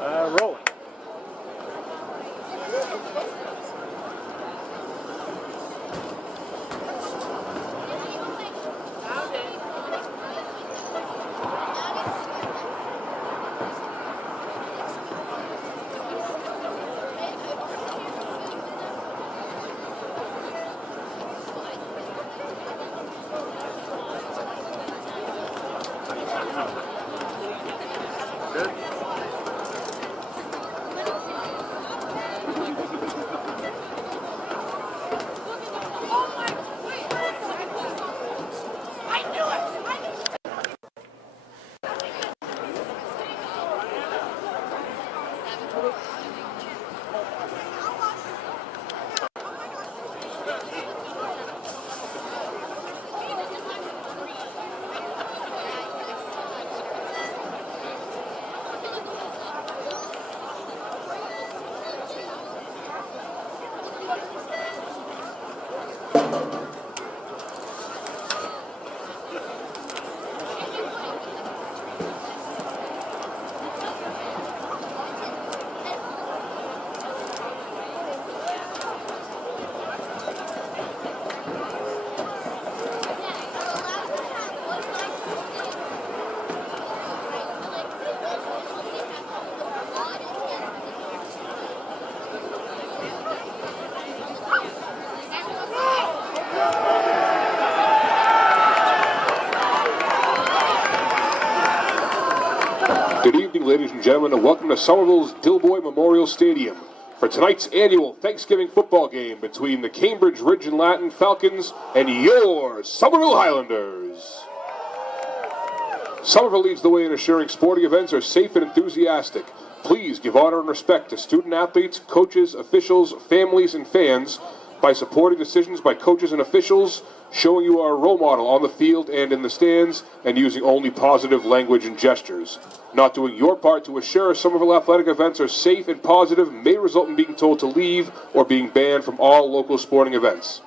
Rolling. Good evening, ladies and gentlemen, and welcome to Somerville's Dilboy Memorial Stadium for tonight's annual Thanksgiving football game between the Cambridge Ridge and Latin Falcons and your Somerville Highlanders. Somerville leads the way in assuring sporting events are safe and enthusiastic. Please give honor and respect to student athletes, coaches, officials, families, and fans by supporting decisions by coaches and officials, showing you are a role model on the field and in the stands, and using only positive language and gestures. Not doing your part to assure Somerville athletic events are safe and positive may result in being told to leave or being banned from all local sporting events.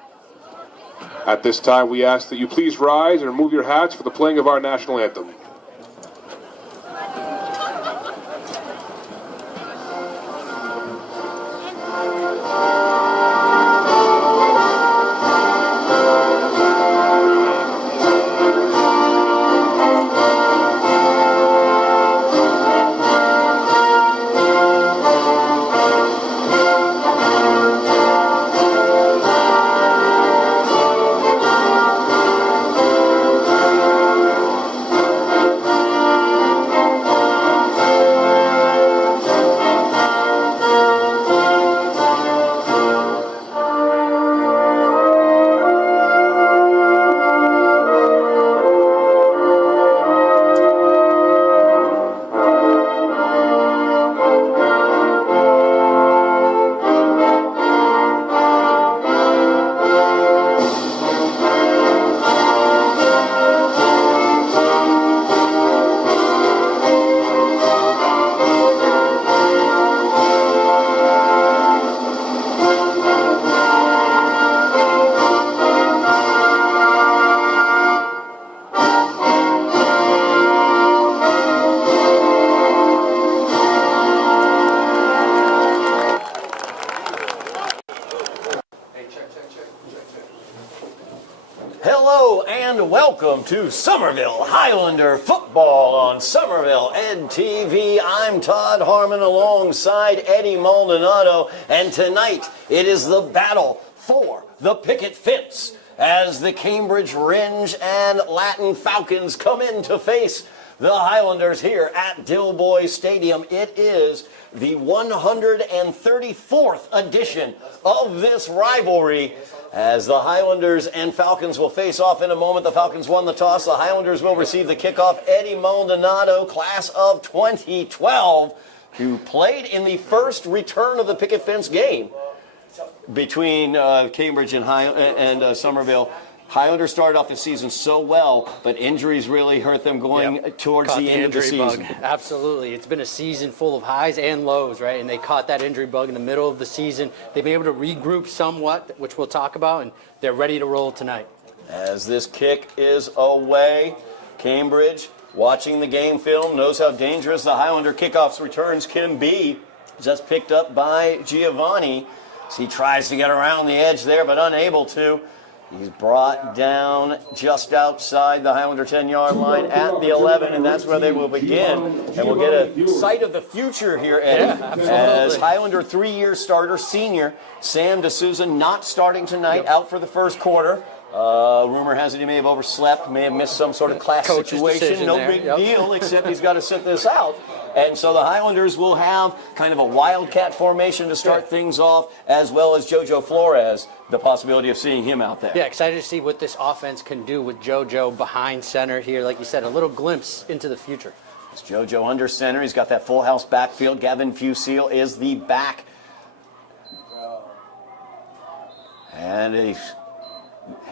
At this time, we ask that you please rise and remove your hats for the playing of our national anthem. Welcome to Somerville Highlander football on Somerville Ed TV. I'm Todd Harmon alongside Eddy Maldonado, and tonight it is the battle for the picket fence as the Cambridge Ridge and Latin Falcons come in to face the Highlanders here at Dilboy Stadium. It is the 134th edition of this rivalry, as the Highlanders and Falcons will face off in a moment. The Falcons won the toss. The Highlanders will receive the kickoff. Eddy Maldonado, class of 2012, who played in the first return of the picket fence game between Cambridge and Somerville. Highlanders started off the season so well, but injuries really hurt them going towards the end of the season. Bug. Absolutely. It's been a season full of highs and lows, right? And they caught that injury bug in the middle of the season. They've been able to regroup somewhat, which we'll talk about, and they're ready to roll tonight. As this kick is away, Cambridge watching the game film, knows how dangerous the Highlander kickoffs returns can be. Just picked up by Giovanni. So he tries to get around the edge there, but unable to. He's brought down just outside the Highlander 10-yard line at the 11, and that's where they will begin. And we'll get a sight of the future here, Eddie, as Highlander 3-year starter, senior Sam D'Souza not starting tonight, out for the first quarter. Rumor has it he may have overslept, may have missed some sort of class situation. No big deal, except he's got to sit this out. And so the Highlanders will have kind of a wildcat formation to start things off, as well as JoJo Flores, the possibility of seeing him out there. Yeah, excited to see what this offense can do with JoJo behind center here. Like you said, a little glimpse into the future. It's JoJo under center. He's got that full house backfield. Gavin Fusil is the back. And a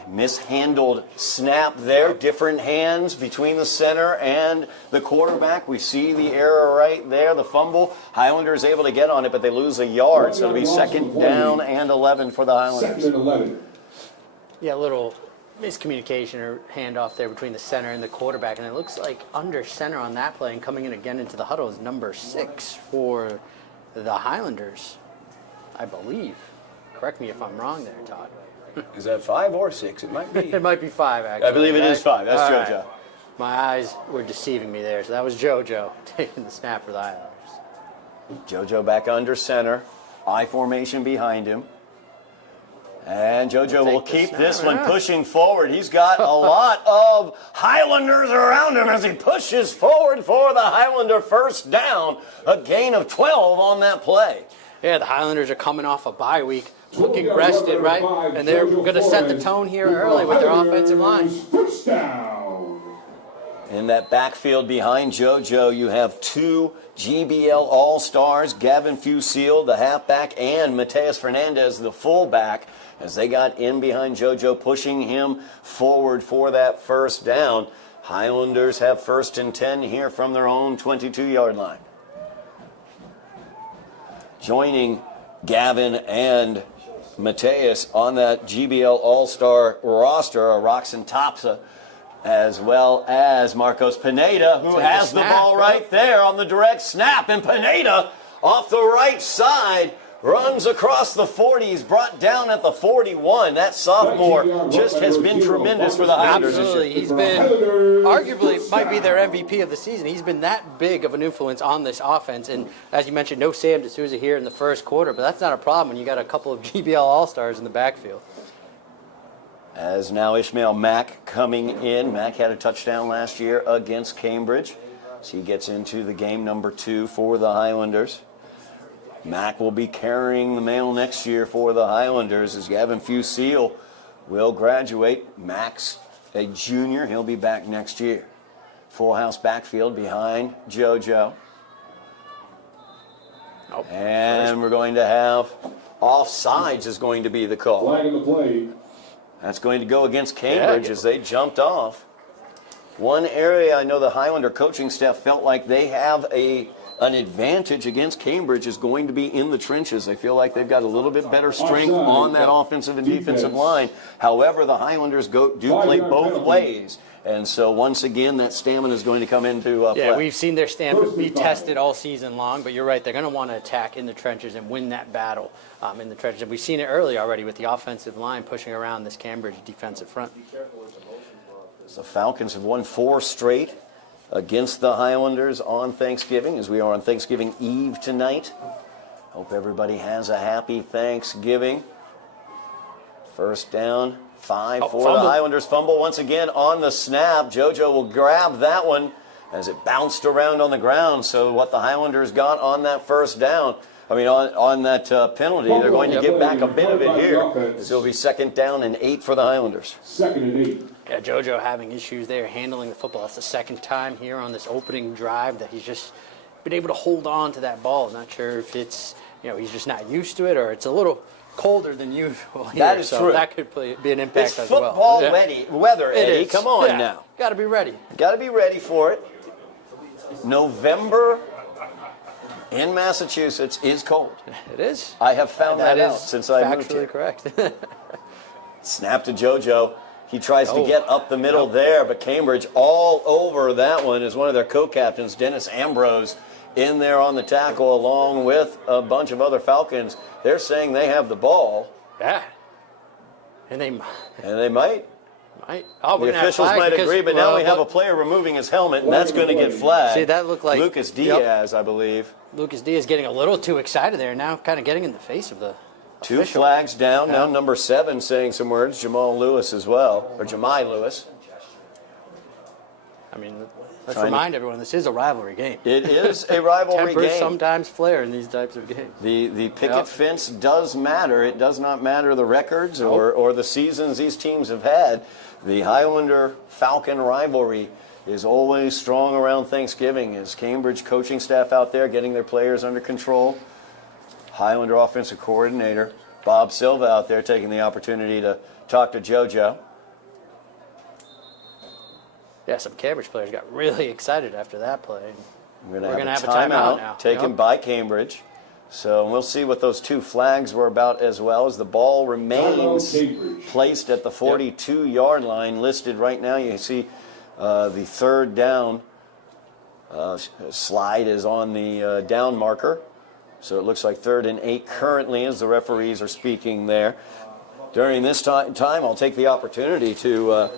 mishandled snap there. Different hands between the center and the quarterback. We see the error right there, the fumble. Highlanders able to get on it, but they lose a yard, so it'll be second down and 11 for the Highlanders. Second and 11. Yeah, a little miscommunication or handoff there between the center and the quarterback, and it looks like under center on that play and coming in again into the huddle is number 6 for the Highlanders, I believe. Correct me if I'm wrong there, Todd. Is that 5 or 6? It might be. It might be 5, actually. I believe it is 5. That's All JoJo. right. My eyes were deceiving me there, so that was JoJo taking the snap for the Highlanders. JoJo back under center. I formation behind him. And JoJo will keep this one pushing forward. He's got a lot of Highlanders around him as he pushes forward for the Highlander first down. A gain of 12 on that play. Yeah, the Highlanders are coming off a bye week, looking rested, right? And they're going to set the tone here early with their offensive line. In that backfield behind JoJo, you have 2 GBL All-Stars, Gavin Fusil, the halfback, and Mateus Fernandez, the fullback, as they got in behind JoJo, pushing him forward for that first down. Highlanders have first and 10 here from their own 22-yard line. Joining Gavin and Mateus on that GBL All-Star roster are Roxon Topsa, as well as Marcos Pineda, who has the ball right there on the direct snap. And Pineda, off the right side, runs across the 40. He's brought down at the 41. That sophomore just has been tremendous for the Highlanders this year. Absolutely. He's been, arguably, might be their MVP of the season. He's been that big of an influence on this offense. And as you mentioned, no Sam D'Souza here in the first quarter, but that's not a problem when you got a couple of GBL All-Stars in the backfield. As now Ishmael Mack coming in. Mack had a touchdown last year against Cambridge. So he gets into the game number 2 for the Highlanders. Mack will be carrying the mail next year for the Highlanders as Gavin Fusil will graduate. Mack's a junior. He'll be back next year. Full house backfield behind JoJo. And we're going to have offsides is going to be the call. Flag in the play. That's going to go against Cambridge as they jumped off. One area I know the Highlander coaching staff felt like they have an advantage against Cambridge is going to be in the trenches. They feel like they've got a little bit better strength on that offensive and defensive line. However, the Highlanders do play both ways. And so once again, that stamina is going to come into play. Yeah, we've seen their stamina be tested all season long, but you're right. They're going to want to attack in the trenches and win that battle in the trenches. And we've seen it early already with the offensive line pushing around this Cambridge defensive front. The Falcons have won 4 straight against the Highlanders on Thanksgiving, as we are on Thanksgiving Eve tonight. Hope everybody has a happy Thanksgiving. First down, 5 for the Highlanders. Fumble once again on the snap. JoJo will grab that one as it bounced around on the ground. So what the Highlanders got on that first down, on that penalty, they're going to get back a bit of it here. So it'll be second down and 8 for the Highlanders. Second and 8. Yeah, JoJo having issues there handling the football. That's the second time here on this opening drive that he's just been able to hold on to that ball. Not sure if it's, he's just not used to it or it's a little colder than usual here. That is true. That could be an impact as well. It's football weather, Eddie. Come on now. Got to be ready. Got to be ready for it. November in Massachusetts is cold. It is. I have found that out since I moved here. Factually correct. Snap to JoJo. He tries to get up the middle there, but Cambridge all over that one is one of their co-captains, Dennis Ambrose, in there on the tackle along with a bunch of other Falcons. They're saying they have the ball. Yeah. And they might. Oh, the officials might agree, but now we have a player removing his helmet, and that's going to get flagged. See, that looked like Lucas Diaz, I believe. Lucas Diaz getting a little too excited there, now kind of getting in the face of the Two official. flags down. Now number 7 saying some words, Jamal Lewis as well, or Jemai Lewis. I mean, let's remind everyone, this is a rivalry game. It is a rivalry Tempers game. sometimes flare in these types of games. The picket fence does matter. It does not matter the records or the seasons these teams have had. The Highlander-Falcon rivalry is always strong around Thanksgiving. Is Cambridge coaching staff out there getting their players under control? Highlander offensive coordinator Bob Silva out there taking the opportunity to talk to JoJo. Yeah, some Cambridge players got really excited after that play. We're going to have a timeout now. taken by Cambridge. So we'll see what those two flags were about as well, as the ball remains placed at the 42-yard line, listed right now. You see the third down slide is on the down marker. So it looks like 3rd and 8 currently as the referees are speaking there. During this time, I'll take the opportunity to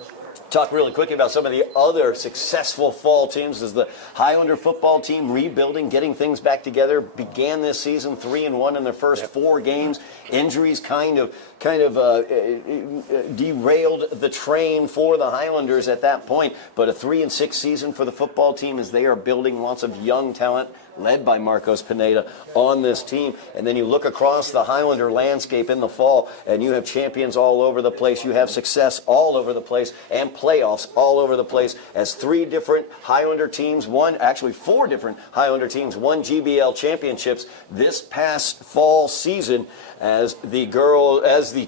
talk really quickly about some of the other successful fall teams as the Highlander football team rebuilding, getting things back together, began this season 3-1 in their first 4 games. Injuries kind of derailed the train for the Highlanders at that point, but a 3-6 season for the football team as they are building lots of young talent led by Marcos Pineda on this team. And then you look across the Highlander landscape in the fall, and you have champions all over the place. You have success all over the place and playoffs all over the place as 3 different Highlander teams, 4 different Highlander teams won GBL championships this past fall season as the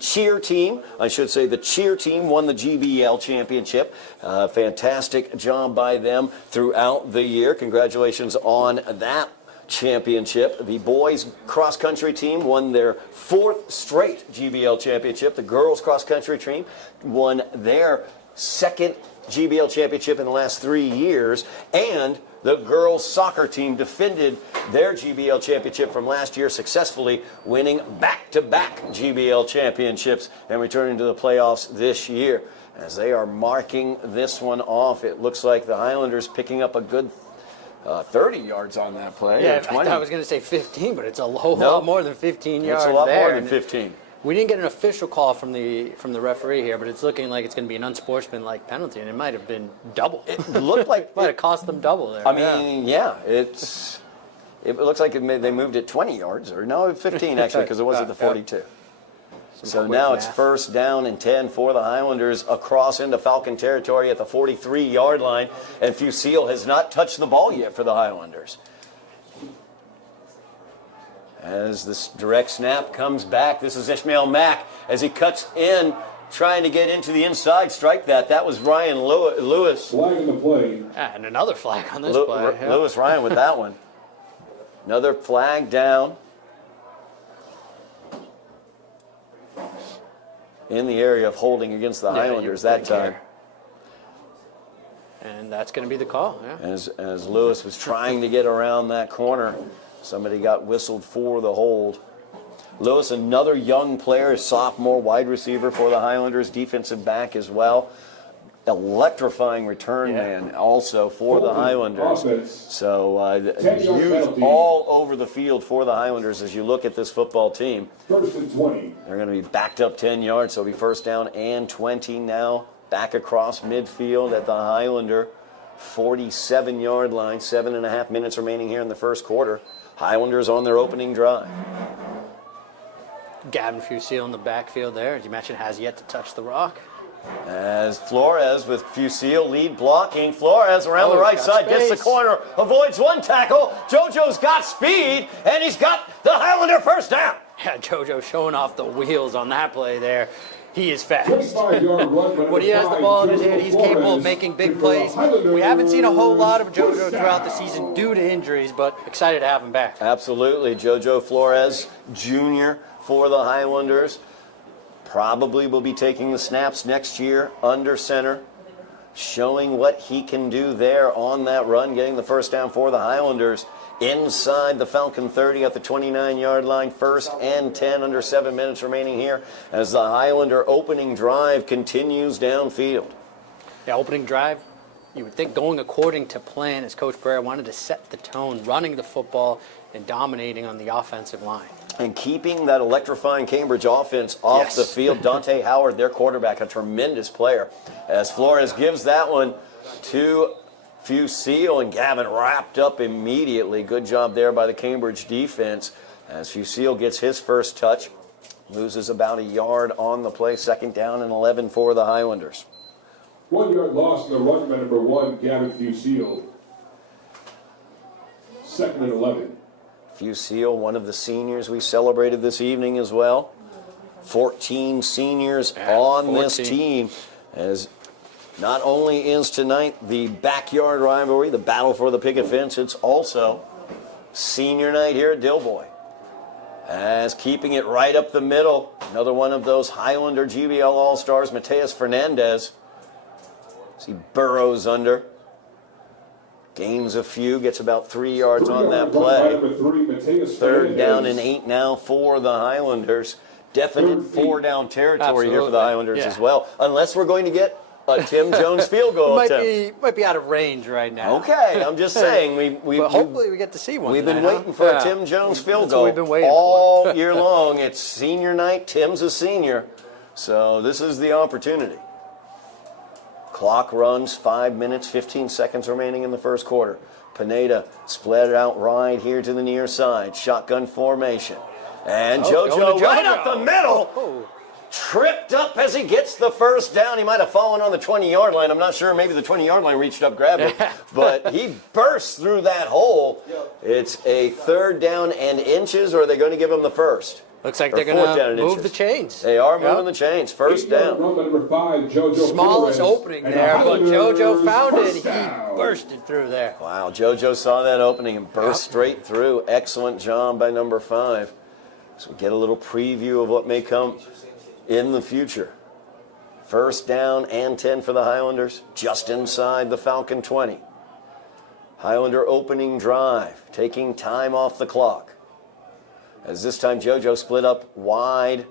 cheer team, the cheer team won the GBL championship. Fantastic job by them throughout the year. Congratulations on that championship. The boys cross country team won their 4th straight GBL championship. The girls cross country team won their 2nd GBL championship in the last 3 years, and the girls soccer team defended their GBL championship from last year successfully, winning back-to-back GBL championships and returning to the playoffs this year. As they are marking this one off, it looks like the Highlanders picking up a good 30 yards on that play. Yeah, or 20. I was going to say 15, but it's a lot more than 15 yards. It's a lot there. more than 15. We didn't get an official call from the referee here, but it's looking like it's going to be an unsportsmanlike penalty, and it might have been double. It looked like might have cost them double there. I mean, it looks like they moved it 20 yards, or no, 15 actually, because it was at the 42. So now it's 1st down and 10 for the Highlanders across into Falcon territory at the 43-yard line, and Fusil has not touched the ball yet for the Highlanders. As this direct snap comes back, this is Ishmael Mack as he cuts in, trying to get into the inside, strike that. That was Ryan Lewis. Flag in the play. And another flag on this play. Yeah. Lewis Ryan with that one. Another flag down in the area of holding against the Highlanders that time. And that's going to be the call. Yeah. As Lewis was trying to get around that corner, somebody got whistled for the hold. Lewis, another young player, sophomore wide receiver for the Highlanders, defensive back as well. Electrifying return man also for the Highlanders. So youth all over the field for the Highlanders as you look at this football team. 1st and 20. They're going to be backed up 10 yards, so it'll be 1st down and 20 now. Back across midfield at the Highlander 47-yard line. 7.5 minutes remaining here in the first quarter. Highlanders on their opening drive. Gavin Fusil in the backfield there, as you mentioned, has yet to touch the rock. As Flores with Fusil lead blocking. Flores around the right side, gets the corner, avoids one tackle. JoJo's got speed, and he's got the Highlander 1st down. Yeah, JoJo showing off the wheels on that play there. He is fast. 25-yard run, when he has the ball in his hand, he's capable of making big plays. We haven't seen a whole lot of JoJo throughout the season due to injuries, but excited to have him back. Absolutely. JoJo Flores Jr. for the Highlanders. Probably will be taking the snaps next year under center, showing what he can do there on that run, getting the first down for the Highlanders inside the Falcon 30 at the 29-yard line. 1st and 10, under 7 minutes remaining here as the Highlander opening drive continues downfield. Yeah, opening drive, you would think going according to plan, as Coach Pereira wanted to set the tone, running the football and dominating on the offensive line. And keeping that electrifying Cambridge offense off the field. Dante Howard, their quarterback, a tremendous player, as Flores gives that one to Fusil, and Gavin wrapped up immediately. Good job there by the Cambridge defense as Fusil gets his first touch. Loses about a yard on the play. 2nd down and 11 for the Highlanders. 1 yard loss in the run by number 1, Gavin Fusil. 2nd and 11. Fusil, one of the seniors we celebrated this evening as well. 14 seniors on this team, as not only is tonight the backyard rivalry, the battle for the picket fence, it's also senior night here at Dilboy. As keeping it right up the middle, another one of those Highlander GBL All-Stars, Mateus Fernandez, as he burrows under. Gains a few, gets about 3 yards on that play. 3rd down and 8 now for the Highlanders. Definite 4-down territory here for the Highlanders as well. Unless we're going to get a Tim Jones field goal attempt. Might be out of range right now. Okay, I'm just saying. But hopefully we get to see one. We've tonight, been waiting for a Tim Jones field goal we've been waiting all year long. It's senior night. Tim's a senior. So this is the opportunity. Clock runs, 5 minutes, 15 seconds remaining in the first quarter. Pineda split out right here to the near side. Shotgun formation. And JoJo right up the middle. Tripped up as he gets the first down. He might have fallen on the 20-yard line. I'm not sure. Maybe the 20-yard line reached up, grabbed him. But he burst through that hole. It's a 3rd down and inches, or are they going to give him the first? Looks like they're going to move the chains. They are moving the chains. 1st down. Number 5, JoJo Smallest opening there, but JoJo found it. He down. bursted through there. Wow, JoJo saw that opening and burst straight through. Excellent job by number 5. So we get a little preview of what may come in the future. 1st down and 10 for the Highlanders, just inside the Falcon 20. Highlander opening drive, taking time off the clock. As this time JoJo split up wide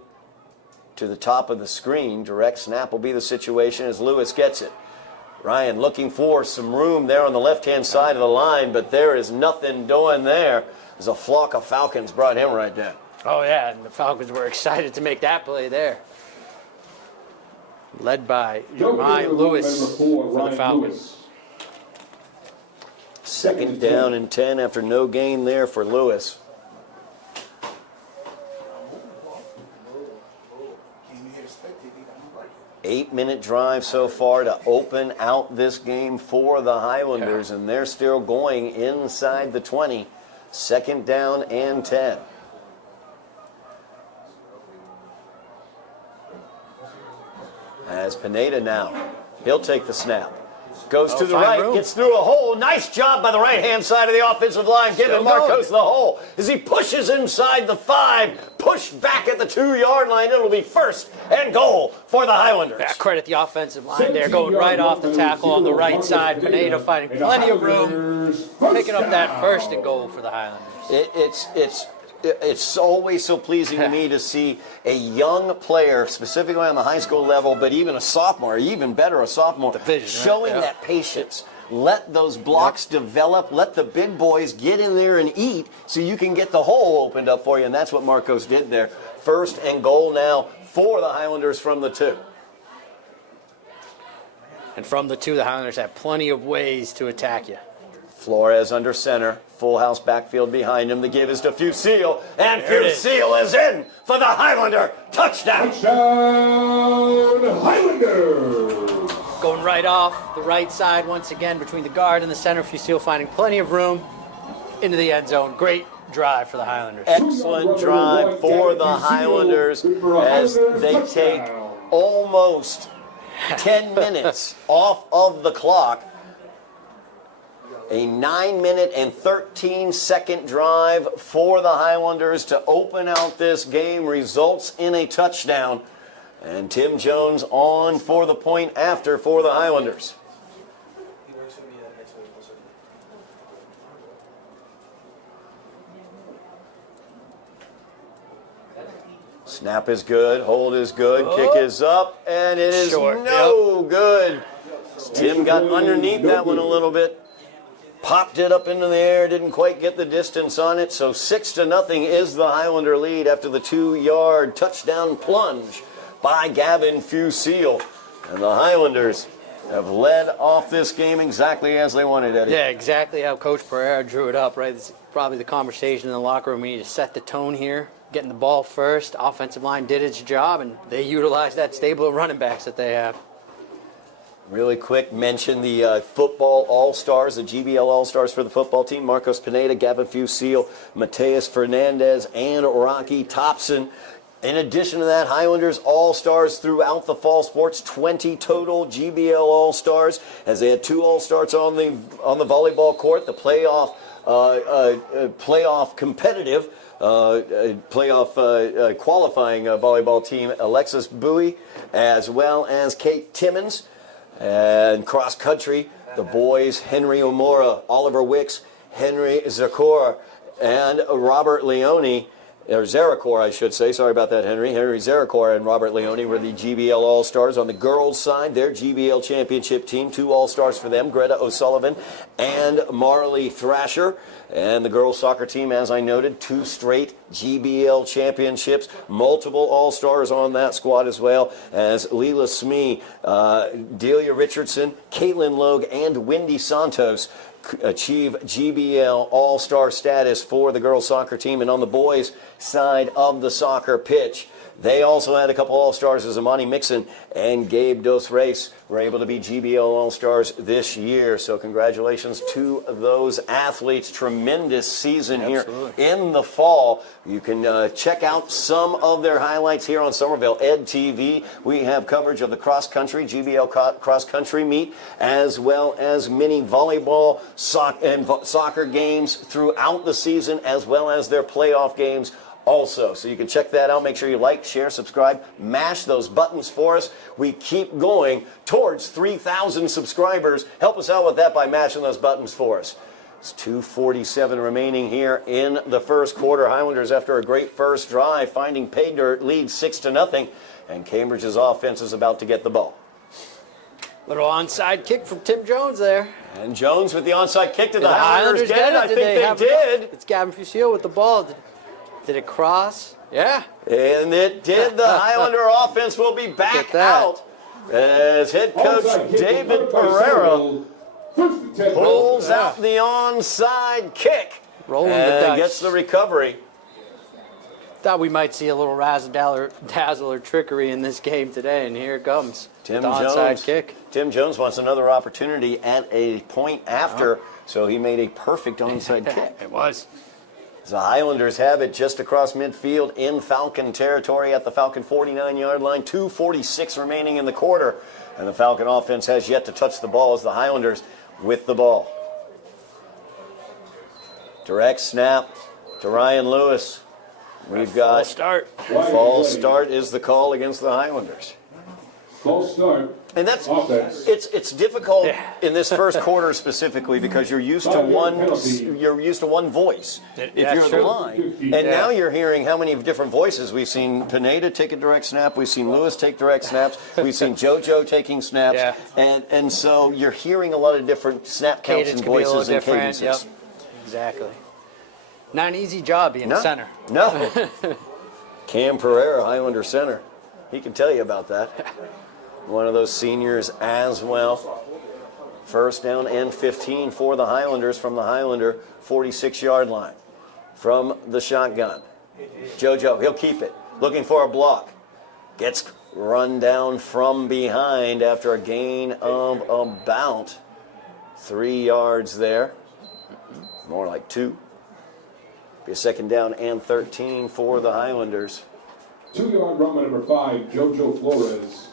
to the top of the screen. Direct snap will be the situation as Lewis gets it. Ryan looking for some room there on the left-hand side of the line, but there is nothing doing there as a flock of Falcons brought him right down. Oh, yeah, and the Falcons were excited to make that play there. Led by Jeremiah Lewis for the Falcons. 2nd down and 10 after no gain there for Lewis. 8-minute drive so far to open out this game for the Highlanders, and they're still going inside the 20. 2nd down and 10. As Pineda now, he'll take the snap. Goes to the right, gets through a hole. Nice job by the right-hand side of the offensive line, giving Marcos the hole. As he pushes inside the 5, pushed back at the 2-yard line. It'll be 1st and goal for the Highlanders. Yeah, credit the offensive line there, going right off the tackle on the right side. Pineda finding plenty of room, picking up that 1st and goal for the Highlanders. It's always so pleasing to me to see a young player, specifically on the high school level, but even a sophomore, even better a sophomore, showing that patience. Let those blocks develop. Let the big boys get in there and eat so you can get the hole opened up for you, and that's what Marcos did there. 1st and goal now for the Highlanders from the 2. And from the 2, the Highlanders have plenty of ways to attack you. Flores under center. Full house backfield behind him. The give is to Fusil. And Fusil is in for the Highlander touchdown. Touchdown, Highlanders. Going right off the right side once again between the guard and the center. Fusil finding plenty of room into the end zone. Great drive for the Highlanders. Excellent drive for the Highlanders as they take almost 10 minutes off of the clock. A 9-minute and 13-second drive for the Highlanders to open out this game results in a touchdown And Tim Jones on for the point after for the Highlanders. Snap is good, hold is good, kick is up, and it is Short, no good. Tim got underneath that one a little bit, popped it up into the air, didn't quite get the distance on it, so 6-0 is the Highlander lead after the 2-yard touchdown plunge by Gavin Fusil. And the Highlanders have led off this game exactly as they wanted, Eddie. Yeah, exactly how Coach Pereira drew it up, right? It's probably the conversation in the locker room. We need to set the tone here. Getting the ball first. Offensive line did its job, and they utilized that stable of running backs that they have. Really quick, mention the football all-stars, the GBL all-stars for the football team. Marcos Pineda, Gavin Fusil, Mateus Fernandez, and Rocky Thompson. In addition to that, Highlanders all-stars throughout the fall sports, 20 total GBL all-stars, as they had 2 all-stars on the volleyball court, the playoff competitive playoff qualifying volleyball team, Alexis Bowie, as well as Kate Timmons. And cross country, the boys, Henry Omora, Oliver Wicks, Henry Zakor, and Robert Leone, or Zarakor, I should say. Sorry about that, Henry. Henry Zarakor and Robert Leone were the GBL All-Stars. On the girls' side, their GBL championship team, 2 All-Stars for them, Greta O'Sullivan and Marley Thrasher. And the girls' soccer team, as I noted, 2 straight GBL championships, multiple All-Stars on that squad as well, as Leela Smee, Delia Richardson, Caitlin Logue, and Wendy Santos achieve GBL All-Star status for the girls soccer team. And on the boys side of the soccer pitch, they also had a couple All-Stars as Amani Mixon and Gabe Dos Reis were able to be GBL All-Stars this year. So congratulations to those athletes. Tremendous season here in the fall. You can check out some of their highlights here on Somerville Ed TV. We have coverage of the cross-country, GBL cross-country meet, as well as many volleyball and soccer games throughout the season, as well as their playoff games also. So you can check that out. Make sure you like, share, subscribe, mash those buttons for us. We keep going towards 3,000 subscribers. Help us out with that by mashing those buttons for us. It's 2:47 remaining here in the first quarter. Highlanders, after a great first drive, finding pay dirt, lead 6-0, and Cambridge's offense is about to get the ball. Little onside kick from Tim Jones there. And Jones with the onside kick. Did the Highlanders get it? I think they did. It's Gavin Fusil with the ball. Did it cross? Yeah. And it did. The Highlander offense will be back out as head coach David Pereira pulls out the onside kick Rolling the and dice. gets the recovery. Thought we might see a little razzle-dazzle or trickery in this game today, and here it comes. Tim the Jones. onside kick. Tim Jones wants another opportunity at a point after, so he made a perfect onside kick. It was. The Highlanders have it just across midfield in Falcon territory at the Falcon 49-yard line. 2:46 remaining in the quarter. And the Falcon offense has yet to touch the ball as the Highlanders with the ball. Direct snap to Ryan Lewis. We've got False start. False start is the call against the Highlanders. False start. And that's Offense. it's difficult in this first quarter specifically because you're used to one voice if you're the line. And now you're hearing how many different voices. We've seen Pineda take a direct snap, we've seen Lewis take direct snaps, we've seen JoJo taking snaps, and so you're hearing a lot of different snap counts and voices and cadences. Yep. Exactly. Not an easy job being a center. No. Cam Pereira, Highlander center. He can tell you about that. One of those seniors as well. First down and 15 for the Highlanders from the Highlander 46-yard line. From the shotgun. JoJo, he'll keep it. Looking for a block. Gets run down from behind after a gain of about 3 yards there. More like 2. Be a second down and 13 for the Highlanders. 2-yard run by number 5, JoJo Flores.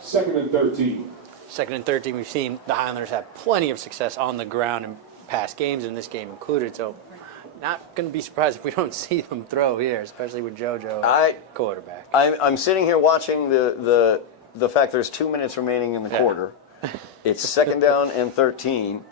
Second and 13. Second and 13, we've seen the Highlanders have plenty of success on the ground in past games, and this game included. So not going to be surprised if we don't see them throw here, especially with JoJo quarterback. I'm sitting here watching the fact there's 2 minutes remaining in the quarter. It's 2nd down and 13.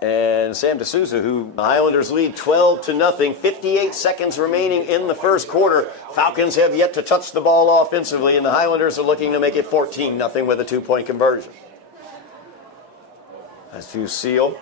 And Sam D'Souza, who the Highlanders lead 12-0, 58 seconds remaining in the first quarter. Falcons have yet to touch the ball offensively, and the Highlanders are looking to make it 14-0 with a 2-point conversion. That's Fusil.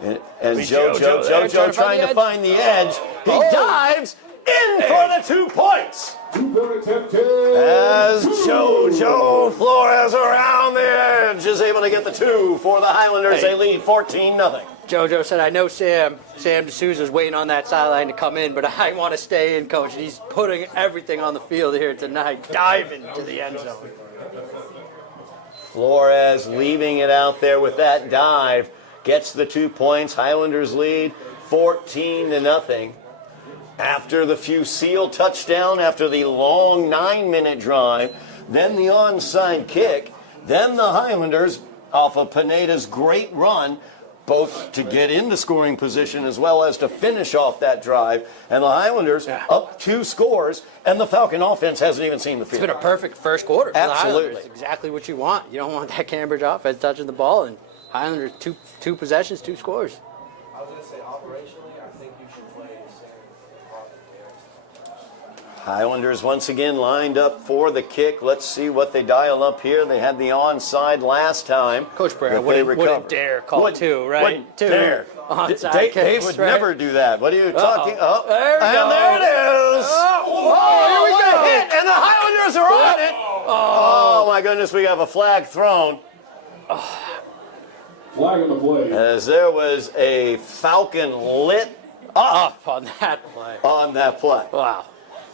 And JoJo trying to find the edge. He dives in for the 2 points. As JoJo Flores around the edge is able to get the 2 for the Highlanders. They lead 14-0. JoJo said, I know Sam D'Souza's waiting on that sideline to come in, but I want to stay in, Coach. And he's putting everything on the field here tonight, diving to the end zone. Flores leaving it out there with that dive. Gets the 2 points. Highlanders lead 14-0. After the Fusil touchdown, after the long 9-minute drive, then the onside kick, then the Highlanders off of Pineda's great run, both to get into scoring position as well as to finish off that drive. And the Highlanders up 2 scores, and the Falcon offense hasn't even seen the field. It's been a perfect first quarter for Absolutely. the Highlanders. Exactly what you want. You don't want that Cambridge offense touching the ball, and Highlanders two possessions, 2 scores. I was going to say, operationally, I think you should play Sam Harmon. Highlanders once again lined up for the kick. Let's see what they dial up here. They had the onside last time. Coach Barrett wouldn't dare call 2, right? Wouldn't 2 dare. onside kicks, Dave would never do that. What are you talking? There we go. There it is. Here we go. Hit, and the Highlanders are on it. Oh, my goodness, we have a flag thrown. Flag on the play. As there was a Falcon lit Up on that play. on that play. Wow.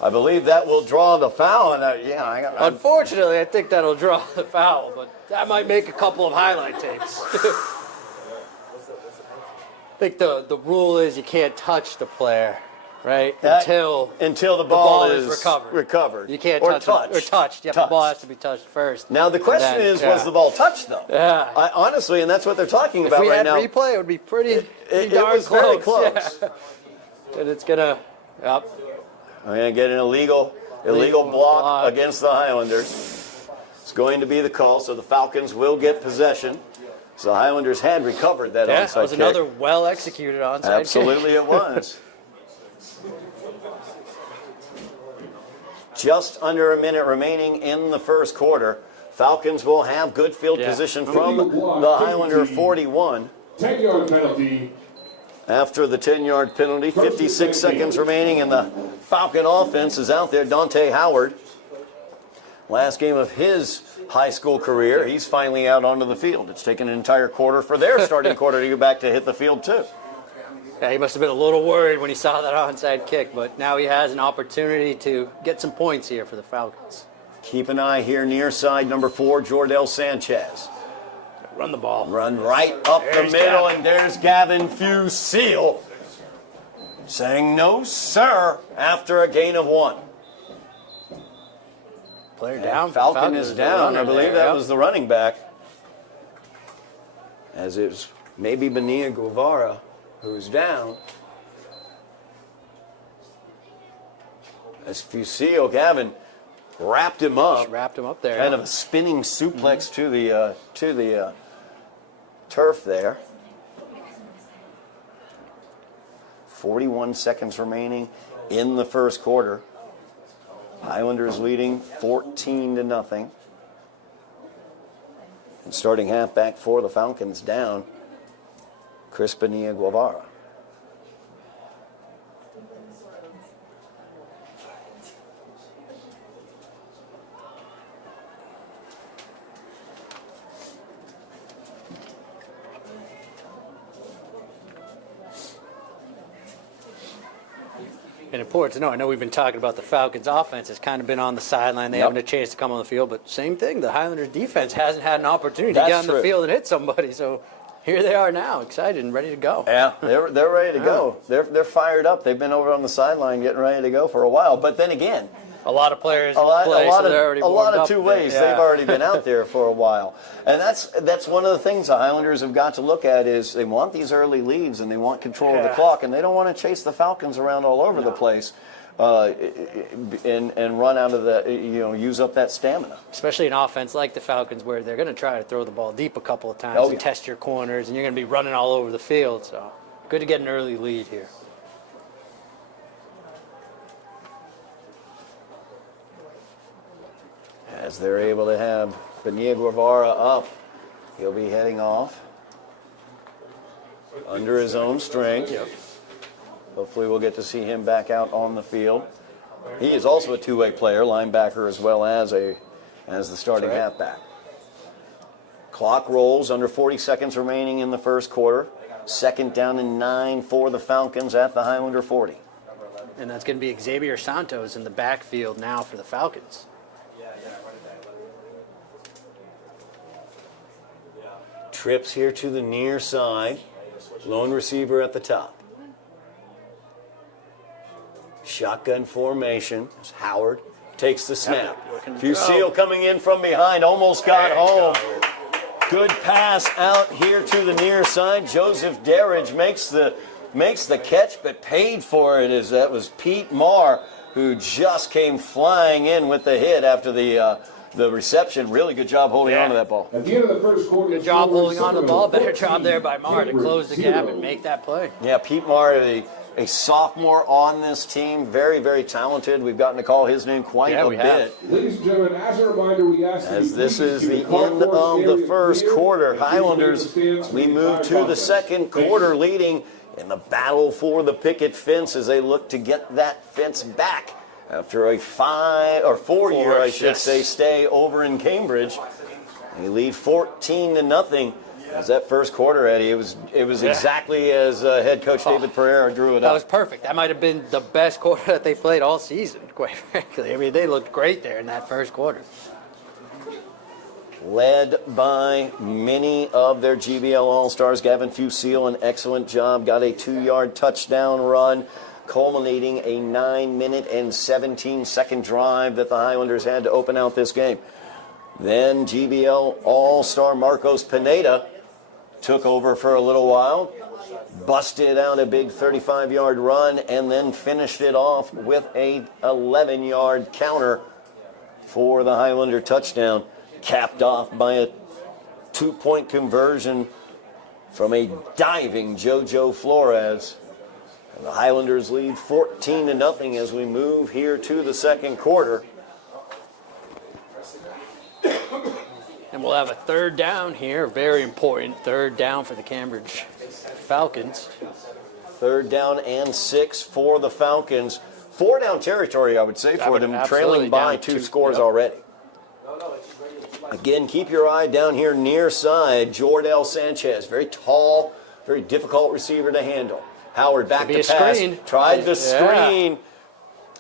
I believe that will draw the foul. And Unfortunately, I think that'll draw the foul, but that might make a couple of highlight tapes. I think the rule is you can't touch the player, right? Until the ball is recovered. You can't touch touched. or touched. Yep, the ball has to be touched first. Now the question was the ball touched though? Yeah. Honestly, and that's what they're talking If about we right had now. replay, it would be pretty It darn was very close. close. Yeah. And it's gonna. Yep. We're going to get an illegal block against the Highlanders. It's going to be the call, so the Falcons will get possession. So the Highlanders had recovered that onside kick. That was another well-executed onside kick. Absolutely it was. Just under a minute remaining in the first quarter. Falcons will have good field position from the Highlander 41. 10-yard penalty. After the 10-yard penalty, 56 seconds remaining, and the Falcon offense is out there. Dante Howard, last game of his high school career, he's finally out onto the field. It's taken an entire quarter for their starting quarter to get back to hit the field, too. Yeah, he must have been a little worried when he saw that onside kick, but now he has an opportunity to get some points here for the Falcons. Keep an eye here near side number 4, Jordell Sanchez. Run the ball. Run right up There's the middle, Gavin. and there's Gavin Fusil saying no, sir, after a gain of 1. Player down. Falcon is down. I believe that was the running back. As it's maybe Benia Guevara who's down. As Fusil, Gavin wrapped him up. Just wrapped him up there. Kind of a spinning suplex to the turf there. 41 seconds remaining in the first quarter. Highlanders leading 14-0. And starting halfback for the Falcons down, Chris Benia Guevara. And important to know, I know we've been talking about the Falcons' offense. It's kind of been on the sideline. They haven't had a chance to come on the field. But same thing, the Highlanders' defense hasn't had an opportunity to get on the field and hit somebody. So here they are now, excited and ready to go. Yeah, they're ready to go. They're fired up. They've been over on the sideline getting ready to go for a while. But then again, A lot of players A lot warmed of up two a bit, ways. yeah. They've already been out there for a while, and that's one of the things the Highlanders have got to look at is they want these early leads and they want control of the clock, and they don't want to chase the Falcons around all over the place, and run out of the use up that stamina. Especially an offense like the Falcons, where they're going to try to throw the ball deep a couple of times and test your corners, and you're going to be running all over the field. So good to get an early lead here. As they're able to have Benia Guevara up, he'll be heading off under his own strength. Yep. Hopefully we'll get to see him back out on the field. He is also a two-way player, linebacker as well as the starting halfback. Clock rolls, under 40 seconds remaining in the first quarter. 2nd down and 9 for the Falcons at the Highlander 40. And that's going to be Xavier Santos in the backfield now for the Falcons. Trips here to the near side. Lone receiver at the top. Shotgun formation. As Howard takes the snap. Fusile coming in from behind. Almost got home. Good pass out here to the near side. Joseph Derridge makes the catch, but paid for it. As that was Pete Marr, who just came flying in with the hit after the reception. Really good job holding on to that ball. At the end of the first quarter, Good job holding on to the ball. Better job there by Marr to close the gap and make that play. Yeah, Pete Marr, a sophomore on this team. Very, very talented. We've gotten to call his name quite a bit. Ladies and gentlemen, as a reminder, we ask As this is the end of the first quarter, Highlanders, we move to the second quarter, leading in the battle for the picket fence as they look to get that fence back after a 4-year, I should say, stay over in Cambridge. They lead 14-0. As that first quarter, Eddie, it was exactly as head coach David Pereira drew it up. That was perfect. That might have been the best quarter that they played all season, quite frankly. I mean, they looked great there in that first quarter. Led by many of their GBL All-Stars. Gavin Fusile, an excellent job. Got a 2-yard touchdown run, culminating a 9-minute and 17-second drive that the Highlanders had to open out this game. Then GBL All-Star Marcos Pineda took over for a little while, busted out a big 35-yard run, and then finished it off with a 11-yard counter for the Highlander touchdown, capped off by a 2-point conversion from a diving JoJo Flores. And the Highlanders lead 14-0 as we move here to the second quarter. And we'll have a 3rd down here, very important 3rd down for the Cambridge Falcons. 3rd down and 6 for the Falcons. 4-down territory, I would say, for them, trailing by 2 scores already. Again, keep your eye down here near side. Jordell Sanchez, very tall, very difficult receiver to handle. Howard back to pass. Screen. Tried the screen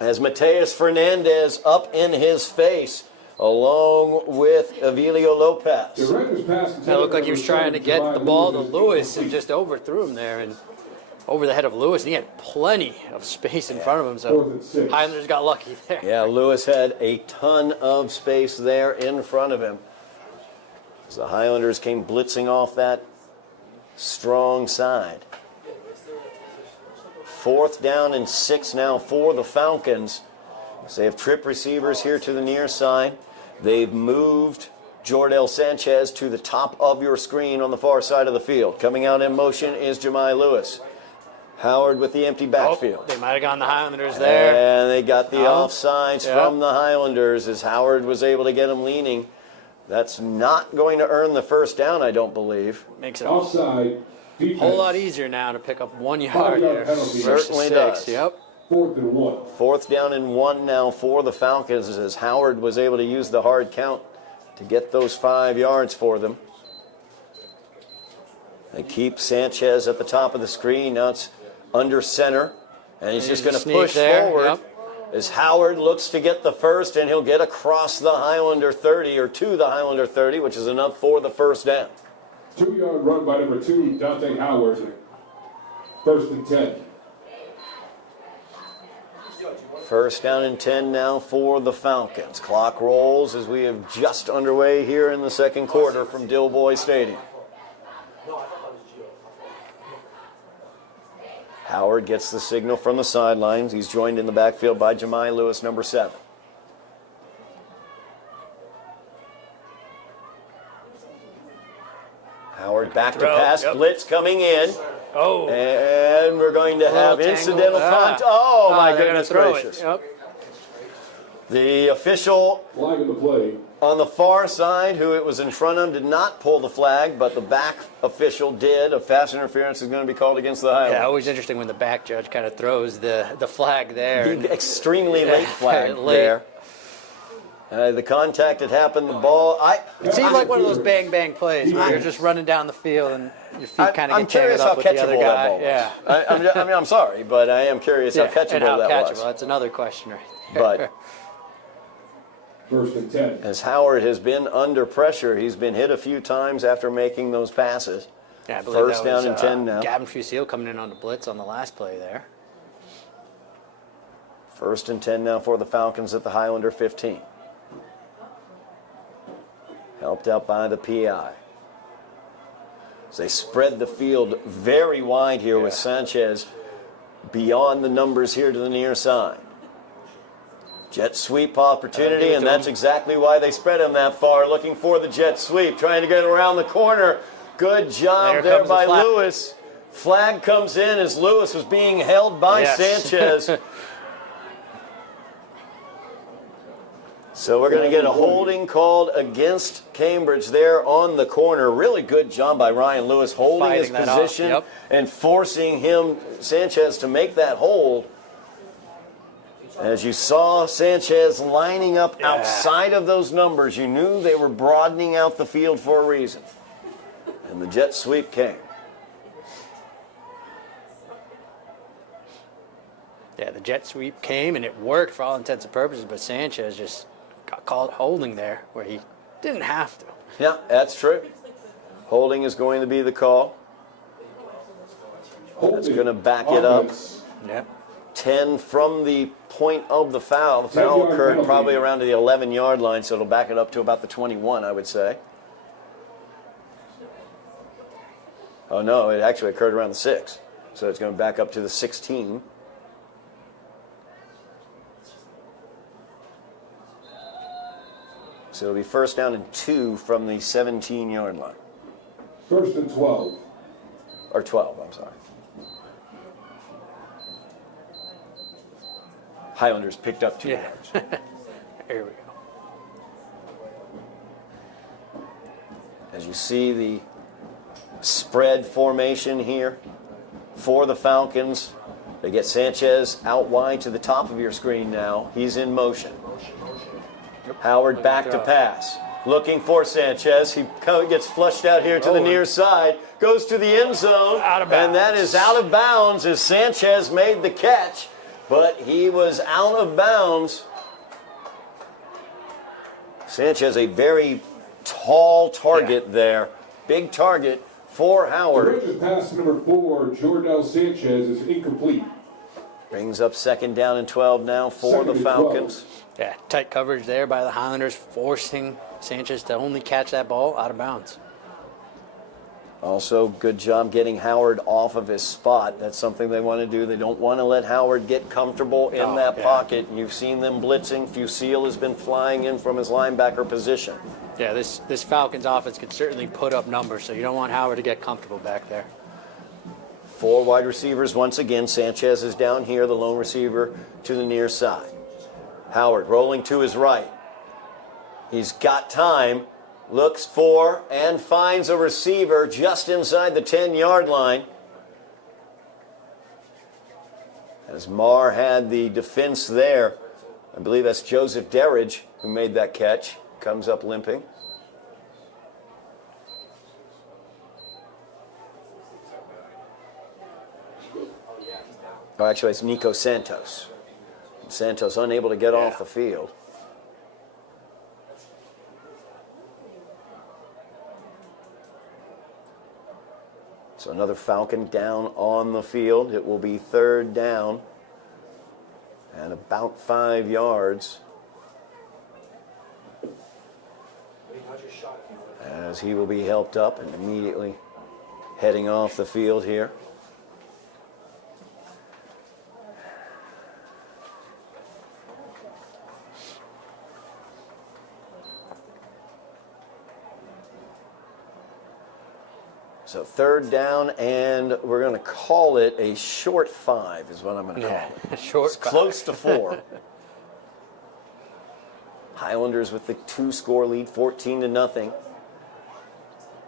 as Mateus Fernandez up in his face, along with Avilio Lopez. It looked like he was trying to get the ball to Lewis and just overthrew him there and over the head of Lewis. And he had plenty of space in front of him, so Highlanders got lucky there. Yeah, Lewis had a ton of space there in front of him. As the Highlanders came blitzing off that strong side. 4th down and 6 now for the Falcons. So they have trip receivers here to the near side. They've moved Jordell Sanchez to the top of your screen on the far side of the field. Coming out in motion is Jemai Lewis. Howard with the empty backfield. They might have gone the Highlanders there. And they got the offsides from the Highlanders as Howard was able to get him leaning. That's not going to earn the 1st down, I don't believe. Makes it offside. A whole lot easier now to pick up 1 yard here. Certainly does. Yep. 4th and 1. 4th down and 1 now for the Falcons as Howard was able to use the hard count to get those 5 yards for them. They keep Sanchez at the top of the screen. Now it's under center, and he's just going to push forward as Howard looks to get the first, and he'll get across the Highlander 30 or to the Highlander 30, which is enough for the 1st down. 2-yard run by number 2, Dante Howard. 1st and 10. First down and 10 now for the Falcons. Clock rolls as we have just underway here in the second quarter from Dilboy Stadium. Howard gets the signal from the sidelines. He's joined in the backfield by Jemai Lewis, number 7. Howard back to pass, blitz coming in. Oh. And we're going to have incidental contact. Oh, my goodness gracious. Yep. The official Flag in the play. on the far side, who it was in front of, did not pull the flag, but the back official did. A pass interference is going to be called against the Highlanders. Yeah, always interesting when the back judge kind of throws the flag there. The extremely late flag there. The contact had happened. The ball. It seemed like one of those bang plays where you're just running down the field and your feet kind of get tangled up with the other guy. Yeah. I mean, I'm sorry, but I am curious how catchable and how that catchable. was. That's another question right there. But First and 10. as Howard has been under pressure, he's been hit a few times after making those passes. Yeah, I believe First that was, down and 10 now. Gavin Fusil coming in on the blitz on the last play there. First and 10 now for the Falcons at the Highlander 15. Helped out by the PI. As they spread the field very wide here with Sanchez beyond the numbers here to the near side. Jet sweep opportunity, and that's exactly why they spread him that far, looking for the jet sweep, trying to get around the corner. Good job there by Lewis. Flag comes in as Lewis was being held by Sanchez. So we're going to get a holding called against Cambridge there on the corner. Really good job by Ryan Lewis holding his position and forcing Sanchez, to make that hold. As you saw Sanchez lining up outside of those numbers, you knew they were broadening out the field for a reason. And the jet sweep came. Yeah, the jet sweep came and it worked for all intents and purposes, but Sanchez just got called holding there where he didn't have to. Yeah, that's true. Holding is going to be the call. That's going to back it up. Yeah. 10 from the point of the foul. The foul occurred probably around the 11-yard line, so it'll back it up to about the 21, I would say. Oh, no, it actually occurred around the 6. So it's going to back up to the 16. So it'll be first down and 2 from the 17-yard line. First and 12. Or 12, I'm sorry. Highlanders picked up 2 yards. Here we go. As you see the spread formation here for the Falcons, they get Sanchez out wide to the top of your screen now. He's in motion. Howard back to pass. Looking for Sanchez. He gets flushed out here to the near side. Goes to the end zone. Out of bounds. And that is out of bounds as Sanchez made the catch. But he was out of bounds. Sanchez, a very tall target there. Big target for Howard. Bridges pass number 4, Jordell Sanchez, is incomplete. Brings up second down and 12 now for the Falcons. Yeah, tight coverage there by the Highlanders, forcing Sanchez to only catch that ball out of bounds. Also, good job getting Howard off of his spot. That's something they want to do. They don't want to let Howard get comfortable in that pocket. You've seen them blitzing. Fusil has been flying in from his linebacker position. Yeah, this Falcons offense can certainly put up numbers, so you don't want Howard to get comfortable back there. 4 wide receivers once again. Sanchez is down here, the lone receiver to the near side. Howard rolling to his right. He's got time. Looks for and finds a receiver just inside the 10-yard line. As Marr had the defense there, I believe that's Joseph Derridge who made that catch. Comes up limping. Oh, actually, it's Nico Santos. Santos unable to get off the field. So another Falcon down on the field. It will be third down at about 5 yards. As he will be helped up and immediately heading off the field here. So 3rd down, and we're going to call it a short 5 is what I'm going to call it. Short It's close to 4. Highlanders with the 2-score lead, 14-0.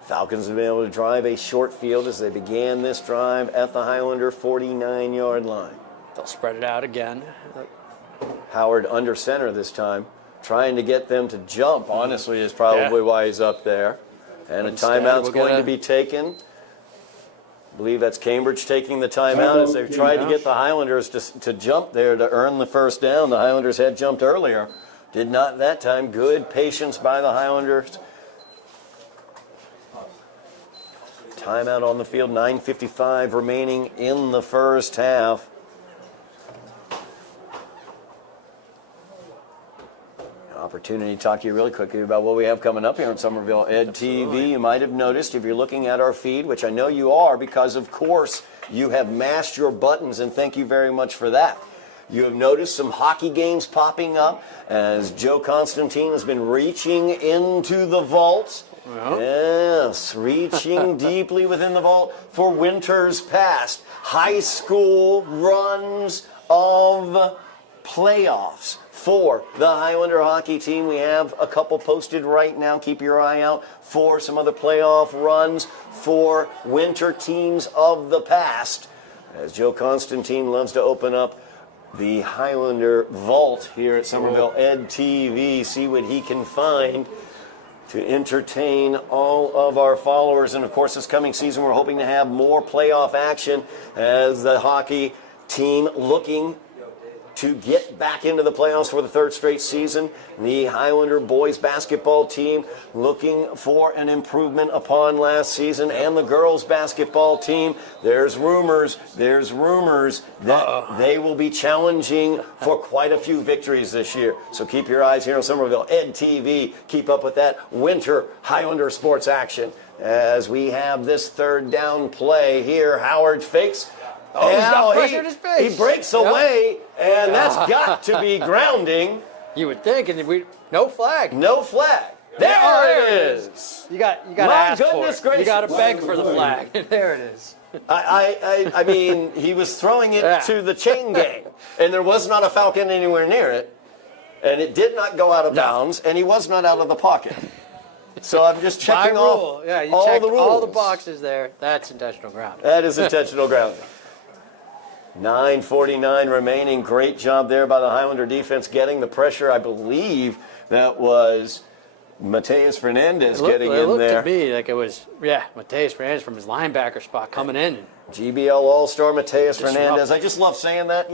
Falcons have been able to drive a short field as they began this drive at the Highlander 49-yard line. They'll spread it out again. Howard under center this time, trying to get them to jump, honestly, is probably why he's up there. And Instead, a timeout's we'll going get to be taken. I believe that's Cambridge taking the timeout as they've tried to get the Highlanders to jump there to earn the first down. The Highlanders had jumped earlier. Did not that time. Good patience by the Highlanders. Timeout on the field, 9:55 remaining in the first half. Opportunity to talk to you really quickly about what we have coming up here on Somerville Ed TV. You might have noticed if you're looking at our feed, which I know you are because, of course, you have mashed your buttons, and thank you very much for that. You have noticed some hockey games popping up as Joe Constantine has been reaching into the vault. Yes, reaching deeply within the vault for winters past. High school runs of playoffs for the Highlander hockey team. We have a couple posted right now. Keep your eye out for some other playoff runs for winter teams of the past. As Joe Constantine loves to open up the Highlander vault here at Somerville Ed TV, see what he can find to entertain all of our followers. And of course, this coming season, we're hoping to have more playoff action as the hockey team looking to get back into the playoffs for the 3rd straight season. The Highlander boys basketball team looking for an improvement upon last season. And the girls basketball team, there's rumors that they will be challenging for quite a few victories this year. So keep your eyes here on Somerville Ed TV. Keep up with that winter Highlander sports action. As we have this 3rd down play here, Howard fakes. Oh, he's got pressure in his face. He breaks away, and that's got to be grounding. You would think, and no flag. No flag. There it is. You got to My ask goodness for it. You gracious. got to beg for the flag. There it is. I mean, he was throwing it to the chain gang, and there was not a Falcon anywhere near it, and it did not go out of bounds, and he was not out of the pocket. So I'm just checking off you all check the rules. all the boxes there. That's intentional grounding. That is intentional grounding. 9:49 remaining. Great job there by the Highlander defense getting the pressure. I believe that was Mateus Fernandez getting in there. It looked to me like it was, Mateus Fernandez from his linebacker spot coming in. GBL All-Star Mateus Fernandez. I just love saying that.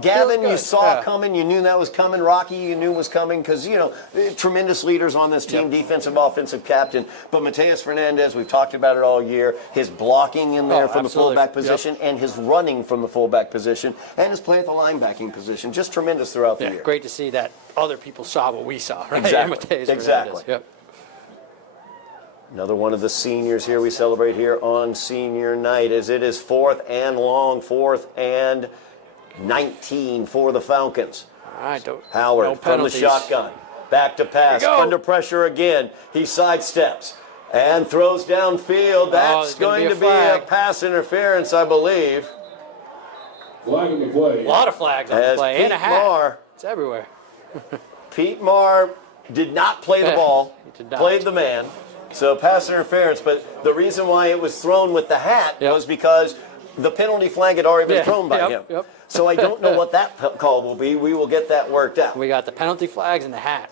Gavin, you saw coming. You knew that was coming. Rocky, you knew was coming because, tremendous leaders on this team, defensive, offensive captain. But Mateus Fernandez, we've talked about it all year. His blocking in there from the fullback position and his running from the fullback position and his play at the linebacking position. Just tremendous throughout the year. Great to see that other people saw what we saw. Right? Exactly. Yep. Another one of the seniors here we celebrate here on senior night as it is 4th and long, 4th and 19 for the Falcons. All right, Howard from the shotgun. Back to pass. Under pressure again. He sidesteps and throws downfield. That's going to be a pass interference, I believe. Flag in the play. A lot of flags on the play. And a hat. It's everywhere. Pete Marr did not play the ball. He did not. Played the man. So pass interference, but the reason why it was thrown with the hat was because the penalty flag had already been thrown by him. So I don't know what that call will be. We will get that worked out. We got the penalty flags and the hat.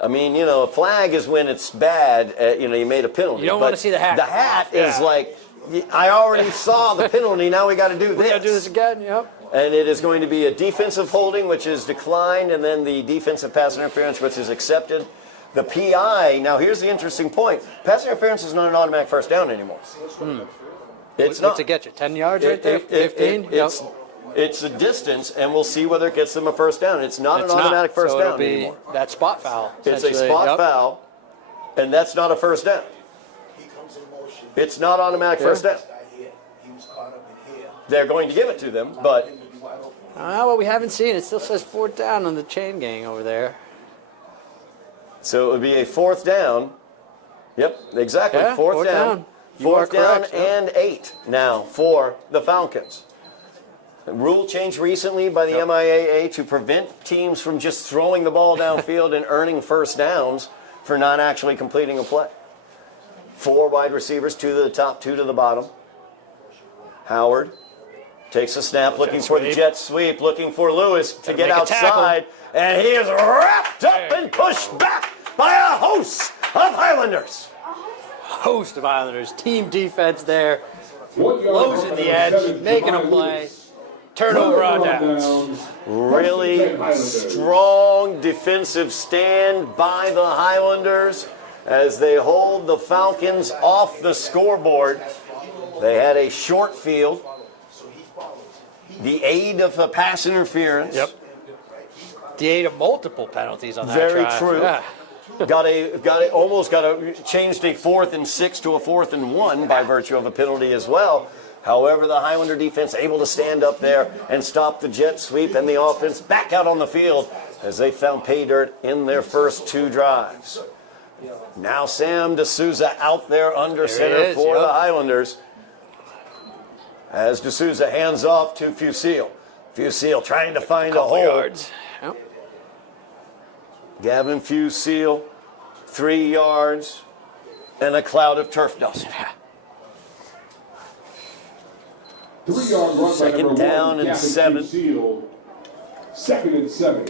I mean, a flag is when it's bad. You made a penalty. You don't want to see the hat. The hat is like, I already saw the penalty. Now we got to do this. We got to do this again. Yep. And it is going to be a defensive holding, which is declined, and then the defensive pass interference, which is accepted. The PI, now here's the interesting point. Pass interference is not an automatic first down anymore. It's not. What's it get you? 10 yards right there? 15? It's a distance, and we'll see whether it gets them a first down. It's not an automatic first so down it'll be anymore. that spot foul. It's a essentially. spot foul, and that's not a first down. It's not automatic first down. They're going to give it to them, but Well, we haven't seen it. It still says 4th down on the chain gang over there. so it would be a 4th down. Yep, exactly. Yeah, fourth fourth down. down. You are 4th down correct, yep. and 8 now for the Falcons. A rule change recently by the MIAA to prevent teams from just throwing the ball downfield and earning first downs for not actually completing a play. 4 wide receivers, 2 to the top, 2 to the bottom. Howard takes a snap, looking for the jet sweep, looking for Lewis to get make a outside, and he is wrapped up and pushed back by a host of Highlanders. Host of Islanders. Team defense there. 1 yard Closing the edge, making a play. Turnover on downs. Really strong defensive stand by the Highlanders as they hold the Falcons off the scoreboard. They had a short field. The aid of a pass interference. Yep. The aid of multiple penalties on that Very drive. true. Yeah. Almost changed a 4th and 6 to a 4th and 1 by virtue of a penalty as well. However, the Highlander defense able to stand up there and stop the jet sweep and the offense back out on the field as they found pay dirt in their first 2 drives. Now Sam D'Souza out there under center for the Highlanders as D'Souza hands off to Fusil. Fusil trying to find a hole. Yards. Yep. Gavin Fusil, 3 yards and a cloud of turf dust. 3 yard run by Second number down 1, and Gavin 7. Fusil. 2nd and 7.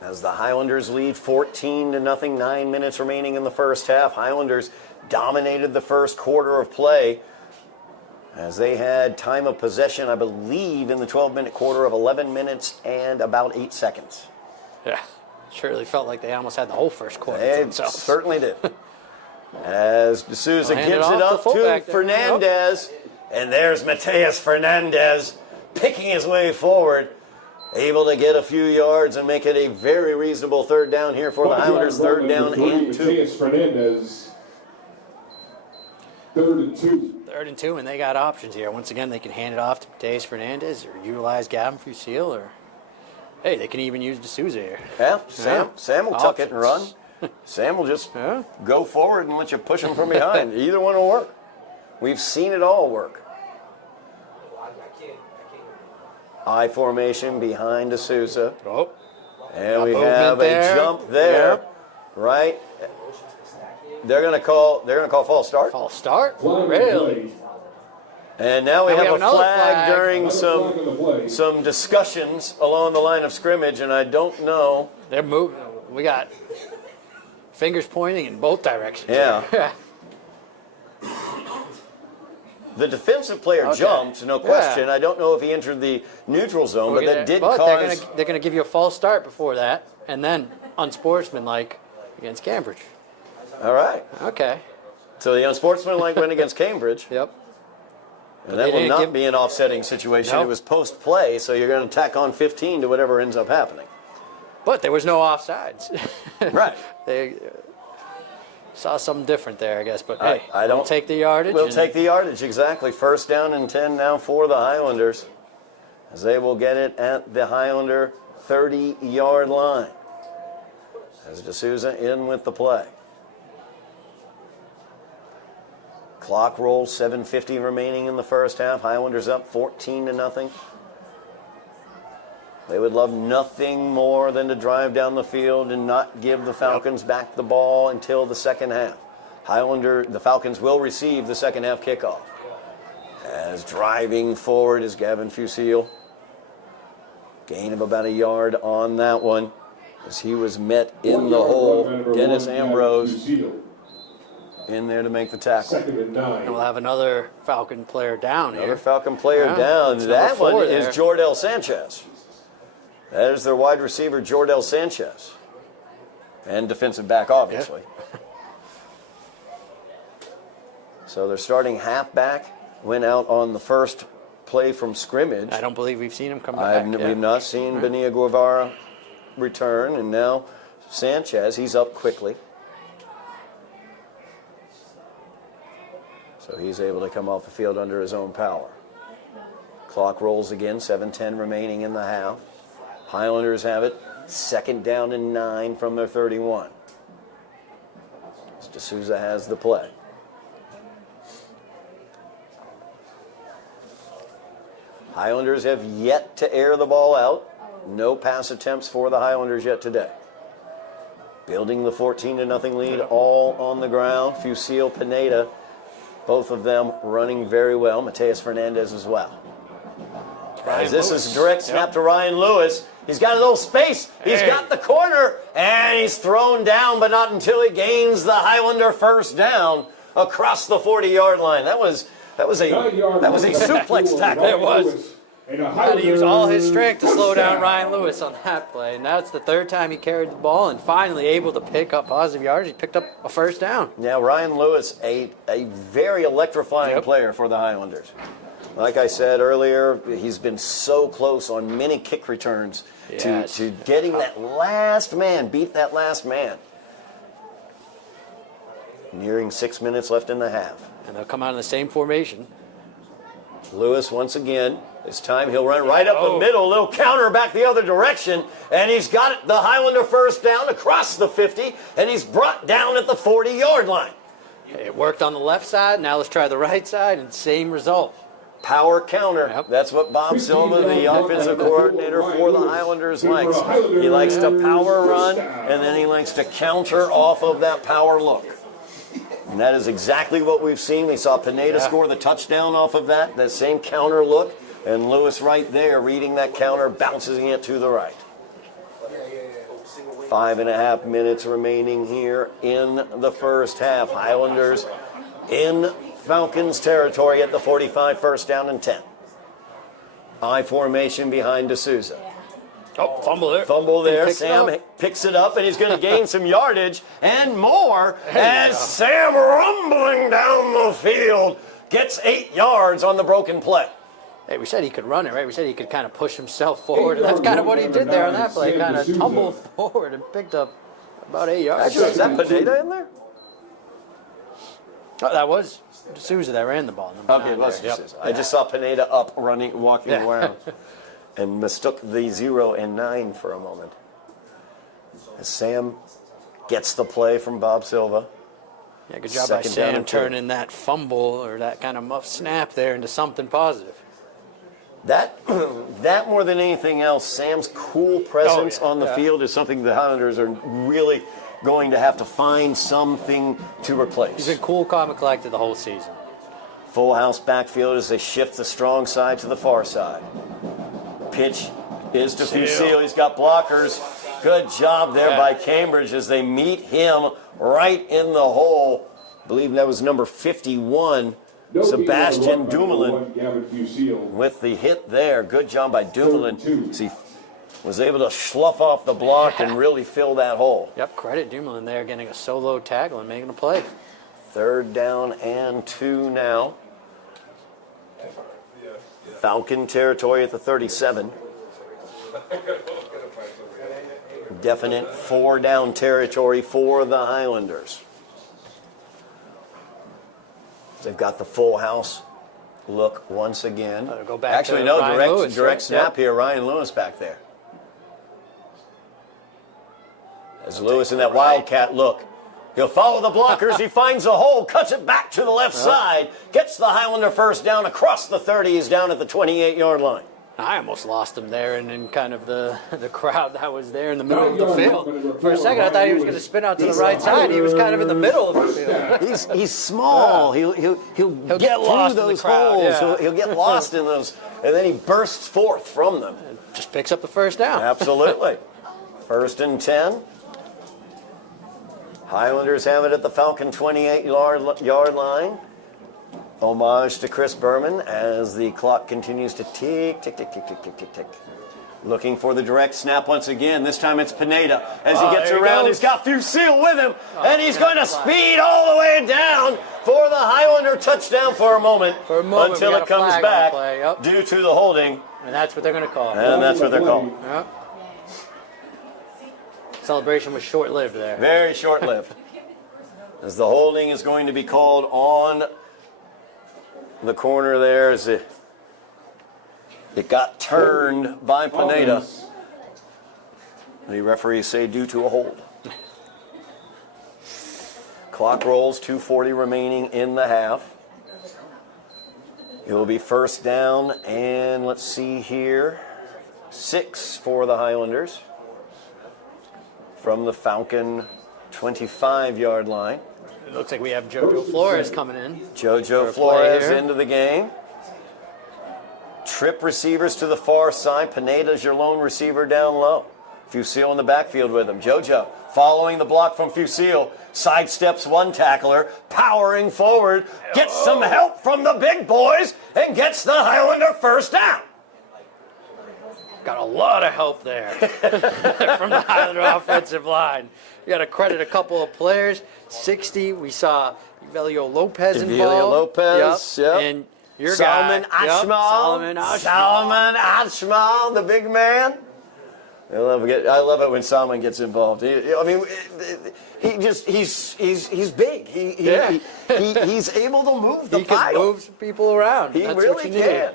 As the Highlanders lead 14-0, 9 minutes remaining in the first half. Highlanders dominated the first quarter of play as they had time of possession, I believe, in the 12-minute quarter of 11 minutes and about 8 seconds. Yeah. Surely felt like they almost had the whole first quarter to They themselves. certainly did. As D'Souza Hand it gives off it to up to fullback there. Fernandez, and there's Mateus Fernandez picking his way forward, able to get a few yards and make it a very reasonable 3rd down here for the Highlanders. 3rd down and 2. Mateus Fernandez. 3rd and 2. 3rd and 2, and they got options here. Once again, they can hand it off to Mateus Fernandez or utilize Gavin Fusil, or hey, they can even use D'Souza here. Yeah, Sam will tuck it and run. Sam will just Yeah. go forward and let you push him from behind. Either one will work. We've seen it all work. I formation behind D'Souza. Oh, And we movement have there. a jump there, Yep. right? They're gonna call false start. false start. Flag on the Really? play. And now we Now we have have a another flag flag. during Another flag on the play. some discussions along the line of scrimmage, and I don't know. They're moving. We got fingers pointing in both directions. Yeah. here. The defensive player Okay. jumped, no Yeah. question. I don't know if he entered the neutral zone, but that did but cause. they're gonna give you a false start before that, and then unsportsmanlike against Cambridge. All right. Okay. So the unsportsmanlike win against Cambridge, Yep. and that They will didn't not give- be an offsetting situation. Nope. It was post play, so you're going to tack on 15 to whatever ends up happening. But there was no offsides. Right. They saw something different there, I guess. But I hey, don't- we'll take the yardage. We'll and take the yardage, exactly. 1st down and 10 now for the Highlanders, as they will get it at the Highlander 30-yard line. As D'Souza in with the play. Clock rolls, 7:50 remaining in the first half. Highlanders up 14-0. They would love nothing more than to drive down the field and not give the Falcons back the ball until the second half. The Falcons will receive the second half kickoff. As driving forward is Gavin Fusil. Gain of about a yard on that one as he was met in the hole. Dennis Ambrose in there to make the tackle. 2nd and 9. And we'll have another Falcon player down Another here. Falcon player Yeah, down. that's That number one 4 is there. Jordell Sanchez. That is their wide receiver, Jordell Sanchez. And defensive back, obviously. So their starting halfback went out on the first play from scrimmage. I don't believe we've seen him come back. We've not seen Benia Guevara return, and now Sanchez, he's up quickly. So he's able to come off the field under his own power. Clock rolls again, 7:10 remaining in the half. Highlanders have it, 2nd down and 9 from their 31. D'Souza has the play. Highlanders have yet to air the ball out. No pass attempts for the Highlanders yet today. Building the 14-0 lead all on the ground. Fusil, Pineda, both of them running very well. Mateus Fernandez as well. As this is a direct snap to Ryan Lewis. He's got a little space. He's got the corner, and he's thrown down, but not until he gains the Highlander first down across the 40-yard line. That was a suplex tackle. It was. Had to use all his strength to slow down Ryan Lewis on that play. And now it's the 3rd time he carried the ball and finally able to pick up positive yards. He picked up a first down. Now, Ryan Lewis, a very electrifying player for the Highlanders. Like I said earlier, he's been so close on many kick returns to getting that last man, beat that last man. Nearing 6 minutes left in the half. And they'll come out in the same formation. Lewis once again. This time he'll run right up the middle, a little counter back the other direction, and he's got the Highlander first down across the 50, and he's brought down at the 40-yard line. It worked on the left side. Now let's try the right side, and same result. Power counter. That's what Bob Silva, the offensive coordinator for the Highlanders, likes. He likes to power run, and then he likes to counter off of that power look. And that is exactly what we've seen. We saw Pineda score the touchdown off of that same counter look. And Lewis right there reading that counter, bouncing it to the right. 5.5 minutes remaining here in the first half. Highlanders in Falcons territory at the 45, 1st down and 10. I formation behind D'Souza. Oh, fumble there. Fumble there. Sam picks it up, and he's going to gain some yardage and more as Sam rumbling down the field gets 8 yards on the broken play. Hey, we said he could run it, right? We said he could kind of push himself forward, and that's kind of what he did there on that play. Kind of tumbled forward and picked up about 8 yards. Actually, is that Pineda in there? Oh, that was D'Souza that ran the ball. Okay, it was D'Souza. I just saw Pineda up, walking around, and mistook the 0 and 9 for a moment. As Sam gets the play from Bob Silva. Yeah, good job by Sam turning that fumble or that kind of muff snap there into something positive. That more than anything else, Sam's cool presence on the field is something the Highlanders are really going to have to find something to replace. He's been cool, calm, and collected the whole season. Full house backfield as they shift the strong side to the far side. Pitch is to Fusil. He's got blockers. Good job there by Cambridge as they meet him right in the hole. I believe that was number 51. Sebastian Dumoulin with the hit there. Good job by Dumoulin. He was able to slough off the block and really fill that hole. Yep, credit Dumoulin there getting a solo tackle and making a play. 3rd down and 2 now. Falcon territory at the 37. Definite 4-down territory for the Highlanders. They've got the full house look once again. Go back Actually, no, direct snap here. Ryan Lewis back there. As Lewis in that wildcat look. He'll follow the blockers. He finds a hole, cuts it back to the left side, gets the Highlander first down across the 30. He's down at the 28-yard line. I almost lost him there, and in kind of the crowd that was there in the middle of the field. For a second, I thought he was going to spin out to the right side. He was kind of in the middle of the field. He's small. He'll get lost through those holes. He'll get lost in those, and then he bursts forth from them. Just picks up the first down. Absolutely. 1st and 10. Highlanders have it at the Falcon 28-yard line. Homage to Chris Berman as the clock continues to tick, tick, tick, tick, tick, tick, tick, tick. Looking for the direct snap once again. This time it's Pineda. As he gets there he around, goes. he's got Fusil with him. And he's going to speed all the way down for the Highlander touchdown for a moment. For a moment, until we got it a comes flag on the back play, yep. due to the holding. And that's what they're going to call. And that's what they're calling. Yep. Celebration was short-lived there. Very short-lived. As the holding is going to be called on the corner there as it got turned by Pineda. The referees say due to a hold. Clock rolls, 2:40 remaining in the half. It will be first down, and let's see here, 6 for the Highlanders from the Falcon 25-yard line. It looks like we have JoJo Flores coming in. JoJo Flores into the game. Trip receivers to the far side. Pineda's your lone receiver down low. Fusil in the backfield with him. JoJo following the block from Fusil. Sidesteps one tackler. Powering forward. Gets some help from the big boys and gets the Highlander first down. Got a lot of help there from the Highlander offensive line. You got to credit a couple of players. 60, we saw Evelio Lopez involved. Evelio Lopez, yep. And your Salman guy. Yep, Ashmal. Salman Ashmal, the big man. I love it when Salman gets involved. He's big. He's able to move the pile. He can move people around. He That's really what you can.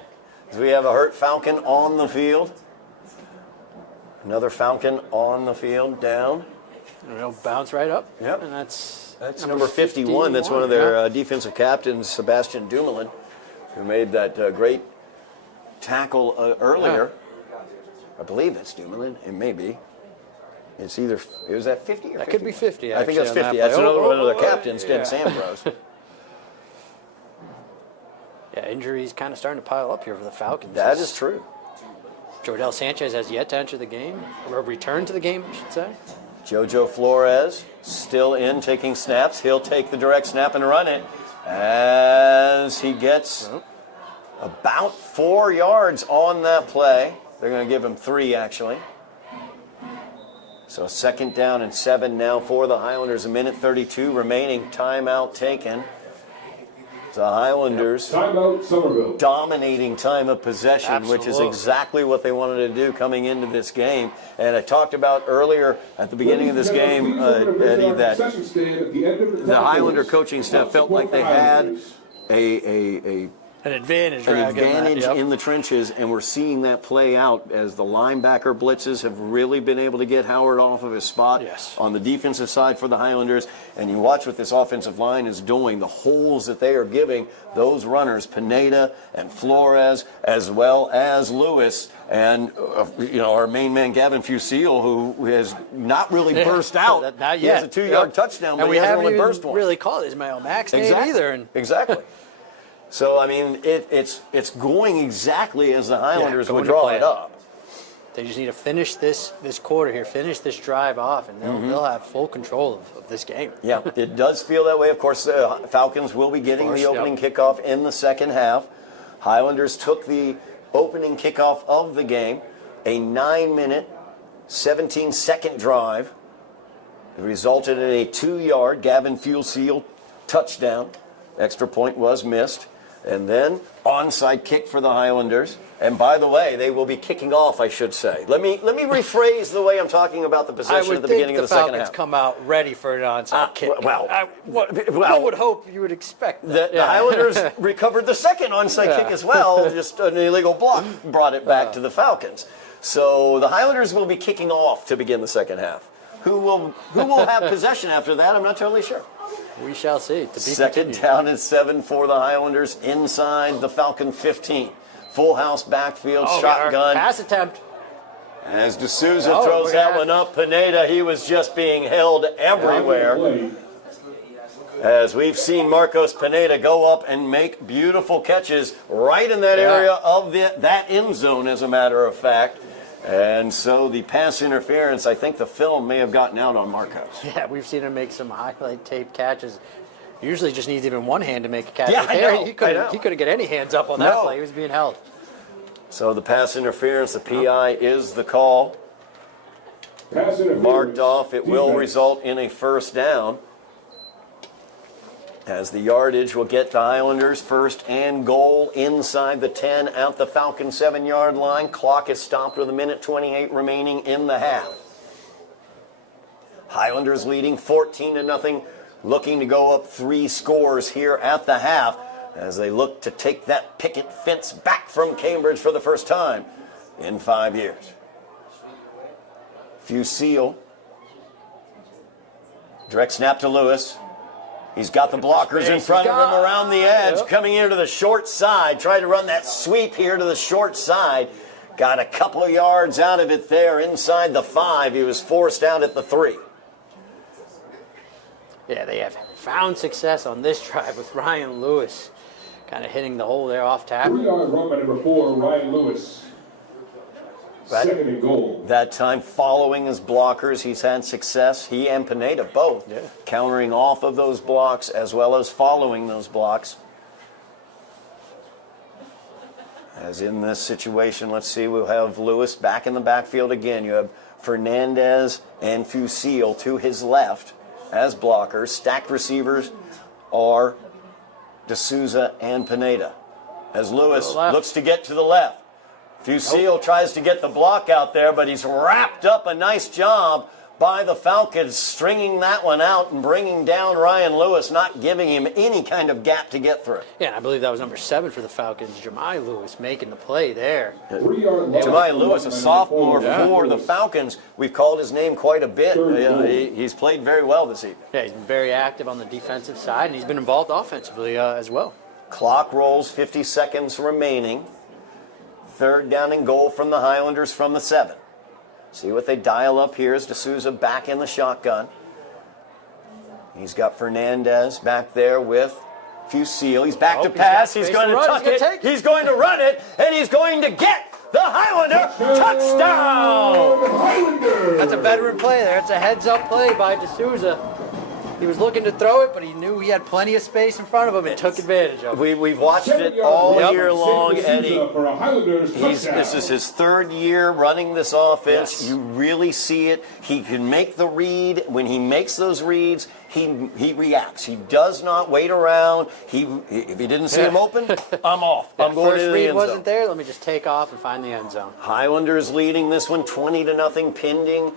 need. We have a hurt Falcon on the field. Another Falcon on the field, down. And it'll bounce right up. Yep. And that's number 51. That's one of their defensive captains, Sebastian Dumoulin, who made that great tackle earlier. Yeah. I believe it's Dumoulin. It may be. It's either, it was at 50 or That 50? could be 50, I think actually, that's on 50. that That's play. another one of the Yeah. captains, Dennis Ambrose. Yeah, injuries kind of starting to pile up here for the Falcons. That is true. Jordel Sanchez has yet to enter the game, or return to the game, I should say. JoJo Flores still in, taking snaps. He'll take the direct snap and run it as he gets about 4 yards on that play. They're going to give him 3, actually. So 2nd down and 7 now for the Highlanders. 1:32 remaining. Timeout taken. The Highlanders Timeout, Somerville. dominating time of possession, which is Absolutely. exactly what they wanted to do coming into this game. And I talked about earlier at the beginning of this game, Eddie, that the Highlander coaching staff felt like they had An advantage, an right? advantage Yep. in the trenches, and we're seeing that play out as the linebacker blitzes have really been able to get Howard off of his spot on the defensive side for the Highlanders. And you watch what this offensive line is doing, the holes that they are giving those runners, Pineda and Flores, as well as Lewis, and our main man Gavin Fusil, who has not really burst out. Not yet. He has a 2-yard touchdown, but and he hasn't haven't really even burst one. really called Ismail Mack's name either. And Exactly. So, I mean, it's going exactly as the Highlanders going would to draw plan. it up. they just need to finish this quarter here, finish this drive off, and they'll have full control of this game. Yeah, it does feel that way. Of course, the Falcons will be getting the opening kickoff in the second half. Highlanders took the opening kickoff of the game, a 9-minute, 17-second drive. It resulted in a 2-yard Gavin Fusil touchdown. Extra point was missed. And then onside kick for the Highlanders. And by the way, they will be kicking off, I should say. Let me rephrase the way I'm talking about the possession at the beginning of the second half. I would think the Falcons come out ready for an onside kick. One would hope you would expect that. The Highlanders recovered the second onside kick as well. Just an illegal block brought it back to the Falcons. So the Highlanders will be kicking off to begin the second half. Who will have possession after that? I'm not totally sure. We shall see. Second down and 7 for the Highlanders inside the Falcon 15. Full house backfield shotgun. Pass attempt. As D'Souza throws that one up, Pineda, he was just being held everywhere. As we've seen Marcos Pineda go up and make beautiful catches right in that area of that end zone, as a matter of fact. And so the pass interference, I think the film may have gotten out on Marcos. Yeah, we've seen him make some highlight tape catches. Usually just needs even one hand to make a catch. Yeah, I know. He couldn't get any hands up on that play. He was being held. So the pass interference, the PI is the call. Pass interference. Marked off. It will Defense. result in a first down. As the yardage will get the Highlanders first and goal inside the 10 at the Falcon 7-yard line. Clock is stopped with 1:28 remaining in the half. Highlanders leading 14-0, looking to go up 3 scores here at the half as they look to take that picket fence back from Cambridge for the first time in 5 years. Fusil. Direct snap to Lewis. He's got the blockers in front of him around the edge, coming into the short side. Tried to run that sweep here to the short side. Got a couple of yards out of it there inside the 5. He was forced out at the 3. Yeah, they have found success on this drive with Ryan Lewis kind of hitting the hole there off tackle. 3-yard run by number 4, Ryan Lewis. Second and goal. That time following his blockers, he's had success. He and Pineda both countering off of those blocks as well as following those blocks. As in this situation, let's see, we'll have Lewis back in the backfield again. You have Fernandez and Fusil to his left as blockers. Stacked receivers are D'Souza and Pineda. As Lewis looks to get to the left. Fusil tries to get the block out there, but he's wrapped up. A nice job by the Falcons, stringing that one out and bringing down Ryan Lewis, not giving him any kind of gap to get through. Yeah, and I believe that was number 7 for the Falcons, Jemai Lewis, making the play there. Jemai Lewis, a sophomore for the Falcons. We've called his name quite a bit. He's played very well this evening. Yeah, he's been very active on the defensive side, and he's been involved offensively as well. Clock rolls, 50 seconds remaining. Third down and goal from the Highlanders from the 7. See what they dial up here as D'Souza back in the shotgun. He's got Fernandez back there with Fusil. He's back to pass. He's going to tuck it. He's going to run it, and he's going to get the Highlander touchdown. That's a veteran play there. It's a heads-up play by D'Souza. He was looking to throw it, but he knew he had plenty of space in front of him and took advantage of it. We've watched it all year long, Eddie. This This is his 3rd year running this offense. Yes. You really see it. He can make the read. When he makes those reads, he reacts. He does not wait around. If he didn't see him open, I'm off. I'm going First to the read end wasn't zone. there. Let me just take off and find the end zone. Highlanders leading this one 20-0, pending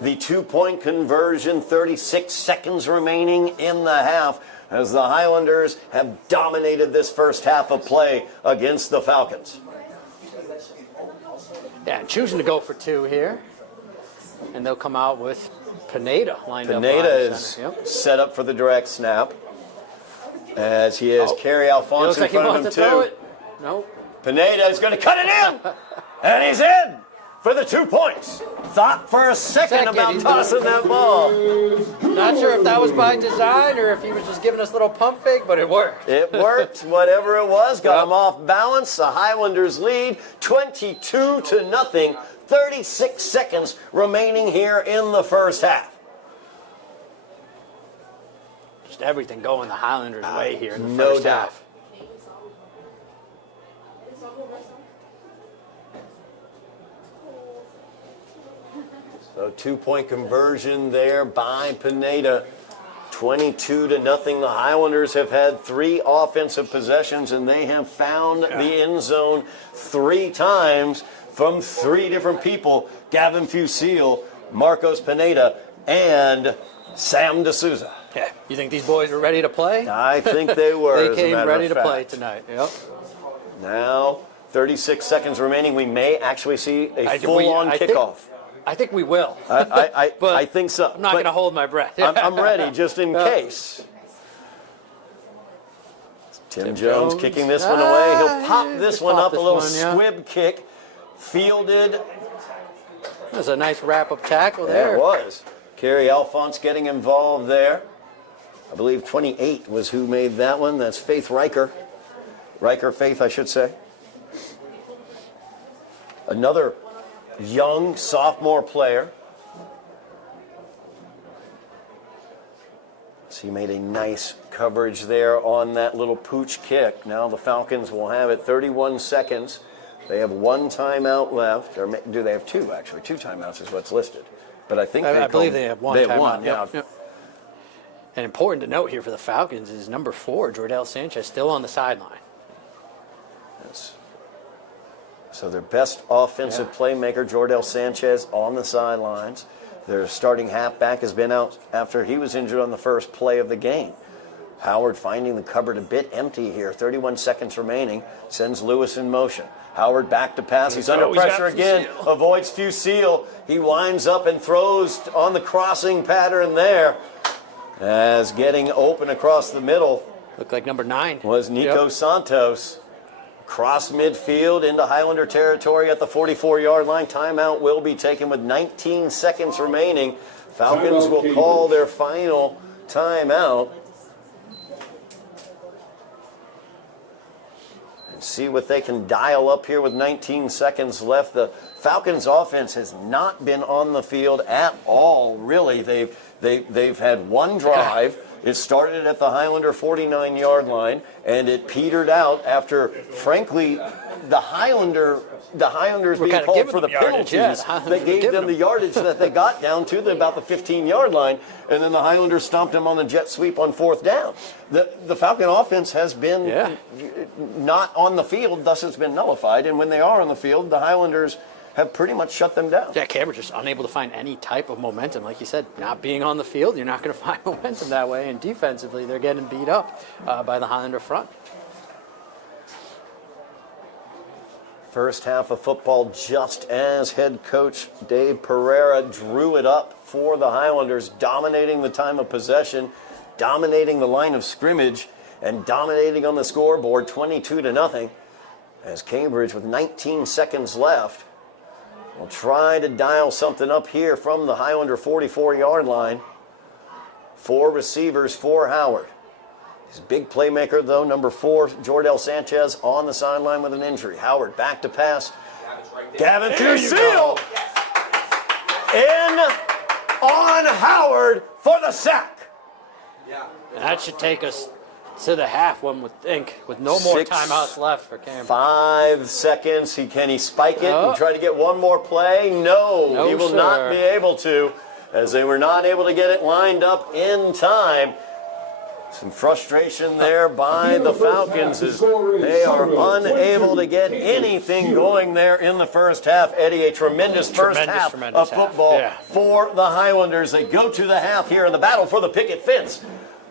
the 2-point conversion, 36 seconds remaining in the half as the Highlanders have dominated this first half of play against the Falcons. Yeah, and choosing to go for 2 here. And they'll come out with Pineda lined up. Pineda behind the is center. Yep. set up for the direct snap as he has Kerry He Alphonse looks in like he front wants of to him throw too. it. Nope. Pineda is going to cut it in, and he's in for the 2 points. Thought for a second about he's tossing that ball. Not sure if that was by design or if he was just giving us a little pump fake, but it worked. It worked, whatever it was, got him off balance. The Highlanders lead 22-0. 36 seconds remaining here in the first half. Just everything going the Highlanders' way here in the No first doubt. half. So 2-point conversion there by Pineda. 22-0. The Highlanders have had 3 offensive possessions, and they have found the end zone 3 times from 3 different people: Gavin Fusil, Marcos Pineda, and Sam D'Souza. Yeah. You think these boys are ready to play? I think they were. They as a came matter ready of to play fact. tonight. Yep. Now, 36 seconds remaining. We may actually see a full-on I kickoff. I think we will. I think so. I'm not going to hold my breath. I'm ready just in case. Tim Jones kicking this one away. He'll pop this one up, a little squib kick. Fielded. That was a nice wrap-up tackle There there. it was. Kerry Alphonse getting involved there. I believe 28 was who made that one. That's Faith Riker. Faith, I should say. Another young sophomore player. So he made a nice coverage there on that little pooch kick. Now the Falcons will have it 31 seconds. They have one timeout left, or do they have two, actually? Two timeouts is what's listed. But I think I believe they have one They timeout. have one, Yep, yeah. yep. And important to note here for the Falcons is number 4, Jordell Sanchez, still on the sideline. Yes. So their best offensive playmaker, Jordell Sanchez, on the sidelines. Their starting halfback has been out after he was injured on the first play of the game. Howard finding the cupboard a bit empty here. 31 seconds remaining. Sends Lewis in motion. Howard back to pass. He's under pressure again. Avoids Fusil. He winds up and throws on the crossing pattern there. As getting open across the middle Looked like number 9 was Nico Santos. Cross midfield into Highlander territory at the 44-yard line. Timeout will be taken with 19 seconds remaining. Falcons will call their final timeout. And see what they can dial up here with 19 seconds left. The Falcons offense has not been on the field at all, really. They've had one drive. It started at the Highlander 49-yard line, and it petered out after, frankly, the Highlanders being called for the penalties. They gave them the yardage that they got down to about the 15-yard line, and then the Highlanders stomped them on the jet sweep on 4th down. The Falcon offense has been not on the field, thus it's been nullified, and when they are on the field, the Highlanders have pretty much shut them down. Yeah, Cam, just unable to find any type of momentum. Like you said, not being on the field, you're not going to find momentum that way. And defensively, they're getting beat up by the Highlander front. First half of football, just as head coach Dave Pereira drew it up for the Highlanders, dominating the time of possession, dominating the line of scrimmage, and dominating on the scoreboard, 22-0. As Cambridge, with 19 seconds left, will try to dial something up here from the Highlander 44-yard line. 4 receivers for Howard. His big playmaker, though, number 4, Jordell Sanchez, on the sideline with an injury. Howard back to pass. Gavin Fusil in on Howard for the sack. And that should take us to the half, one would think, with no more timeouts left for Cam. 5 seconds. Can he spike it and try to get one more play? No, he will not be able to, as they were not able to get it lined up in time. Some frustration there by the Falcons as they are unable to get anything going there in the first half. Eddie, a tremendous first half of football for the Highlanders. They go to the half here in the battle for the picket fence,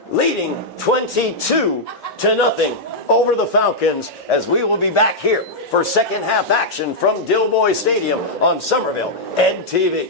leading 22-0 over the Falcons, as we will be back here for second half action from Dilboy Stadium on Somerville Ed TV.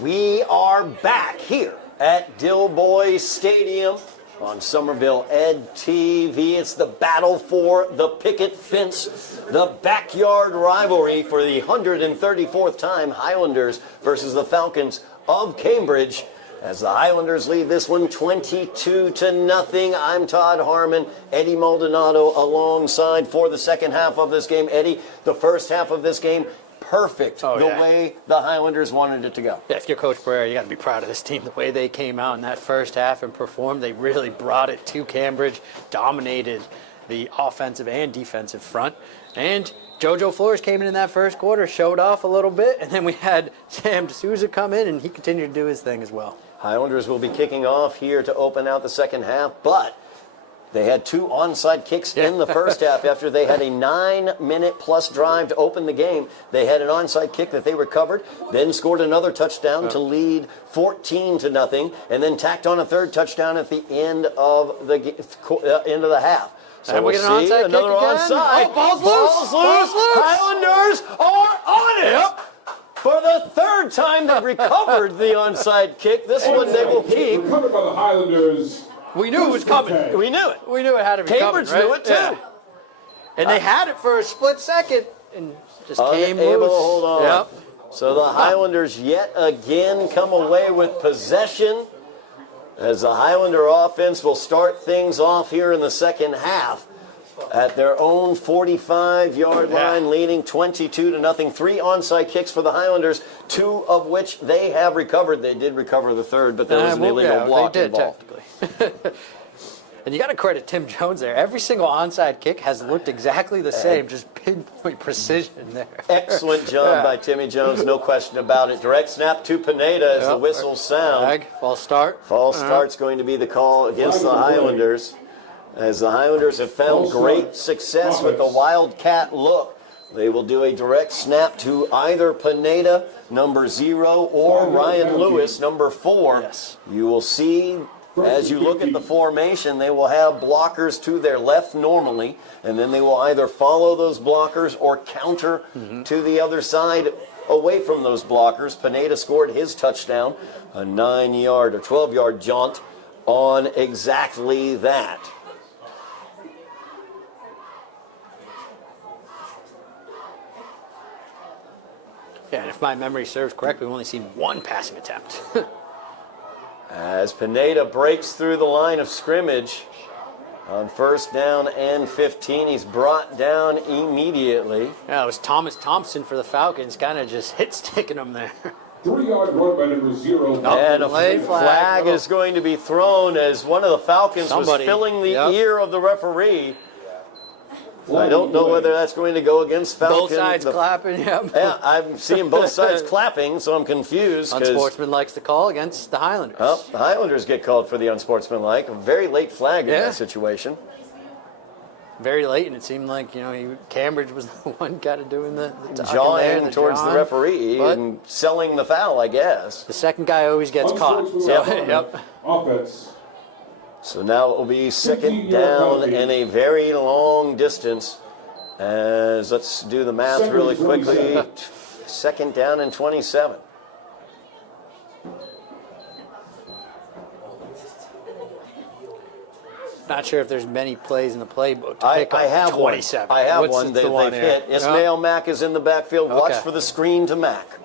We are back here at Dilboy Stadium on Somerville Ed TV. It's the battle for the picket fence, the backyard rivalry for the 134th time, Highlanders versus the Falcons of Cambridge. As the Highlanders lead this one 22-0. I'm Todd Harmon, Eddy Maldonado alongside for the second half of this game. Eddy, the first half of this game, perfect way the Highlanders wanted it to go. Yeah, if you're Coach Pereira, you got to be proud of this team. The way they came out in that first half and performed, they really brought it to Cambridge, dominated the offensive and defensive front. And JoJo Flores came in that first quarter, showed off a little bit, and then we had Sam D'Souza come in, and he continued to do his thing as well. Highlanders will be kicking off here to open out the second half, but they had 2 onside kicks in the first half after they had a 9-minute-plus drive to open the game. They had an onside kick that they recovered, then scored another touchdown to lead 14-0, and then tacked on a third touchdown at the end of the half. So and we we'll get an see onside another kick again. onside. Oh, ball's loose. Ball's loose. Highlanders are on it. Yep. For the third time, they've recovered the onside kick. This one they will keep. Recovered by the Highlanders. We knew it was coming. We knew it. We knew it had to be Cambridge coming, right? knew it too. Yeah. And they had it for a split second and just came Unable loose. to hold on. Yep. So the Highlanders yet again come away with possession as the Highlander offense will start things off here in the second half at their own 45-yard line, leading 22-0. 3 onside kicks for the Highlanders, 2 of which they have recovered. They did recover the third, but there was an illegal block involved. Technically. And you got to credit Tim Jones there. Every single onside kick has looked exactly the same, just pinpoint precision there. Excellent job by Timmy Jones, no question about it. Direct snap to Pineda as the whistles sound. Flag, false start. False start's going to be the call against the Highlanders, as the Highlanders have found great success with the Wildcat look. They will do a direct snap to either Pineda, number 0, or Ryan Lewis, number 4. Yes. You will see, as you look at the formation, they will have blockers to their left normally, and then they will either follow those blockers or counter to the other side away from those blockers. Pineda scored his touchdown, a 9-yard or 12-yard jaunt on exactly that. Yeah, and if my memory serves correctly, we've only seen 1 passing attempt. As Pineda breaks through the line of scrimmage on 1st down and 15, he's brought down immediately. Yeah, it was Thomas Thompson for the Falcons, kind of just hit-sticking them there. 3-yard run by number 0. And a Late flag is going to be thrown as one of the Falcons was filling the ear of the referee. I don't know whether that's going to go against Falcons. Both sides clapping, Yeah, I'm seeing both sides clapping, so I'm confused. Unsportsmanlike the call against the Highlanders. Oh, the Highlanders get called for the unsportsmanlike. A very late flag in that situation. Very late, and it seemed like, Cambridge was the one kind of doing the jawing towards the referee and selling the foul, I guess. The second guy always gets caught. So, Offense. So now it will be 2nd down and a very long distance. As let's do the math really quickly. 2nd down and 27. Not sure if there's many plays in the playbook to pick up I have 27. One. I have What's one. They've here? hit. Ismail Mack is in the backfield. Watch Okay. for the screen to Mack.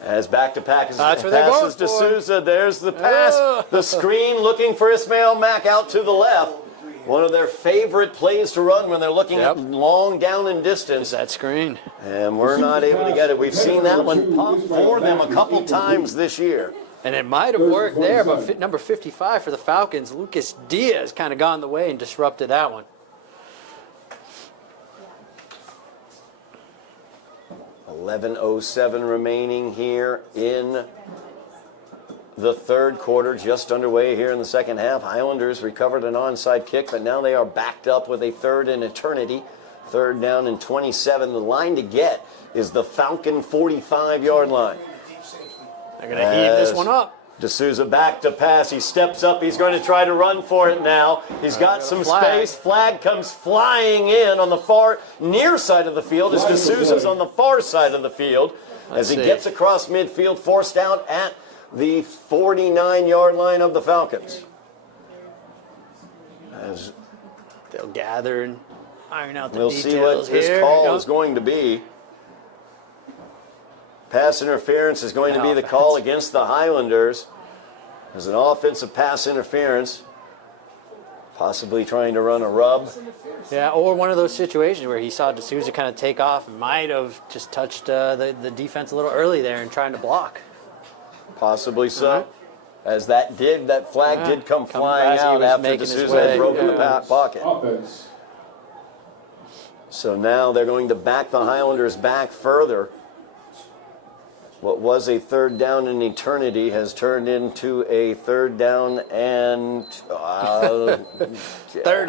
As back-to-pack That's what they're passes going to for. Souza. There's the pass. The screen looking for Ismail Mack out to the left. One of their favorite plays to run when they're looking at long down and distance. That screen. And we're not able to get it. We've seen that one pop for them a couple times this year. And it might have worked there, but number 55 for the Falcons, Lucas Diaz, kind of got in the way and disrupted that one. 11:07 remaining here in the third quarter, just underway here in the second half. Highlanders recovered an onside kick, but now they are backed up with a 3rd and eternity. 3rd down and 27. The line to get is the Falcon 45-yard line. They're going to heave this one up. D'Souza back to pass. He steps up. He's going to try to run for it now. He's got some space. Flag comes flying in on the far near side of the field as D'Souza's on the far side of the field. As he gets across midfield, forced out at the 49-yard line of the Falcons. As they'll gather and iron out the we'll details see what here. his call is going to be. Pass interference is going to be the call against the Highlanders. There's an offensive pass interference. Possibly trying to run a rub. Yeah, or one of those situations where he saw D'Souza kind of take off and might have just touched the defense a little early there and trying to block. Possibly so. As that flag did come flying out after D'Souza had broken the pocket. Offense. So now they're going to back the Highlanders back further. What was a third down in eternity has turned into a third down and 30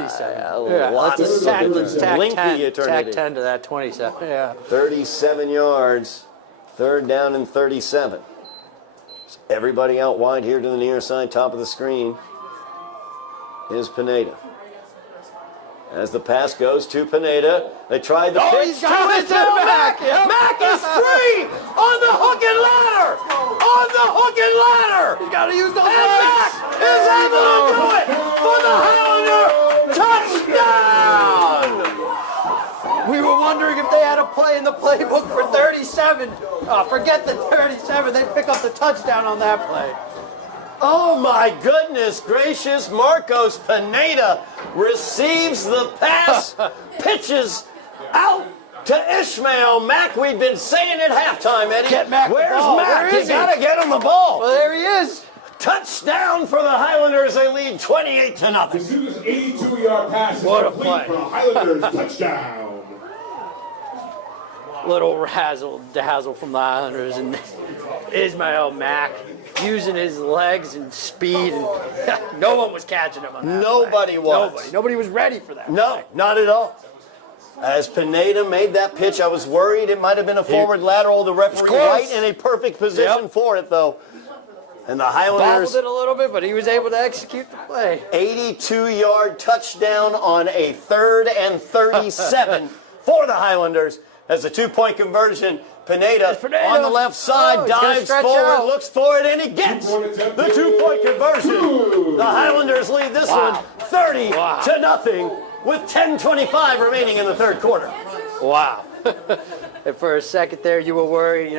seconds. Lengthy eternity. Tack 10 to that 27. Yeah. 37 yards. Third down and 37. Everybody out wide here to the near side, top of the screen, is Pineda. As the pass goes to Pineda, they tried the pitch to his Mack. Mack is free on the hook and ladder. On the hook and ladder. He's got to use those And Mack is able to do it for the Highlander touchdown. We were wondering if they had a play in the playbook for 37. Forget the 37. They pick up the touchdown on that play. Oh my goodness gracious, Marcos Pineda receives the pass, pitches out to Ishmael Mack. We've been saying at halftime, Eddie. Get Mack the Where's ball. Mack? Where is You gotta get him the ball. Well, there he is. Touchdown for the Highlanders. They lead 28-0. D'Souza's 82-yard pass is What a complete play. for a Highlanders touchdown. Little razzle-dazzle from the Highlanders and Ismail Mack using his legs and speed, and no one was catching him on that. Nobody was. Nobody was ready for that. No, not at all. As Pineda made that pitch, I was worried it might have been a forward lateral. The referee right in a perfect position for it, though. And the Highlanders Bobbled it a little bit, but he was able to execute the play. 82-yard touchdown on a 3rd and 37 for the Highlanders. As a 2-point conversion, Pineda on the left side dives forward, looks for it, and he gets the 2-point conversion. The Highlanders lead this one 30-0 with 10:25 remaining in the third quarter. Wow. And for a second there, you were worried,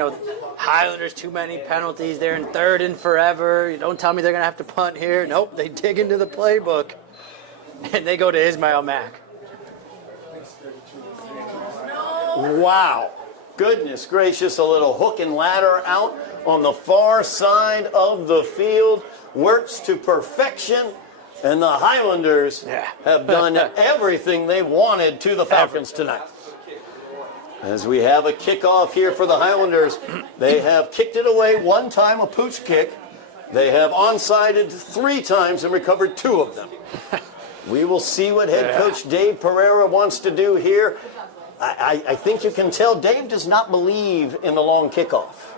Highlanders, too many penalties. They're in third and forever. You don't tell me they're going to have to punt here. Nope, they dig into the playbook, and they go to Ismail Mack. Wow. Goodness gracious, a little hook and ladder out on the far side of the field. Works to perfection. And the Highlanders have done everything they wanted to the Falcons tonight. As we have a kickoff here for the Highlanders, they have kicked it away one time, a pooch kick. They have onsided 3 times and recovered 2 of them. We will see what head coach Dave Pereira wants to do here. I think you can tell Dave does not believe in the long kickoff.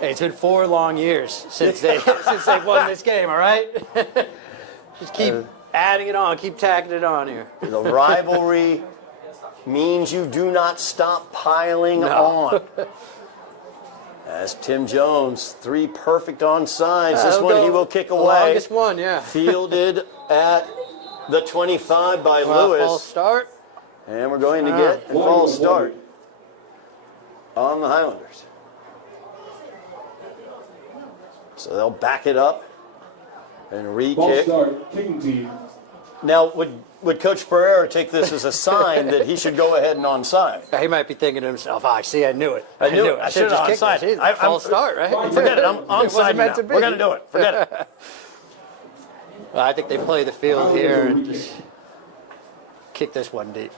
Hey, it's been 4 long years since they've won this game, all right? Just keep adding it on, keep tacking it on here. The rivalry means you do not stop piling on. As Tim Jones, 3 perfect onsides. This one he will kick away. Longest one, Fielded at the 25 by Lewis. False start. And we're going to get a false start on the Highlanders. So they'll back it up and re-kick. False start, kicking team. Now, would Coach Pereira take this as a sign that he should go ahead and onside? He might be thinking to himself, I knew it. I knew it. I should have just kicked it. False start, right? Forget it. I'm onside now. We're going to do it. Forget it. Well, I think they play the field here and just kick this one deep.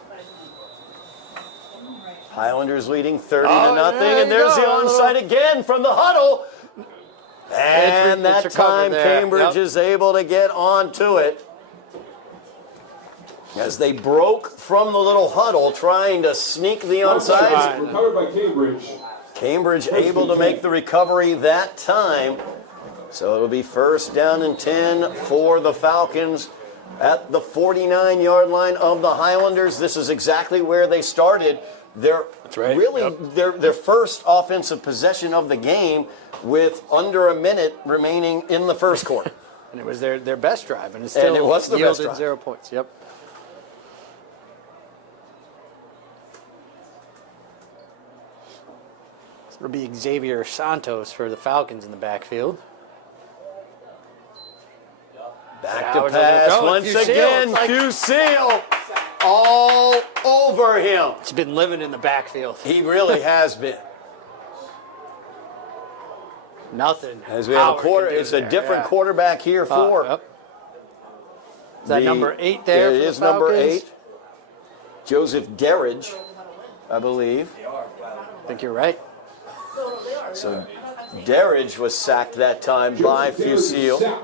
Highlanders leading 30-0, and there's the onside again from the huddle. And that time Cambridge is able to get onto it. As they broke from the little huddle trying to sneak the onside. Recovered by Cambridge. Cambridge able to make the recovery that time. So it'll be first down and 10 for the Falcons at the 49-yard line of the Highlanders. This is exactly where they started. They're really their first offensive possession of the game with under a minute remaining in the first quarter. And it was their best drive, and it still yielded 0 points. Yep. So it'll be Xavier Santos for the Falcons in the backfield. Back to pass once again. Fusile all over him. He's been living in the backfield. He really has been. Nothing. As we have it's a different quarterback here for. Is that number 8 there? It is number 8. Joseph Derridge, I believe. I think you're right. So Derridge was sacked that time by Fusile.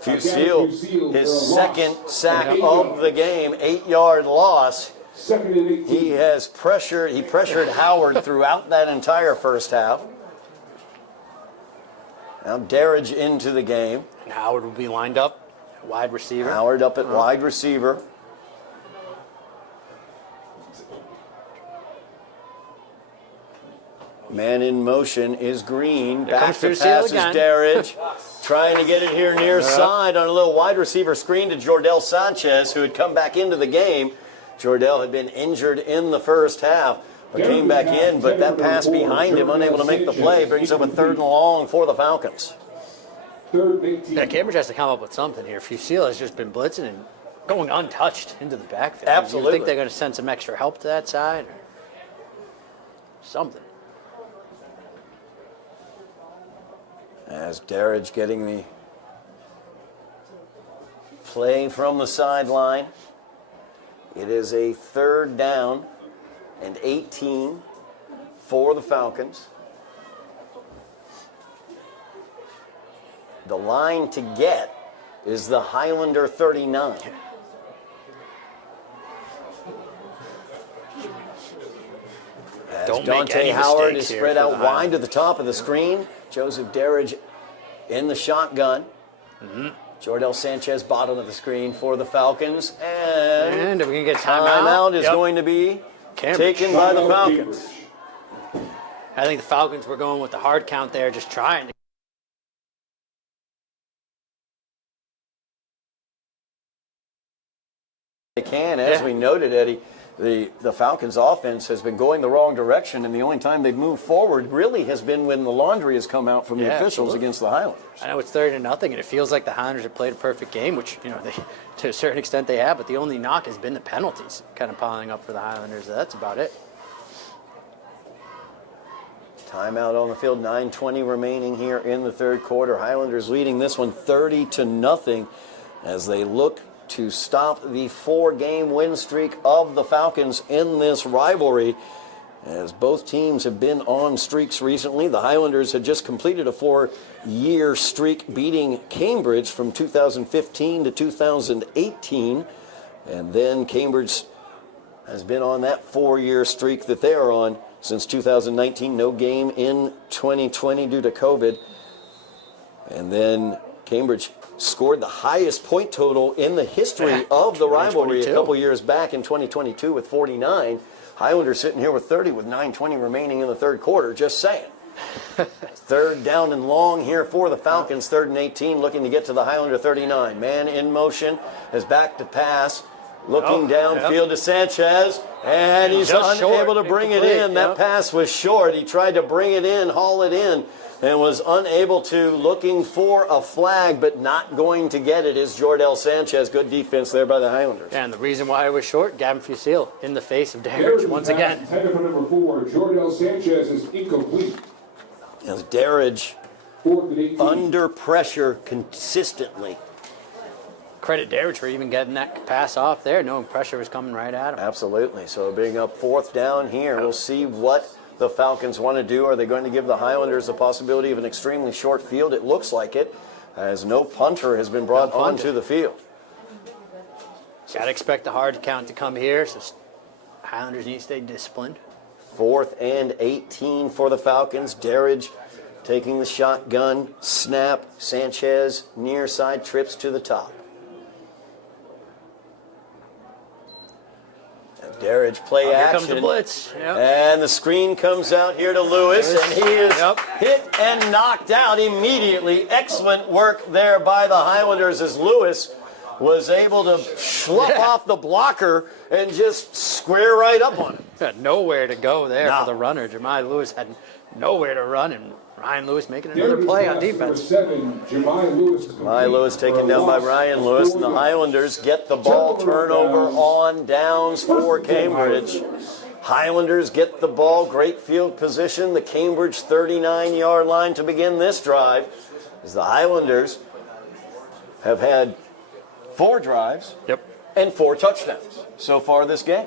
Fusile, his second sack of the game, 8-yard loss. He pressured Howard throughout that entire first half. Now Derridge into the game. And Howard will be lined up at wide receiver. Howard up at wide receiver. Man in motion is Green. Back to pass is Derridge. Trying to get it here near side on a little wide receiver screen to Jordell Sanchez, who had come back into the game. Jordell had been injured in the first half, but came back in. But that pass behind him, unable to make the play, brings up a 3rd and long for the Falcons. Yeah, Cambridge has to come up with something here. Fusile has just been blitzing and going untouched into the backfield. Absolutely. You think they're going to send some extra help to that side or something? As Derridge getting the play from the sideline. It is a 3rd down and 18 for the Falcons. The line to get is the Highlander 39. As Dante Howard is spread out wide to the top of the screen. Joseph Derridge in the shotgun. Jordell Sanchez bottom of the screen for the Falcons. And are we going to get a timeout? Timeout is going to be taken by the Falcons. I think the Falcons were going with the hard count there, just trying to. They can, as we noted, Eddie. The Falcons' offense has been going the wrong direction, and the only time they've moved forward really has been when the laundry has come out from the officials against the Highlanders. I know it's 30-0, and it feels like the Highlanders have played a perfect game, which they, to a certain extent they have, but the only knock has been the penalties kind of piling up for the Highlanders. That's about it. Timeout on the field, 9:20 remaining here in the third quarter. Highlanders leading this one 30-0 as they look to stop the 4-game win streak of the Falcons in this rivalry. As both teams have been on streaks recently, the Highlanders had just completed a 4-year streak beating Cambridge from 2015 to 2018. And then Cambridge has been on that 4-year streak that they are on since 2019. No game in 2020 due to COVID. And then Cambridge scored the highest point total in the history of the rivalry a couple years back in 2022 with 49. Highlanders sitting here with 30 with 9:20 remaining in the third quarter. Just saying. 3rd down and long here for the Falcons. 3rd and 18, looking to get to the Highlander 39. Man in motion, is back to pass. Looking downfield to Sanchez, and he's unable to bring it in. That pass was short. He tried to bring it in, haul it in, and was unable to. Looking for a flag, but not going to get it is Jordell Sanchez. Good defense there by the Highlanders. And the reason why it was short, Gavin Fusile in the face of Derridge once again. Header number 4, Jordell Sanchez is incomplete. As Derridge under pressure consistently. Credit Derridge for even getting that pass off there, knowing pressure was coming right at him. Absolutely. So being up 4th down here, we'll see what the Falcons want to do. Are they going to give the Highlanders the possibility of an extremely short field? It looks like it, as no punter has been brought onto the field. Got to expect the hard count to come here, so Highlanders need to stay disciplined. 4th and 18 for the Falcons. Derridge taking the shotgun snap. Sanchez near side trips to the top. Darridge play Here action. comes the blitz. Yep. And the screen comes out here to Lewis, and he is Yep. hit and knocked out immediately. Excellent work there by the Highlanders as Lewis was able to slough off the blocker and just square right up on him. Had nowhere to go there No. for the runner. Jemiah Lewis had nowhere to run, and Ryan Lewis making another play on defense. Jemiah Lewis taken down by Ryan Lewis, and the Highlanders get the ball turnover on downs for Cambridge. Highlanders get the ball, great field position, the Cambridge 39-yard line to begin this drive, as the Highlanders have had 4 drives Yep. and 4 touchdowns so far this game.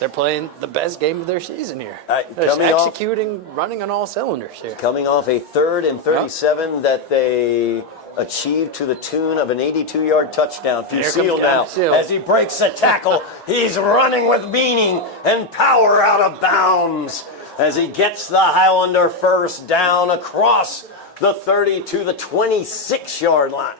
They're playing the best game of their season here. They're coming off- executing, running on all cylinders here. Coming off a 3rd and 37 that they achieved to the tune of an 82-yard touchdown. Here comes Fusil now Fusil. as he breaks the tackle. He's running with meaning and power out of bounds as he gets the Highlander first down across the 30 to the 26-yard line.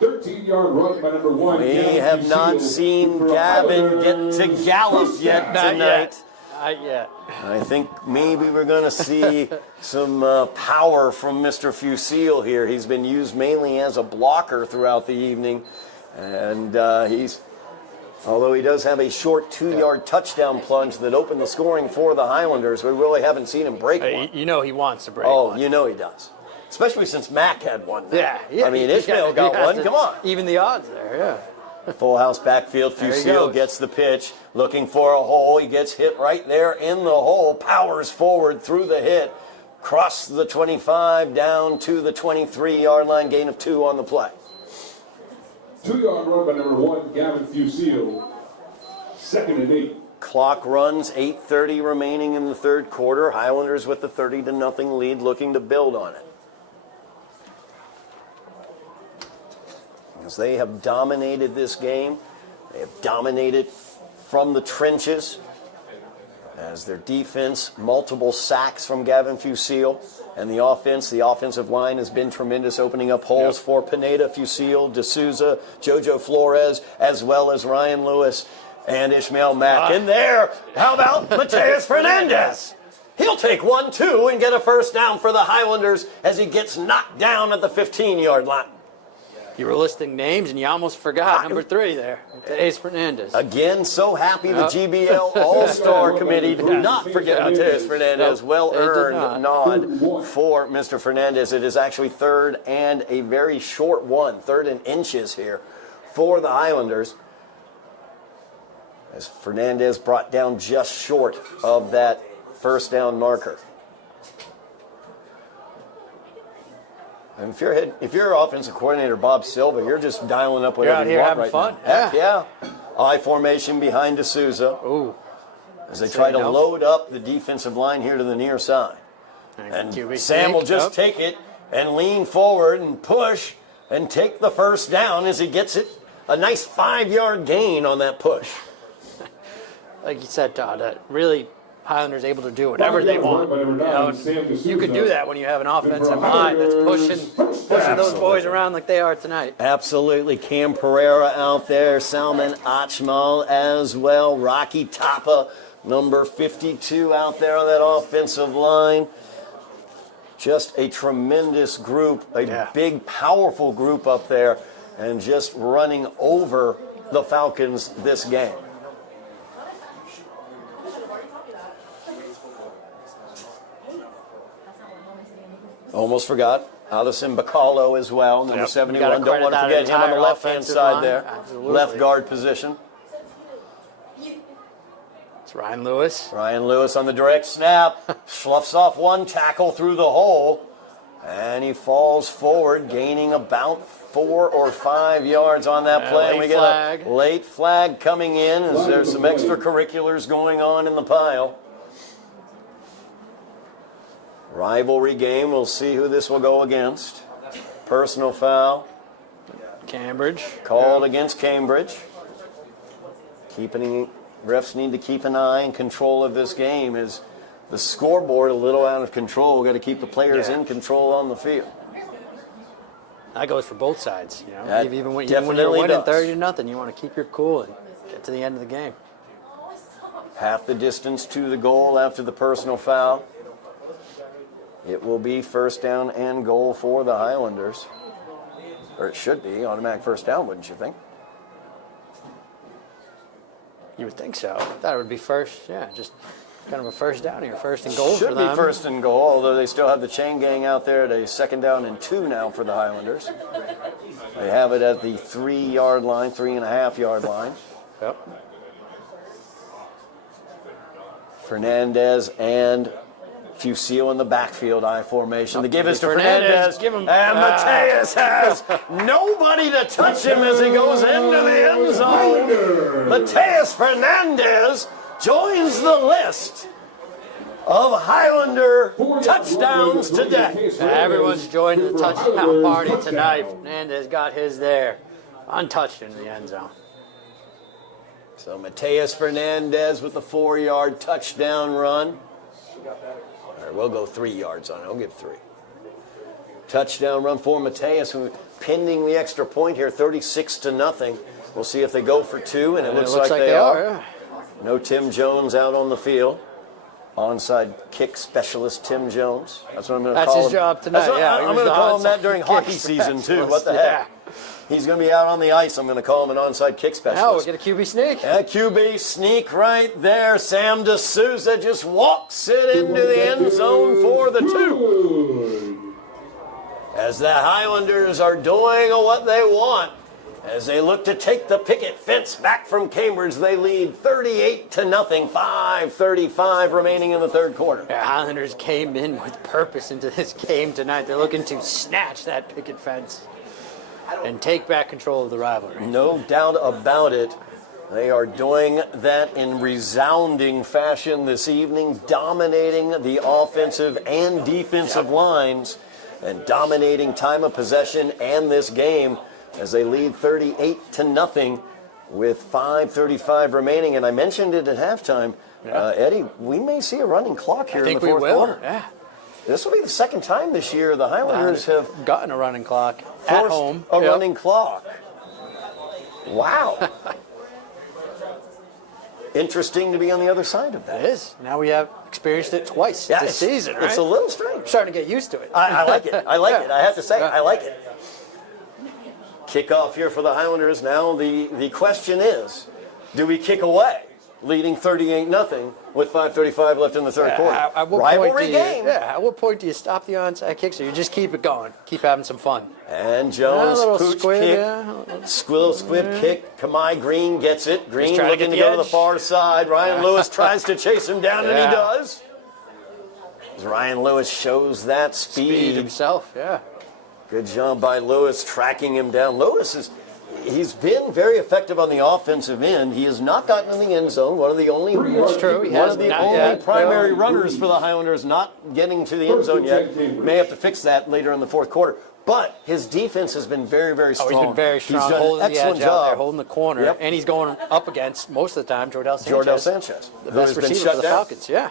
13-yard run by number 1. We have not seen Gavin get to gallop yet Not tonight. yet. Not yet. I think maybe we're going to see some power from Mr. Fusil here. He's been used mainly as a blocker throughout the evening. And although he does have a short 2-yard touchdown plunge that opened the scoring for the Highlanders, we really haven't seen him break one. You know he wants to break Oh, one. you know he does. Especially since Mac had one. Yeah. I mean, Ishmael got he has one. to Come on. Even the odds there, yeah. Full house backfield. There he Fusil goes. gets the pitch, looking for a hole. He gets hit right there in the hole, powers forward through the hit, cross the 25 down to the 23-yard line, gain of 2 on the play. 2-yard run by number 1, Gavin Fusil. 2nd and 8. Clock runs, 8:30 remaining in the 3rd quarter. Highlanders with the 30-0 lead, looking to build on it. As they have dominated this game, they have dominated from the trenches. As their defense, multiple sacks from Gavin Fusil. And the offensive line has been tremendous, opening up holes for Pineda, Fusil, D'Souza, Jojo Flores, as well as Ryan Lewis and Ishmael Mack. In there, how about Mateus Fernandez? He'll take 1-2 and get a first down for the Highlanders as he gets knocked down at the 15-yard line. You were listing names and you almost forgot number 3 there. Today's Fernandez. Again, so happy the GBL All-Star Committee did not forget Mateus Fernandez. Well-earned nod for Mr. Fernandez. It is actually 3rd and a very short one, 3rd and inches here for the Highlanders. As Fernandez brought down just short of that first down marker. And if you're offensive coordinator Bob Silva, you're just dialing up whatever out you here want having right fun. now. Heck yeah. I formation behind D'Souza. Ooh. As they try to load up the defensive line here to the near side. And QB Sam will sneak. just take it and lean forward and push and take the first down as he gets it. A nice 5-yard gain on that push. Like you said, Todd, really Highlanders able to do whatever they want. You could do that when you have an offensive line that's pushing those boys around like they are tonight. Absolutely. Cam Pereira out there. Salman Achmal as well. Rocky Tapa, number 52 out there on that offensive line. Just a tremendous group, a big, powerful group up there, and just running over the Falcons this game. Almost forgot. Alison Bacallo as well, number 71. Don't want to forget him on the left-hand side there. Absolutely. Left guard position. It's Ryan Lewis. Ryan Lewis on the direct snap. Sloughs off one tackle through the hole. And he falls forward, gaining about 4 or 5 yards on that play. And we get a late flag coming in as there's some extracurriculars going on in the pile. Rivalry game. We'll see who this will go against. Personal foul. Cambridge. Called against Cambridge. Refs need to keep an eye and control of this game as the scoreboard a little out of control. We've got to keep the players in control on the field. That goes for both sides. You know, That even when definitely you're winning does. 30-0, you want to keep your cool and get to the end of the game. Half the distance to the goal after the personal foul. It will be first down and goal for the Highlanders. Or it should be automatic first down, wouldn't you think? You would think so. I thought it would be first. Yeah, just kind of a first down here, first and goal Should for them. be first and goal, although they still have the chain gang out there at a second down and 2 now for the Highlanders. They have it at the 3-yard line, 3.5-yard line. Yep. Fernandez and Fusil in the backfield, I formation. The give is to Fernandez. Fernandez. Give him- And Mateus has nobody to touch him as he goes into the end zone. Mateus Fernandez joins the list of Highlander touchdowns today. Everyone's joined the touchdown party tonight. Fernandez got his there, untouched in the end zone. So Mateus Fernandez with the 4-yard touchdown run. Or we'll go 3 yards on it. I'll give 3. Touchdown run for Mateus, who pending the extra point here, 36-0. We'll see if they go for 2, and it looks like they are. Yeah. No Tim Jones out on the field. Onside kick specialist Tim Jones. That's what I'm going to call him. That's his job tonight. That's what Yeah, I'm going to call him that during onside hockey kick season, too. specialist. What the heck? He's going to be out on the ice. I'm going to call him an onside kick Now specialist. we get a QB sneak. A QB sneak right there. Sam D'Souza just walks it into the end zone for the 2. As the Highlanders are doing what they want. As they look to take the picket fence back from Cambridge, they lead 38-0. 5:35 remaining in the third quarter. The Highlanders came in with purpose into this game tonight. They're looking to snatch that picket fence and take back control of the rivalry. No doubt about it. They are doing that in resounding fashion this evening, dominating the offensive and defensive lines and dominating time of possession and this game as they lead 38-0 with 5:35 remaining. And I mentioned it at halftime. Eddie, we may see a running clock here in the fourth quarter. Yeah. This will be the second time this year the Highlanders have gotten a running clock at forced home. a running clock. Wow. Interesting to be on the other side of that. It is. Now we have experienced it twice this season, right? It's a little strange. Starting to get used to it. I like it. I like it. I have to say, Yeah. I like it. Kickoff here for the Highlanders. Now the question is, do we kick away, leading 38-0 with 5:35 left in the third quarter? At what Rivalry point do game. At what point do you stop the onside kicks, or you just keep it going, keep having some fun? And Jones, A little pooch squib, kick, yeah. squib kick. Kamai Green gets it. Green trying to looking get to the go to the edge. far side. Ryan Lewis tries to chase him down, and he Yeah. does. As Ryan Lewis shows that Speed himself, yeah. Good job by Lewis tracking him down. He's been very effective on the offensive end. He has not gotten in the end zone. One of the only true. He has not only yet. primary runners for the Highlanders not getting to the end zone yet. May have to fix that later in the fourth quarter. But his defense has been very, very strong. Oh, he's been very strong, He's done holding an the excellent edge out there, job. holding the corner, Yep. and he's going up against, most of the time, Jordell Sanchez. The The best receiver for the Falcons, yeah.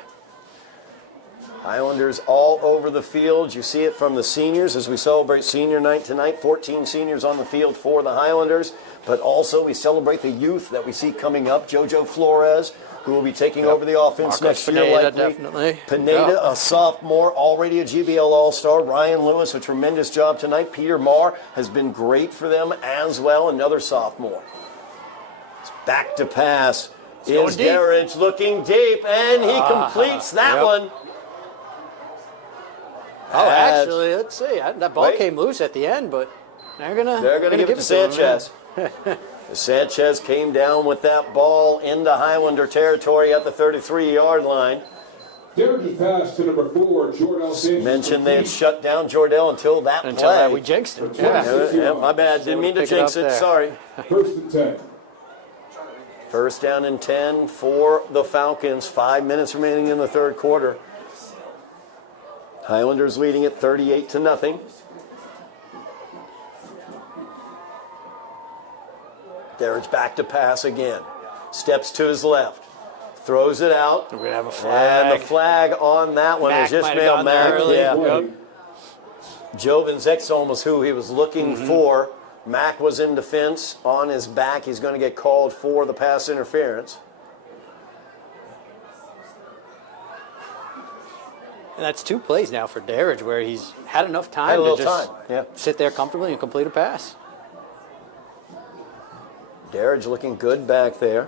Highlanders all over the field. You see it from the seniors as we celebrate senior night tonight. 14 seniors on the field for the Highlanders. But also we celebrate the youth that we see coming up. JoJo Flores, who will be taking over the offense Marcos next year. Pineda, Likely. definitely. Pineda, Yeah. a sophomore, already a GBL All-Star. Ryan Lewis, a tremendous job tonight. Peter Marr has been great for them as well, another sophomore. It's back to pass. going Is deep. Garage looking deep, and he completes that yep. one. Oh, actually, let's see. That ball Wait. came loose at the end, but they're gonna give it to him, Sanchez. Sanchez came down with that ball into Highlander territory at the 33-yard line. Derek pass to number 4, Jordell Sanchez. Mentioned they had shut down Jordell until that Until play. we jinxed him. Yeah, my bad. Didn't mean to Pick it jinx up it. there. Sorry. First and 10. First down and 10 for the Falcons. 5 minutes remaining in the third quarter. Highlanders leading it 38-0. Derrick's back to pass again. Steps to his left. Throws it out. We're going to have a flag. And the flag on that one is Ishmael Mack. Yeah. Yep. Jovin's Exome was who he was looking for. Mack was in defense on his back. He's going to get called for the pass interference. And that's 2 plays now for Darridge where he's had enough time to just sit there comfortably and complete a pass. Darridge looking good back there.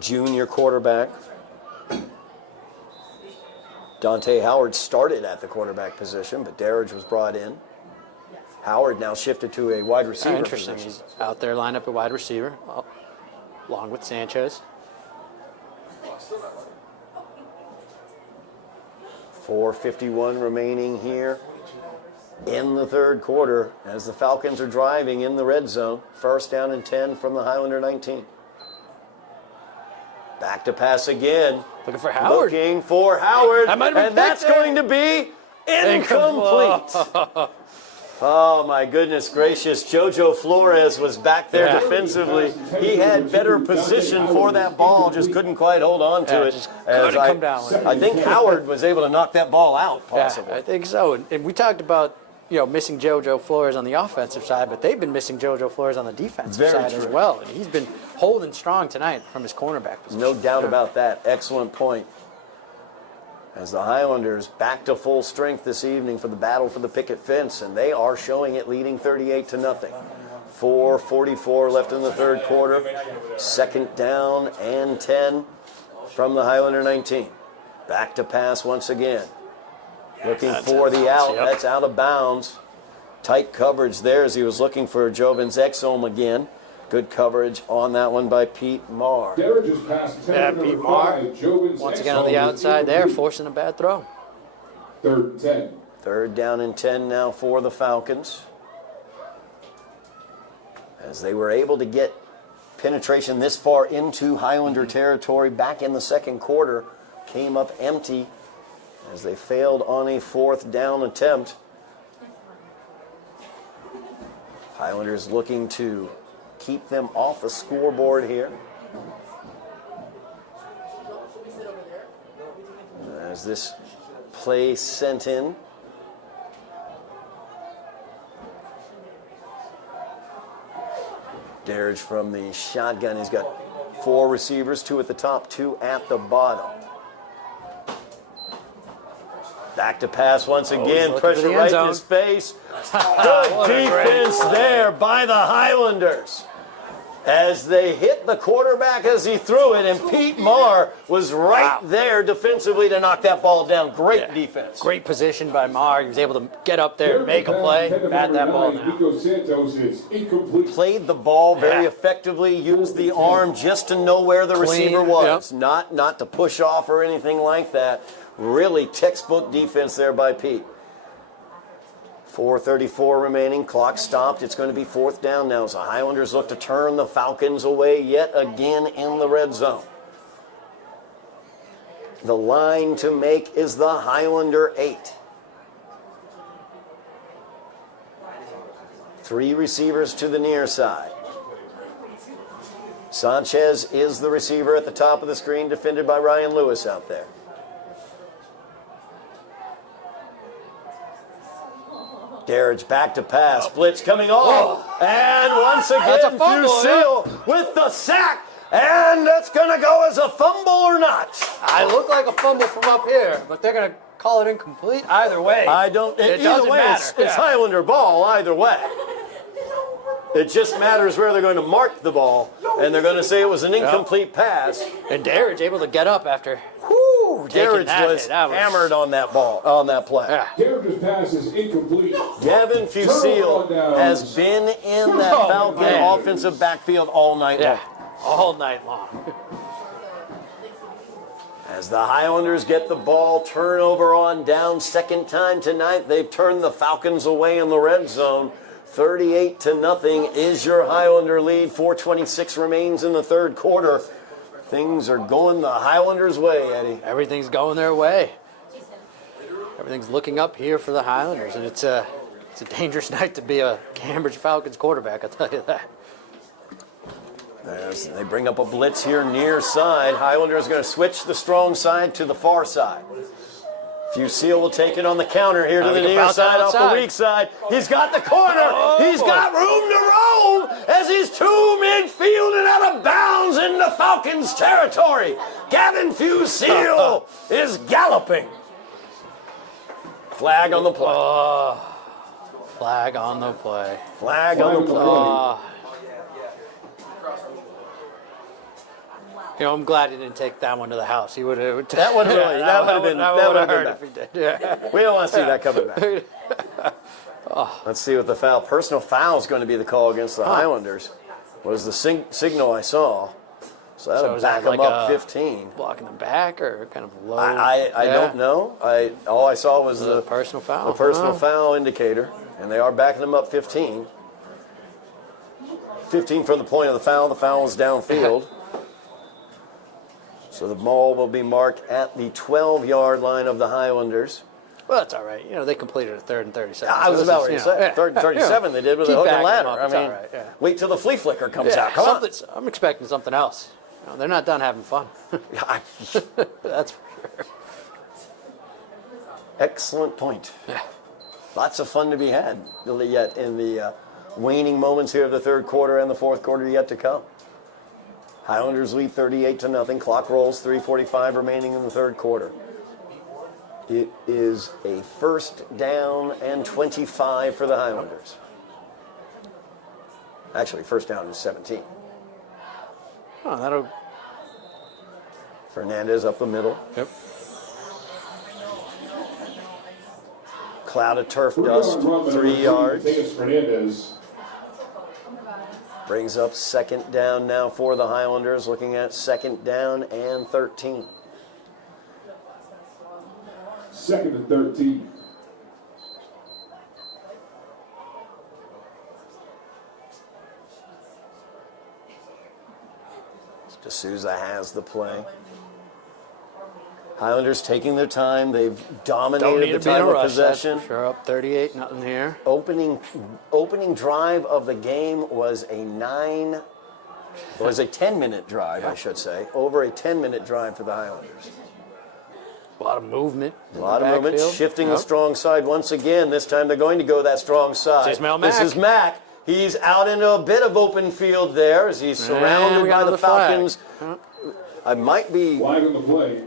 Junior quarterback. Dante Howard started at the quarterback position, but Darridge was brought in. Howard now shifted to a wide receiver Interesting. position. He's out there lined up at wide receiver, along with Sanchez. 4:51 remaining here in the third quarter as the Falcons are driving in the red zone. First down and 10 from the Highlander 19. Back to pass again. Looking for Howard. Looking for Howard. That might have been and that's picked there. going to be incomplete. Oh, my goodness gracious. JoJo Flores was back there defensively. He had better position for that ball, just couldn't quite hold on to it. Just couldn't come down with it. I think Howard was able to knock that ball out, possibly. Yeah, I think so. And we talked about, missing JoJo Flores on the offensive side, but they've been missing JoJo Flores on the defensive side as well. And he's been holding strong tonight from his cornerback position. No doubt about that. Excellent point. As the Highlanders back to full strength this evening for the battle for the picket fence, and they are showing it leading 38-0. 4:44 left in the third quarter. Second down and 10 from the Highlander 19. Back to pass once again. Looking for the out. Yep. That's out of bounds. Tight coverage there as he was looking for Jovin's Exome again. Good coverage on that one by Pete Marr. Darridge's pass attempt Pete number Marr. 5, Jovin's Once again on the outside there, forcing a bad throw. 3rd and 10. Third down and 10 now for the Falcons. As they were able to get penetration this far into Highlander territory back in the second quarter, came up empty as they failed on a 4th down attempt. Highlanders looking to keep them off the scoreboard here. As this play sent in. Darridge from the shotgun. He's got 4 receivers, 2 at the top, 2 at the bottom. Back to pass once again. Pressure right in his face. Good defense there by the Highlanders. As they hit the quarterback as he threw it, and Pete Marr was right there defensively to knock that ball down. Great defense. Great position by Marr. He was able to get up there, make a play, bat that ball down. Santos is incomplete. Played the ball very effectively, used the arm just to know where the receiver was. Not to push off or anything like that. Really textbook defense there by Pete. 4:34 remaining, clock stopped. It's going to be 4th down now as the Highlanders look to turn the Falcons away yet again in the red zone. The line to make is the Highlander 8. 3 receivers to the near side. Sanchez is the receiver at the top of the screen, defended by Ryan Lewis out there. Darridge back to pass. Blitz coming off. And once again, Fusil with the sack. And that's going to go as a fumble or not. I look like a fumble from up here, but they're going to call it incomplete either way. It doesn't either way, matter. it's Highlander ball either way. It just matters where they're going to mark the ball, and they're going to say it was an incomplete pass. And Darridge able to get up after. Darridge was hammered on that ball, on that play. Yeah. Darridge's pass is incomplete. Gavin Fusil has been in that Falcon offensive backfield all night long. All night long. As the Highlanders get the ball, turnover on down, second time tonight. They've turned the Falcons away in the red zone. 38-0 is your Highlander lead. 4:26 remains in the third quarter. Things are going the Highlanders' way, Eddie. Everything's going their way. Everything's looking up here for the Highlanders, and it's a dangerous night to be a Cambridge Falcons quarterback, I'll tell you that. As they bring up a blitz here near side. Highlanders going to switch the strong side to the far side. Fusil will take it on the counter here to the near side off the weak side. He's got the corner. He's got room to roam as he's 2 midfield and out of bounds into Falcons territory. Gavin Fusil is galloping. Flag on the play. Flag on the play. Flag on the play. You know, I'm glad he didn't take that one to the house. He would have. That would have really, that would have been, that would have hurt been if he did. Yeah. We don't want to see that coming back. Let's see what the foul. Personal foul is going to be the call against the Highlanders. Was the signal I saw. So that'll back them up 15. Blocking the back or kind of low? I don't know. All I saw was the personal foul. The personal foul indicator, and they are backing them up 15. 15 from the point of the foul. The foul is downfield. So the ball will be marked at the 12-yard line of the Highlanders. Well, that's all right. You know, they completed a 3rd and 37. I was about ready to say 3rd and 37 they did with a hook and ladder. I mean, wait till the flea flicker comes out. Come on. I'm expecting something else. You know, they're not done having fun. That's for sure. Excellent point. Yeah. Lots of fun to be had yet in the waning moments here of the third quarter and the fourth quarter yet to come. Highlanders lead 38-0. Clock rolls, 3:45 remaining in the third quarter. It is a 1st down and 25 for the Highlanders. Actually, 1st down is 17. Oh, that'll. Fernandez up the middle. Yep. Cloud of turf dust, 3 yards. Fernandez. Brings up 2nd down now for the Highlanders, looking at 2nd down and 13. 2nd and 13. D'Souza has the play. Highlanders taking their time. They've dominated the time of possession. Sure, up 38-0 here. Opening drive of the game was a 10-minute drive, I should say. Over a 10-minute drive for the Highlanders. A lot of movement. A lot of movement, shifting the strong side once again. This time they're going to go that strong side. This is Mack. He's out into a bit of open field there as he's surrounded by the Falcons. I might be. Flag on the play.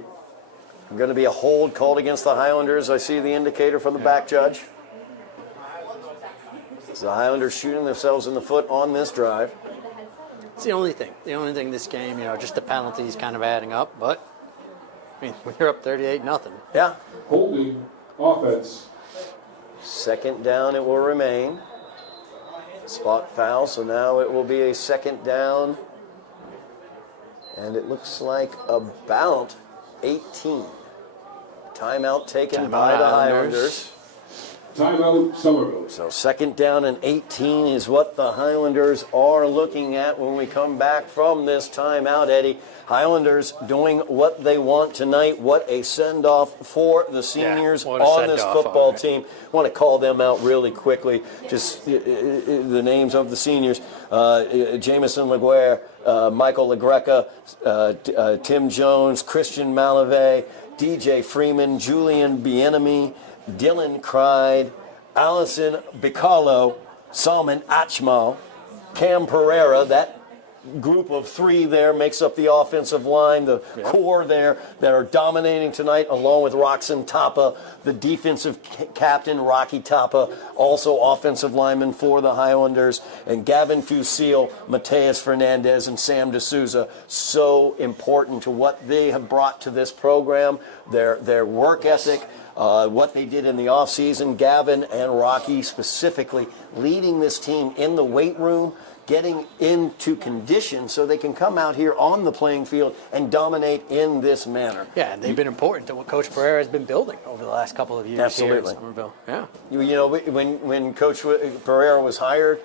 Going to be a hold called against the Highlanders. I see the indicator from the back judge. So the Highlanders shooting themselves in the foot on this drive. It's the only thing. The only thing this game, you know, just the penalties kind of adding up. But, I mean, when you're up 38-0. Yeah. Holding offense. 2nd down it will remain. Spot foul, so now it will be a 2nd down. And it looks like about 18. Timeout taken by the Highlanders. Timeout, Somerville. So 2nd down and 18 is what the Highlanders are looking at when we come back from this timeout, Eddie. Highlanders doing what they want tonight. What a send-off for the seniors on this football team. I want to call them out really quickly. Just the names of the seniors. Jamison Laguerre, Michael LaGreca, Tim Jones, Christian Malave, DJ Freeman, Julian Bienemy, Dylan Cried, Allison Bicalo, Salman Achmal, Cam Pereira. That group of 3 there makes up the offensive line, the core there that are dominating tonight, along with Roxon Tapa, the defensive captain, Rocky Tapa, also offensive lineman for the Highlanders, and Gavin Fusil, Mateus Fernandez, and Sam D'Souza. So important to what they have brought to this program, their work ethic, what they did in the offseason. Gavin and Rocky specifically leading this team in the weight room, getting into condition so they can come out here on the playing field and dominate in this manner. Yeah, and they've been important to what Coach Pereira has been building over the last couple of years here in Somerville. Yeah. You know, when Coach Pereira was hired,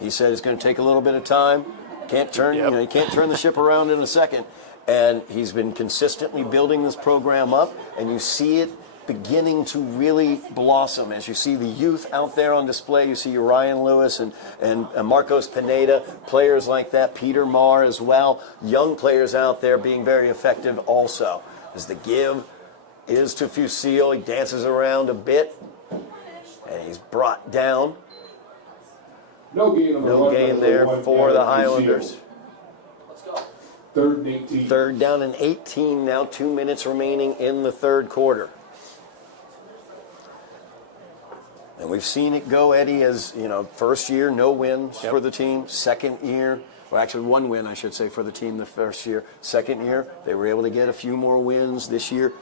he said it's going to take a little bit of time. Can't turn, you know, you can't turn the ship around in a second. And he's been consistently building this program up, and you see it beginning to really blossom as you see the youth out there on display. You see your Ryan Lewis and Marcos Pineda, players like that, Peter Marr as well, young players out there being very effective also. As the give is to Fusil, he dances around a bit, and he's brought down. No gain there for the Highlanders. Third and 18. Third down and 18 now, 2 minutes remaining in the third quarter. And we've seen it go, Eddie, as, first year, no wins for the team. Second year, or actually 1 win, I should say, for the team the first year. Second year, they were able to get a few more wins. This year,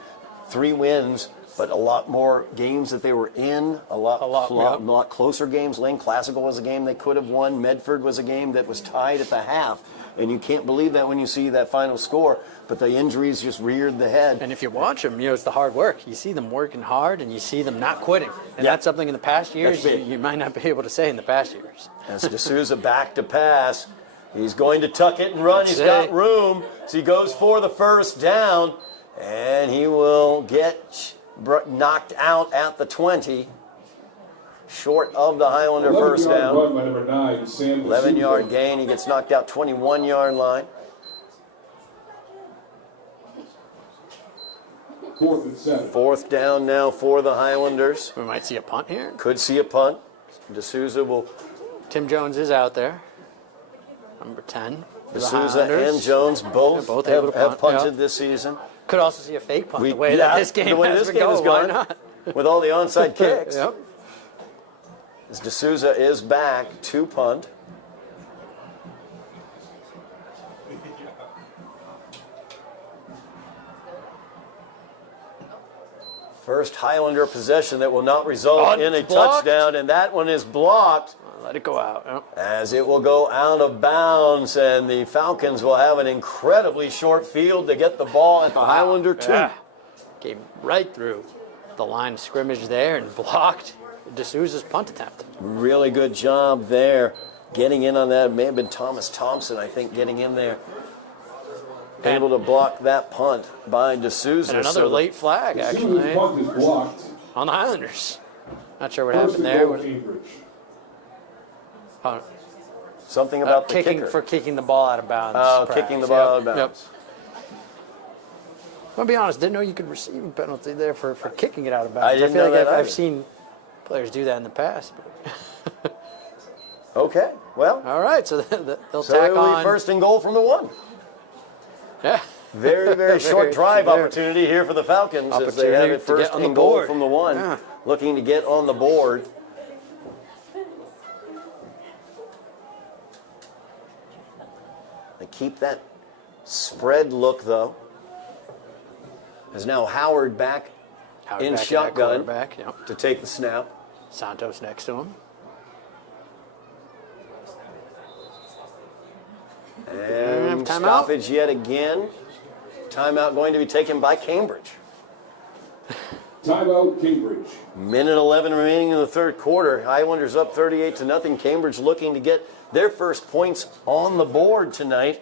3 wins, but a lot more games that they were in, a lot closer games. Lane Classical was a game they could have won. Medford was a game that was tied at the half. And you can't believe that when you see that final score, but the injuries just reared the head. And if you watch them, it's the hard work. You see them working hard, and you see them not quitting. And that's something in the past years you might not be able to say in the past years. As D'Souza back to pass, he's going to tuck it and run. He's got room, so he goes for the first down, and he will get knocked out at the 20. Short of the Highlander first down. 11-yard gain. He gets knocked out 21-yard line. 4th and 7. 4th down now for the Highlanders. We might see a punt here. Could see a punt. D'Souza will. Tim Jones is out there. Number 10. D'Souza and Jones both have punted this season. Could also see a fake punt the way that this game has gone. Why not? With all the onside kicks. Yep. As D'Souza is back to punt. First Highlander possession that will not result in a touchdown, and that one is blocked. Let it go out. Yep. As it will go out of bounds, and the Falcons will have an incredibly short field to get the ball at the Highlander 2. Yeah. Came right through the line of scrimmage there and blocked D'Souza's punt attempt. Really good job there. Getting in on that. It may have been Thomas Thompson, I think, getting in there. Able to block that punt by D'Souza. And another late flag, actually, Punt is blocked. on the Highlanders. Not sure what happened there. Something about the kicking kicker. for kicking the ball out of bounds. Oh, perhaps. kicking the ball out of bounds. Yep. I'll be honest, didn't know you could receive a penalty there for kicking it out of bounds. I didn't feel know like that I've either. seen players do that in the past. Okay, well. All right, so they'll So tack it will be on. first and goal from the 1. Yeah. Very, very short drive opportunity here for the Falcons as they have it first and goal from the 1. Yeah. Looking to get on the board. They keep that spread look, though. As now Howard back in shotgun to take the snap. Santos next to him. And Timeout. stoppage yet again. Timeout going to be taken by Cambridge. Timeout, Cambridge. Minute 11 remaining in the third quarter. Highlanders up 38-0. Cambridge looking to get their first points on the board tonight.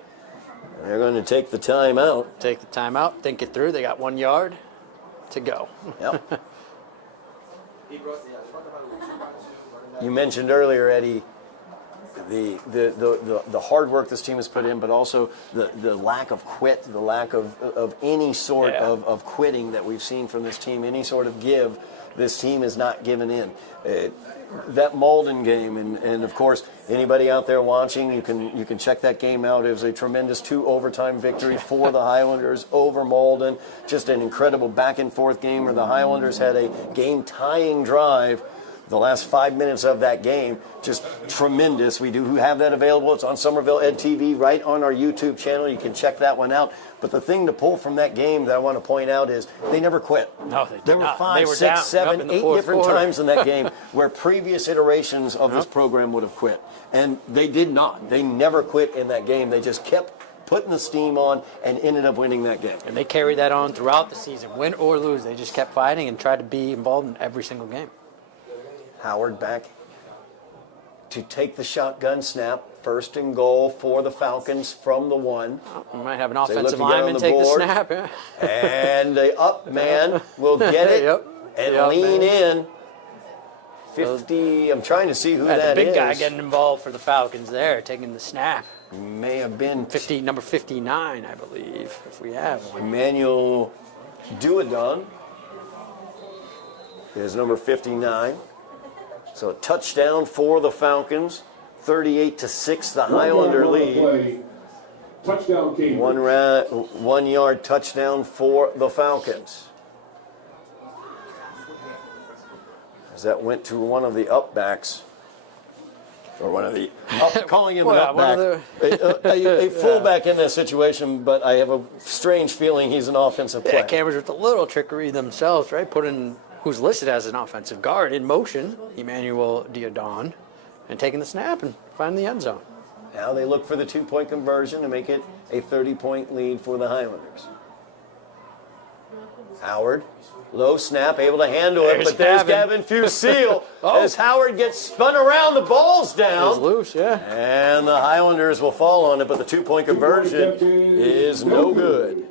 They're going to take the timeout. Take the timeout, think it through. They got 1 yard to go. Yep. You mentioned earlier, Eddie, the hard work this team has put in, but also the lack of quit, the lack of any sort of quitting that we've seen from this team, any sort of give. This team is not giving in. That Malden game, and of course, anybody out there watching, you can check that game out. It was a tremendous 2 overtime victory for the Highlanders over Malden. Just an incredible back and forth game where the Highlanders had a game-tying drive. The last 5 minutes of that game, just tremendous. We do have that available. It's on Somerville Ed TV right on our YouTube channel. You can check that one out. But the thing to pull from that game that I want to point out is they never quit. No, they did There were not. 5, They were 6, down. 7, Yep, in the 8 fourth different quarter. times in that game where previous iterations of this program would have quit. And they did not. They never quit in that game. They just kept putting the steam on and ended up winning that game. And they carried that on throughout the season. Win or lose, they just kept fighting and tried to be involved in every single game. Howard back to take the shotgun snap, First and goal for the Falcons from the 1. We might have an They look offensive to get on lineman the take the board. snap. Yeah. And the up man will get it Yep. and The up lean man. in. 50, I'm trying to see who Yeah, that the is. big guy getting involved for the Falcons there, taking the snap. May have been Number 59, I believe, if we have one. Emmanuel Duadon is number 59. So a touchdown for the Falcons. 38-6, the Highlander lead. Touchdown Cambridge. 1 yard touchdown for the Falcons. As that went to one of the upbacks. Or one of the, calling him Well, an one upback. A fullback in this situation, but I have a strange feeling he's an offensive player. Yeah, Cambridge with a little trickery themselves, right? Putting who's listed as an offensive guard in motion, Emmanuel Diodon, and taking the snap and finding the end zone. Now they look for the 2-point conversion to make it a 30-point lead for the Highlanders. Howard, low snap, able to handle it, but there's Gavin Fusil as Howard gets spun around, the ball's It's down. loose, yeah. And the Highlanders will fall on it, but the 2-point conversion is no good.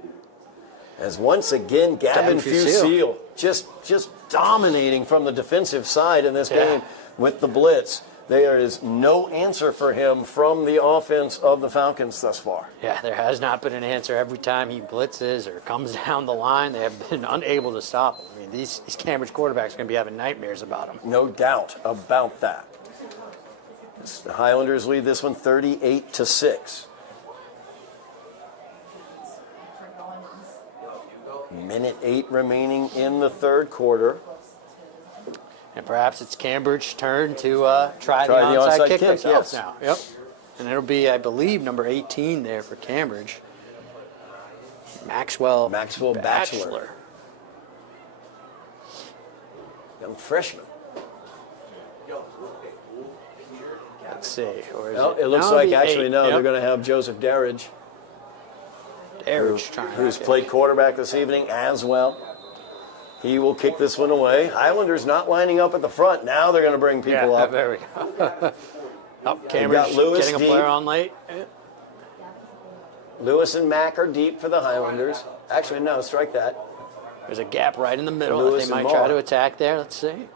As once again, Gavin Fusil just dominating from the defensive side in this game with the blitz. There is no answer for him from the offense of the Falcons thus far. Yeah, there has not been an answer every time he blitzes or comes down the line. They have been unable to stop him. I mean, these Cambridge quarterbacks are going to be having nightmares about him. No doubt about that. The Highlanders lead this one 38-6. Minute 8 remaining in the third quarter. And perhaps it's Cambridge's turn to try the onside kick themselves now. Yep. And it'll be, I believe, number 18 there for Cambridge. Maxwell Bachelor. Young freshman. Let's see. Or is No, it looks like actually no, Yep. they're going to have Joseph Darridge, who's played quarterback this evening as well. He will kick this one away. Highlanders not lining up at the front. Now they're going to bring people up. There we go. Cambridge Lewis getting a deep. player on late. Lewis and Mack are deep for the Highlanders. Actually, no, strike that. There's a gap right in the middle Lewis that they and might try Maher. to attack there. Let's see.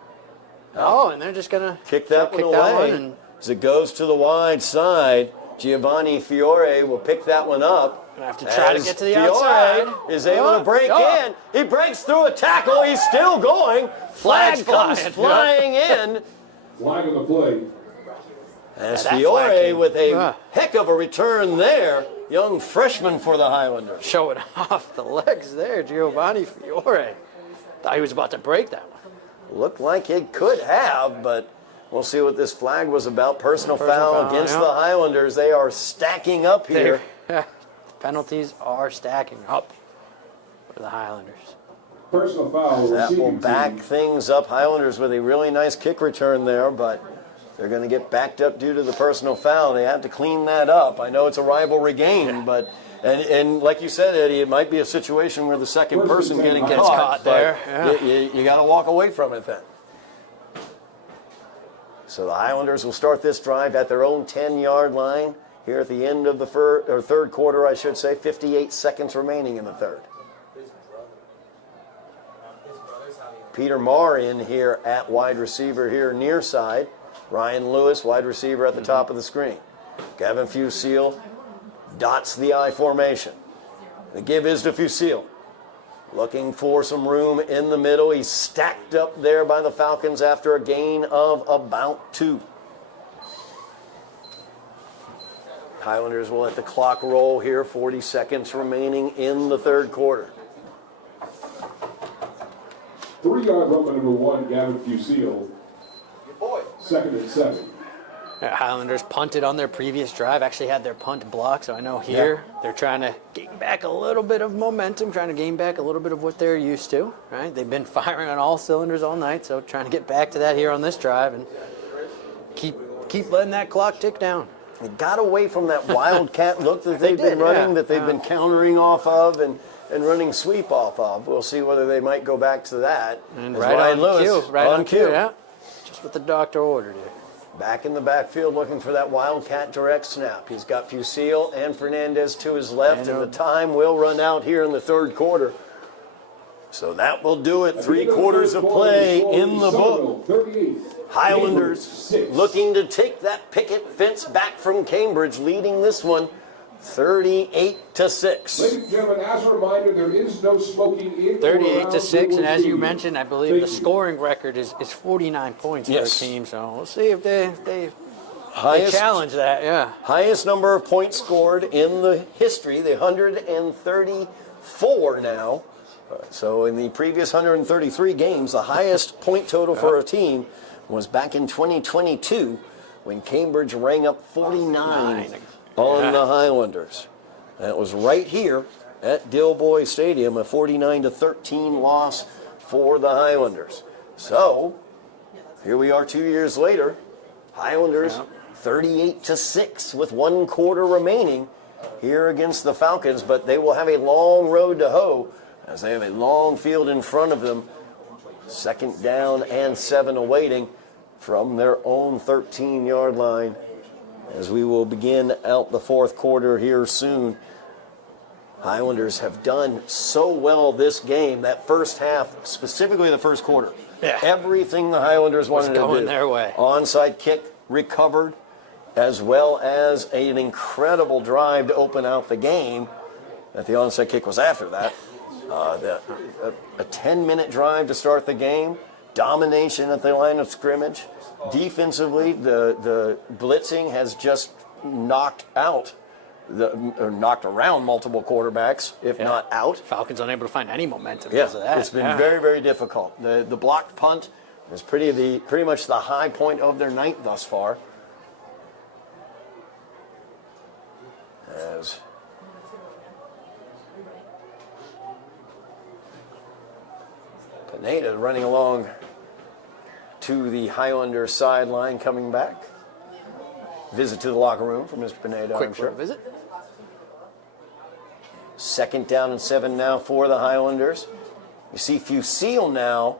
Oh, and they're just going to Kick that one away. and As it goes to the wide side, Giovanni Fiore will pick that one up. gonna have to try to As get to the Fiore outside. is able to break in. He breaks through a tackle. He's still going. Flag comes flying in. Flag on the play. As that flag Fiore came. with a heck of a return there. Young freshman for the Highlanders. Showing off the legs there, Giovanni Fiore. Thought he was about to break that one. Looked like it could have, but we'll see what this flag was about. Personal foul against the Highlanders. They are stacking up here. Penalties are stacking up for the Highlanders. Personal foul. That will receiving back team. things up. Highlanders with a really nice kick return there, but they're going to get backed up due to the personal foul. They have to clean that up. I know it's a rivalry game, but and like you said, Eddie, it might be a situation where the second person getting gets caught there. but You got to walk away from it then. So the Highlanders will start this drive at their own 10-yard line here at the end of the third quarter, I should say. 58 seconds remaining in the third. Peter Marr in here at wide receiver here near side. Ryan Lewis, wide receiver at the top of the screen. Gavin Fusil dots the I formation. The give is to Fusil. Looking for some room in the middle. He's stacked up there by the Falcons after a gain of about 2. Highlanders will let the clock roll here. 40 seconds remaining in the third quarter. 3-yard run by number 1, Gavin Fusil. Second and 7. Highlanders punted on their previous drive, actually had their punt blocked, so I know here they're trying to gain back a little bit of momentum, trying to gain back a little bit of what they're used to, right? They've been firing on all cylinders all night, so trying to get back to that here on this drive and keep letting that clock tick down. They got away from that wildcat look that they've been running, that they've been countering off of and running sweep off of. We'll see whether they might go back to that. And As right Ryan on Lewis, cue, right on cue, yeah. Just what the doctor ordered here. Back in the backfield looking for that Wildcat direct snap. He's got Fusil and Fernandez to his left, and the time will run out here in the third quarter. So that will do it. 3 quarters of play in the book. Highlanders looking to take that picket fence back from Cambridge, leading this one 38-6. Ladies and gentlemen, as a reminder, there is no smoking in 38-6, and as you mentioned, I believe the scoring record is 49 points for the team. So we'll see if they challenge that. Yeah, highest number of points scored in the history, the 134 now. So in the previous 133 games, the highest point total for a team was back in 2022 when Cambridge rang up 49 on the Highlanders. That was right here at Dilboy Stadium, a 49-13 loss for the Highlanders. So here we are 2 years later, Highlanders 38-6 with 1 quarter remaining here against the Falcons, but they will have a long road to hoe as they have a long field in front of them. 2nd down and 7 awaiting from their own 13-yard line as we will begin out the 4th quarter here soon. Highlanders have done so well this game, that first half, specifically the first quarter. Yeah. Everything the Highlanders wanted to do. Going their way. Onside kick recovered, as well as an incredible drive to open out the game. That the onside kick was after that. A 10-minute drive to start the game. Domination at the line of scrimmage. Defensively, the blitzing has just knocked out, or knocked around multiple quarterbacks, if not out. Falcons unable to find any momentum because of that. It's been very, very difficult. The blocked punt is pretty much the high point of their night thus far. As Pineda running along to the Highlander sideline, coming back. Visit to the locker room for Mr. Pineda, I'm sure. Visit. 2nd down and 7 now for the Highlanders. You see Fusil now,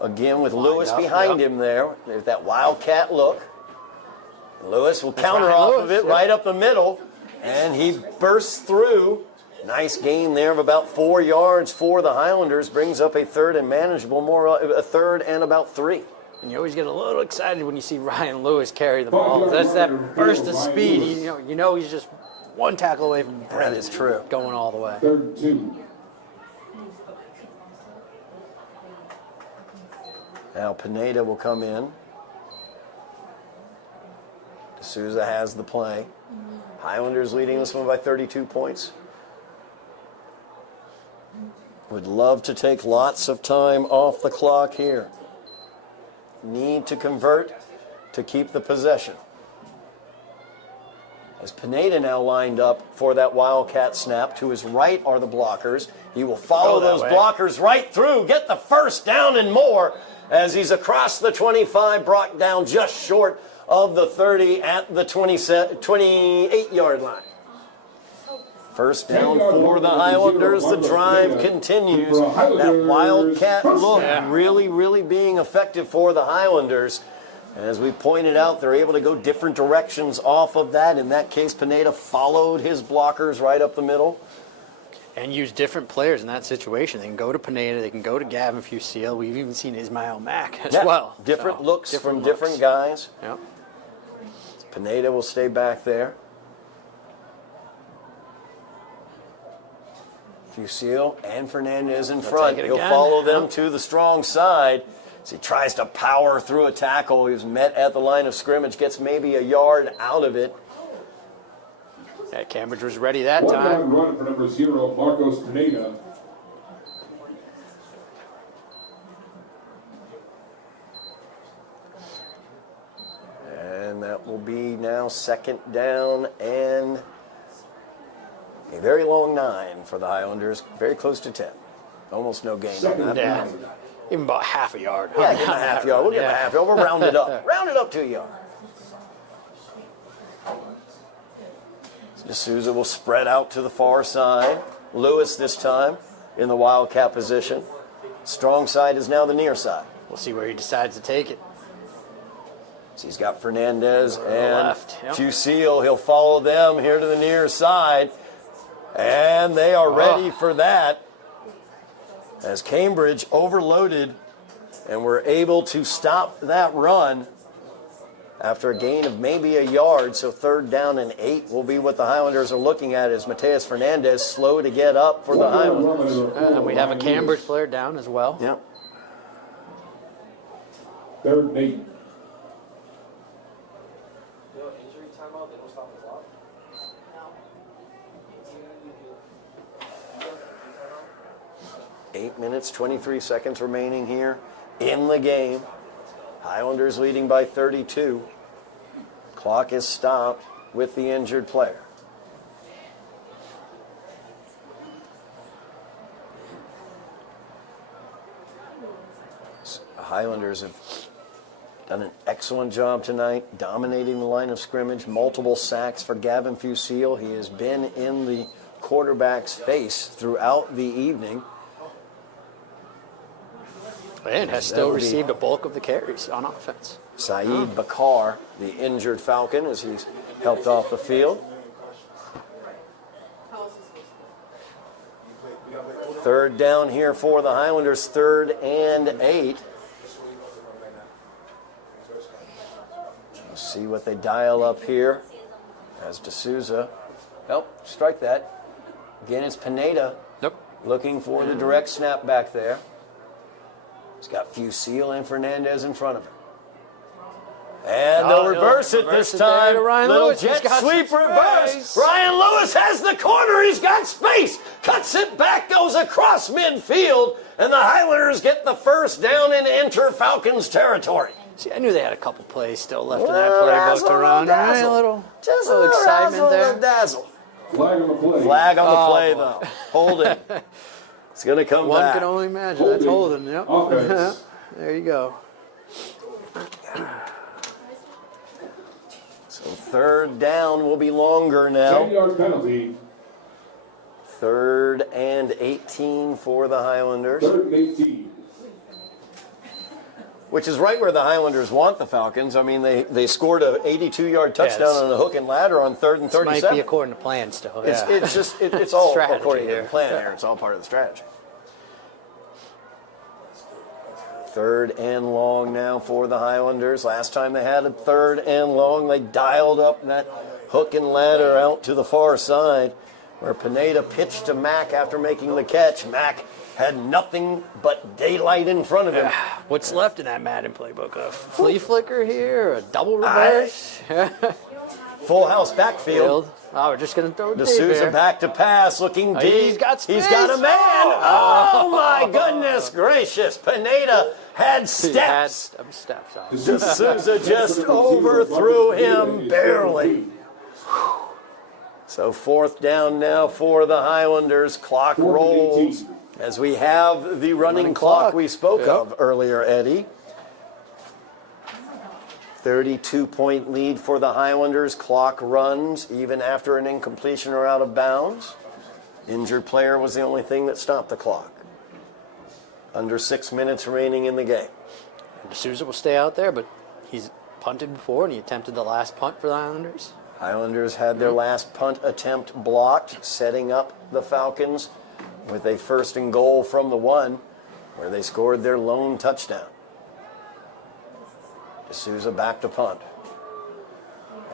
again with Lewis behind him there. There's that Wildcat look. Lewis will counter off of it right up the middle, and he bursts through. Nice gain there of about 4 yards for the Highlanders. Brings up a 3rd and manageable, a 3rd and about 3. And you always get a little excited when you see Ryan Lewis carry the ball. That's that burst of speed. You know he's just 1 tackle away from That is true. Going all the way. 3rd 2. Now Pineda will come in. D'Souza has the play. Highlanders leading this one by 32 points. Would love to take lots of time off the clock here. Need to convert to keep the possession. As Pineda now lined up for that Wildcat snap, to his right are the blockers. He will follow those blockers right through, get the 1st down and more, as he's across the 25, brought down just short of the 30 at the 28-yard line. 1st down for the Highlanders. The drive continues. That Wildcat look really, really being effective for the Highlanders. As we pointed out, they're able to go different directions off of that. In that case, Pineda followed his blockers right up the middle. And use different players in that situation. They can go to Pineda. They can go to Gavin Fusil. We've even seen Ismail Mack as well. Different looks from different guys. Yep. Pineda will stay back there. Fusil and Fernandez in front. He'll follow them to the strong side. As he tries to power through a tackle. He was met at the line of scrimmage. Gets maybe a yard out of it. Yeah, Cambridge was ready that time. 1 down and run for number 0, Marcos Pineda. And that will be now 2nd down and a very long 9 for the Highlanders. Very close to 10. Almost no gain on that. Yeah. Even about half a yard. Yeah, give him a half yard. We'll give him a half yard. We'll round it up. Round it up to a yard. D'Souza will spread out to the far side. Lewis this time in the Wildcat position. Strong side is now the near side. We'll see where he decides to take it. So he's got Fernandez and left, yep. Fusil. He'll follow them here to the near side. And they are ready for that. As Cambridge overloaded and were able to stop that run after a gain of maybe a yard. So 3rd down and 8 will be what the Highlanders are looking at as Mateus Fernandez slow to get up for the Highlanders. And we have a Cambridge player down as well. Yep. 3rd and 8. You know, injury timeout, they don't stop the clock. 8 minutes, 23 seconds remaining here in the game. Highlanders leading by 32. Clock is stopped with the injured player. Highlanders have done an excellent job tonight, dominating the line of scrimmage. Multiple sacks for Gavin Fusil. He has been in the quarterback's face throughout the evening. And has still received a bulk of the carries on offense. Saeed Bakar, the injured Falcon, as he's helped off the field. 3rd down here for the Highlanders, 3rd and 8. We'll see what they dial up here as D'Souza. Nope, strike that. Again, it's Pineda looking for the direct snap back there. He's got Fusil and Fernandez in front of him. And they'll reverse it this time. Little Lewis. jet sweep reverse. Ryan Lewis has the corner. He's got space. Cuts it back, goes across midfield. And the Highlanders get the 1st down and enter Falcons territory. See, I knew they had a couple plays still left in that playbook to run. Right? A little excitement there. Dazzle. Flag on the play. Flag on the play, though. Holding. It's going to come One back. can only imagine. That's holding. Yep. Offense. There you go. So 3rd down will be longer now. 10-yard penalty. 3rd and 18 for the Highlanders. 3rd and 18. Which is right where the Highlanders want the Falcons. I mean, they scored a 82-yard touchdown on a hook and ladder on 3rd and 37. Might be according to plan still. Yeah. It's all Strategy according to here. the plan here. It's all part of the strategy. 3rd and long now for the Highlanders. Last time they had a 3rd and long, they dialed up that hook and ladder out to the far side where Pineda pitched to Mack after making the catch. Mack had nothing but daylight in front of him. What's left in that Madden playbook? A flea flicker here? A double reverse? Full house backfield. Oh, we're just going to throw it deep D'Souza here. back to pass, looking deep. He's got space. He's got a man. Oh, my goodness gracious. Pineda had steps. He had some steps on. D'Souza just overthrew him barely. So 4th down now for the Highlanders. Clock rolls as we have the running clock we spoke of earlier, Eddie. 32-point lead for the Highlanders. Clock runs even after an incompletion or out of bounds. Injured player was the only thing that stopped the clock. Under 6 minutes remaining in the game. D'Souza will stay out there, but he's punted before, and he attempted the last punt for the Highlanders. Highlanders had their last punt attempt blocked, setting up the Falcons with a 1st and goal from the 1, where they scored their lone touchdown. D'Souza back to punt.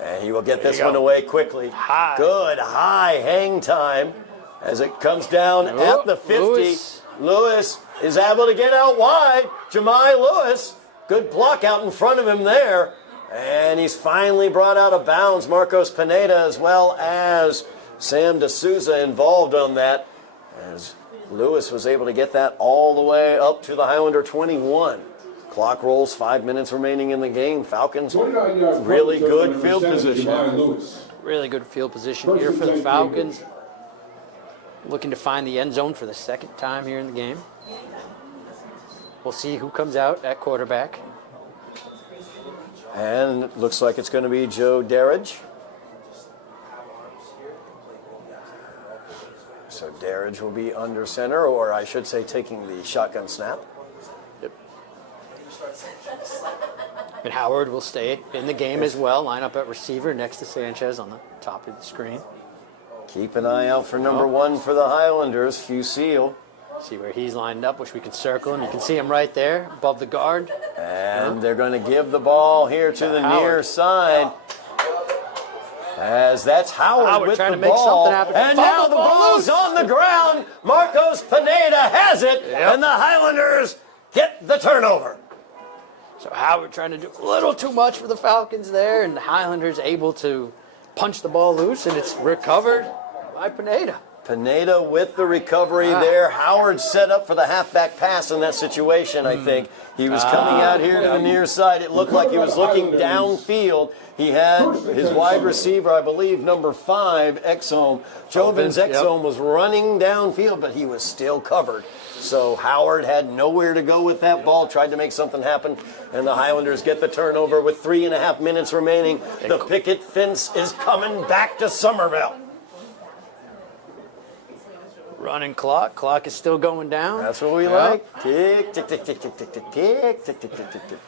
And he will get this one away quickly. High. Good high hang time as it comes down at the 50. Lewis is able to get out wide. Jemai Lewis, good block out in front of him there. And he's finally brought out of bounds. Marcos Pineda as well as Sam D'Souza involved on that, as Lewis was able to get that all the way up to the Highlander 21. Clock rolls, 5 minutes remaining in the game. Falcons, really good field position. Really good field position here for the Falcons. Looking to find the end zone for the 2nd time here in the game. We'll see who comes out at quarterback. And it looks like it's going to be Joe Darridge. So Darridge will be under center, or I should say taking the shotgun snap. And Howard will stay in the game as well. Line up at receiver next to Sanchez on the top of the screen. Keep an eye out for number 1 for the Highlanders, Fusil. See where he's lined up. Wish we could circle him. You can see him right there above the guard. And they're going to give the ball here to the near side. As that's Howard with trying the to make ball. something happen. And now the ball's on the ground. Marcos Pineda has it. And the Highlanders get the turnover. So Howard trying to do a little too much for the Falcons there, and the Highlanders able to punch the ball loose, and it's recovered by Pineda. Pineda with the recovery there. Howard set up for the halfback pass in that situation, I think. He was coming out here to the near side. It looked like he was looking downfield. He had his wide receiver, I believe, number 5, Exome. Jovin's Exome was running downfield, but he was still covered. So Howard had nowhere to go with that ball, tried to make something happen, and the Highlanders get the turnover with 3.5 minutes remaining. The picket fence is coming back to Somerville. Running clock. Clock is still going down. That's what we like. Tick, tick, tick, tick, tick, tick, tick, tick, tick, tick, tick, tick, tick.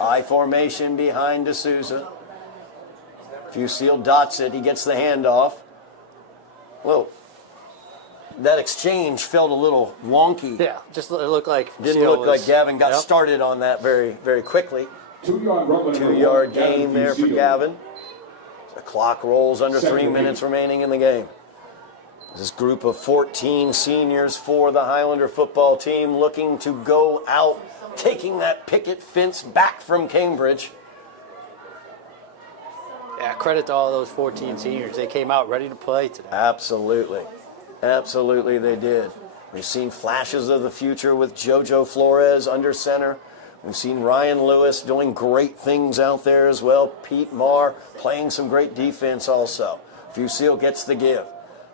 I formation behind D'Souza. Fusil dots it. He gets the handoff. Whoa. That exchange felt a little wonky. Yeah, just it looked like Didn't look like Gavin got started on that very, very quickly. 2-yard gain there for Gavin. The clock rolls under 3 minutes remaining in the game. This group of 14 seniors for the Highlander football team looking to go out, taking that picket fence back from Cambridge. Yeah, credit to all those 14 seniors. They came out ready to play today. Absolutely. Absolutely they did. We've seen flashes of the future with JoJo Flores under center. We've seen Ryan Lewis doing great things out there as well. Pete Marr playing some great defense also. Fusil gets the give.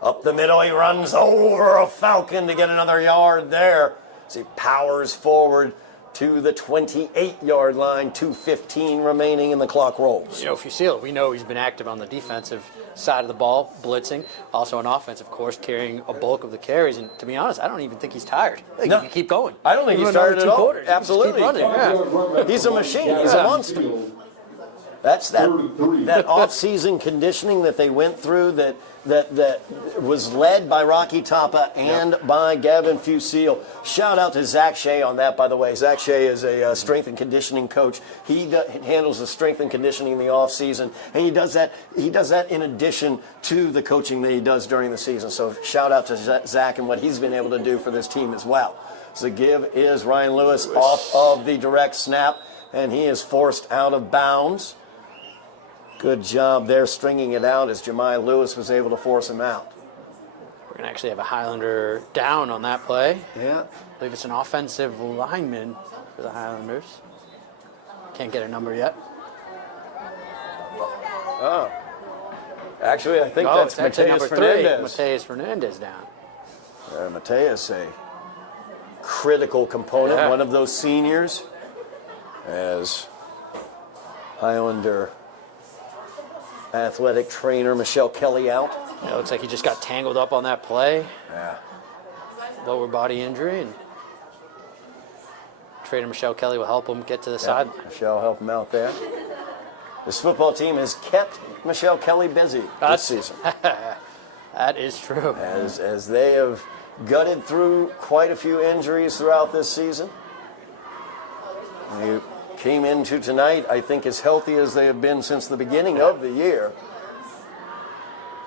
Up the middle, he runs over a Falcon to get another yard there. As he powers forward to the 28-yard line, 2:15 remaining and the clock rolls. You know, Fusil, we know he's been active on the defensive side of the ball, blitzing. Also on offense, of course, carrying a bulk of the carries. And to be honest, I don't even think he's tired. I think he can keep going. I don't think he's tired at all. Quarters. Absolutely. He's a machine. He's a monster. That's that off-season conditioning that they went through that was led by Rocky Tapa and by Gavin Fusil. Shout out to Zach Shea on that, by the way. Zach Shea is a strength and conditioning coach. He handles the strength and conditioning in the off-season, and he does that in addition to the coaching that he does during the season. So shout out to Zach and what he's been able to do for this team as well. So the give is Ryan Lewis off of the direct snap, and he is forced out of bounds. Good job there stringing it out as Jemiah Lewis was able to force him out. We're going to actually have a Highlander down on that play. Yeah. I believe it's an offensive lineman for the Highlanders. Can't get a number yet. Oh. Actually, I think That's that's actually Mateus number Fernandez. 3. Mateus Fernandez down. Mateus, a critical component, one of those seniors, as Highlander athletic trainer Michelle Kelly out. Yeah, it looks like he just got tangled up on that play. Yeah. Lower body injury, and trainer Michelle Kelly will help him get to the side. Michelle help him out there. This football team has kept Michelle Kelly busy this season. That is true. As they have gutted through quite a few injuries throughout this season. They came into tonight, I think, as healthy as they have been since the beginning of the year.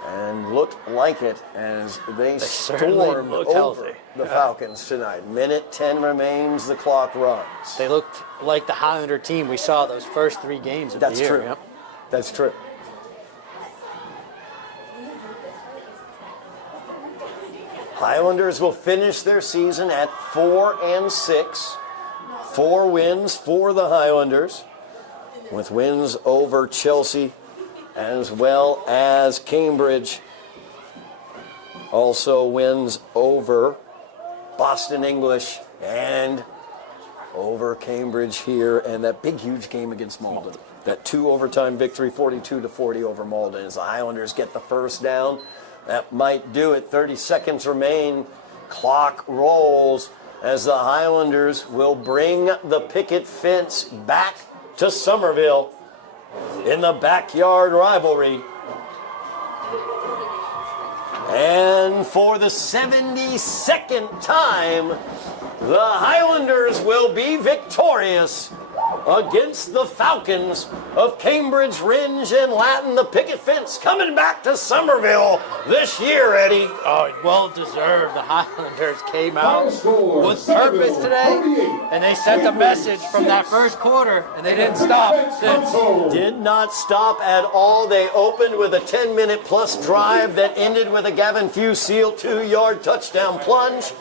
And looked like it as they stormed over the Falcons tonight. Minute 10 remains, the clock runs. They looked like the Highlander team we saw those first 3 games of the year. True. Yep. That's true. Highlanders will finish their season at 4-6. 4 wins for the Highlanders, with wins over Chelsea as well as Cambridge. Also wins over Boston English and over Cambridge here, and that big, huge game against Malden. That 2 overtime victory, 42-40 over Malden, as the Highlanders get the first down. That might do it. 30 seconds remain. Clock rolls. as the Highlanders will bring the picket fence back to Somerville in the backyard rivalry. And for the 72nd time, the Highlanders will be victorious against the Falcons of Cambridge, Rindge, and Latin. The picket fence coming back to Somerville this year, Eddie. Oh, well deserved. The Highlanders came out with purpose today, and they sent a message from that first quarter, and they didn't stop since. Did not stop at all. They opened with a 10-minute plus drive that ended with a Gavin Fusil 2-yard touchdown plunge.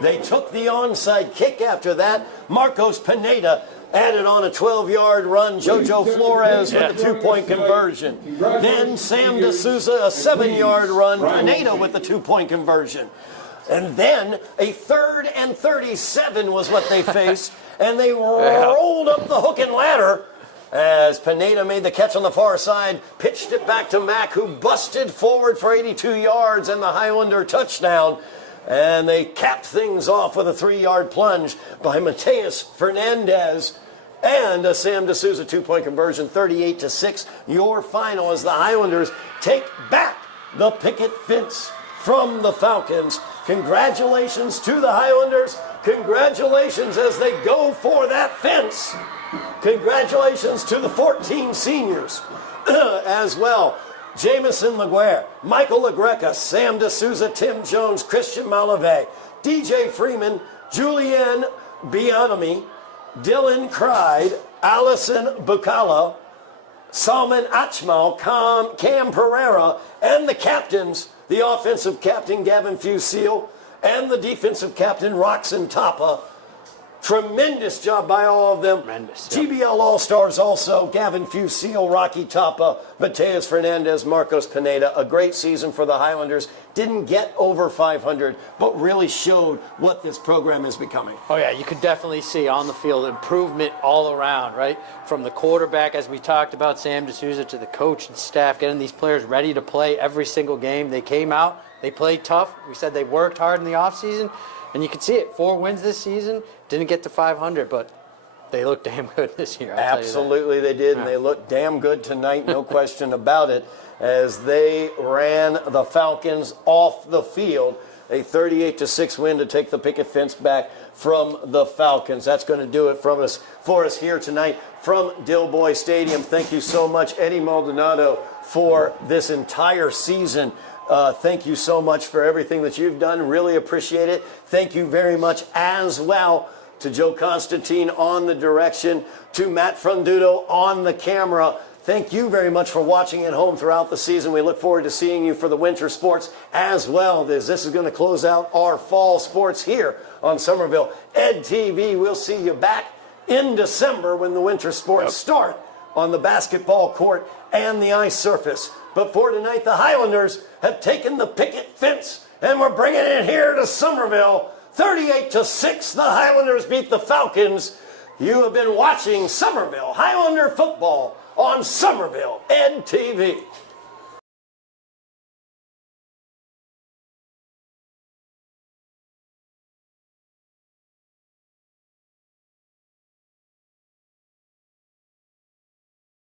They took the onside kick after that. Marcos Pineda added on a 12-yard run. Jojo Flores with the 2-point conversion. Then Sam D'Souza, a 7-yard run. Pineda with the 2-point conversion. And then a 3rd and 37 was what they faced. And they rolled up the hook and ladder as Pineda made the catch on the far side, pitched it back to Mack, who busted forward for 82 yards and the Highlander touchdown. And they capped things off with a 3-yard plunge by Mateus Fernandez and a Sam D'Souza 2-point conversion, 38-6. Your final as the Highlanders take back the picket fence from the Falcons. Congratulations to the Highlanders. Congratulations as they go for that fence. Congratulations to the 14 seniors as well. Jamison Laguerre, Michael LaGreca, Sam D'Souza, Tim Jones, Christian Malave, DJ Freeman, Julianne Bianami, Dylan Cried, Allison Bucala, Salman Achmal, Cam Pereira, and the captains, the offensive captain Gavin Fusil, and the defensive captain Roxon Tapa. Tremendous job by all of them. Tremendous, TBL All-Stars also, Gavin Fusil, Rocky Tapa, Mateus Fernandez, Marcos Pineda. A great season for the Highlanders. Didn't get over 500, but really showed what this program is becoming. Oh, yeah, you could definitely see on the field improvement all around, right? From the quarterback, as we talked about, Sam D'Souza, to the coach and staff, getting these players ready to play every single game. They came out, they played tough. We said they worked hard in the offseason. And you can see it. 4 wins this season. Didn't get to 500, but they look damn good this year. Absolutely they did, and they look damn good tonight, no question about it, as they ran the Falcons off the field. A 38-6 win to take the picket fence back from the Falcons. That's going to do it for us here tonight from Dilboy Stadium. Thank you so much, Eddy Maldonado, for this entire season. Thank you so much for everything that you've done. Really appreciate it. Thank you very much as well to Joe Constantine on the direction, to Matt Fronduto on the camera. Thank you very much for watching at home throughout the season. We look forward to seeing you for the winter sports as well. This is going to close out our fall sports here on Somerville Ed TV. We'll see you back in December when the winter sports start on the basketball court and the ice surface. But for tonight, the Highlanders have taken the picket fence, and we're bringing it here to Somerville. 38-6, the Highlanders beat the Falcons. You have been watching Somerville Highlander football on Somerville Ed TV.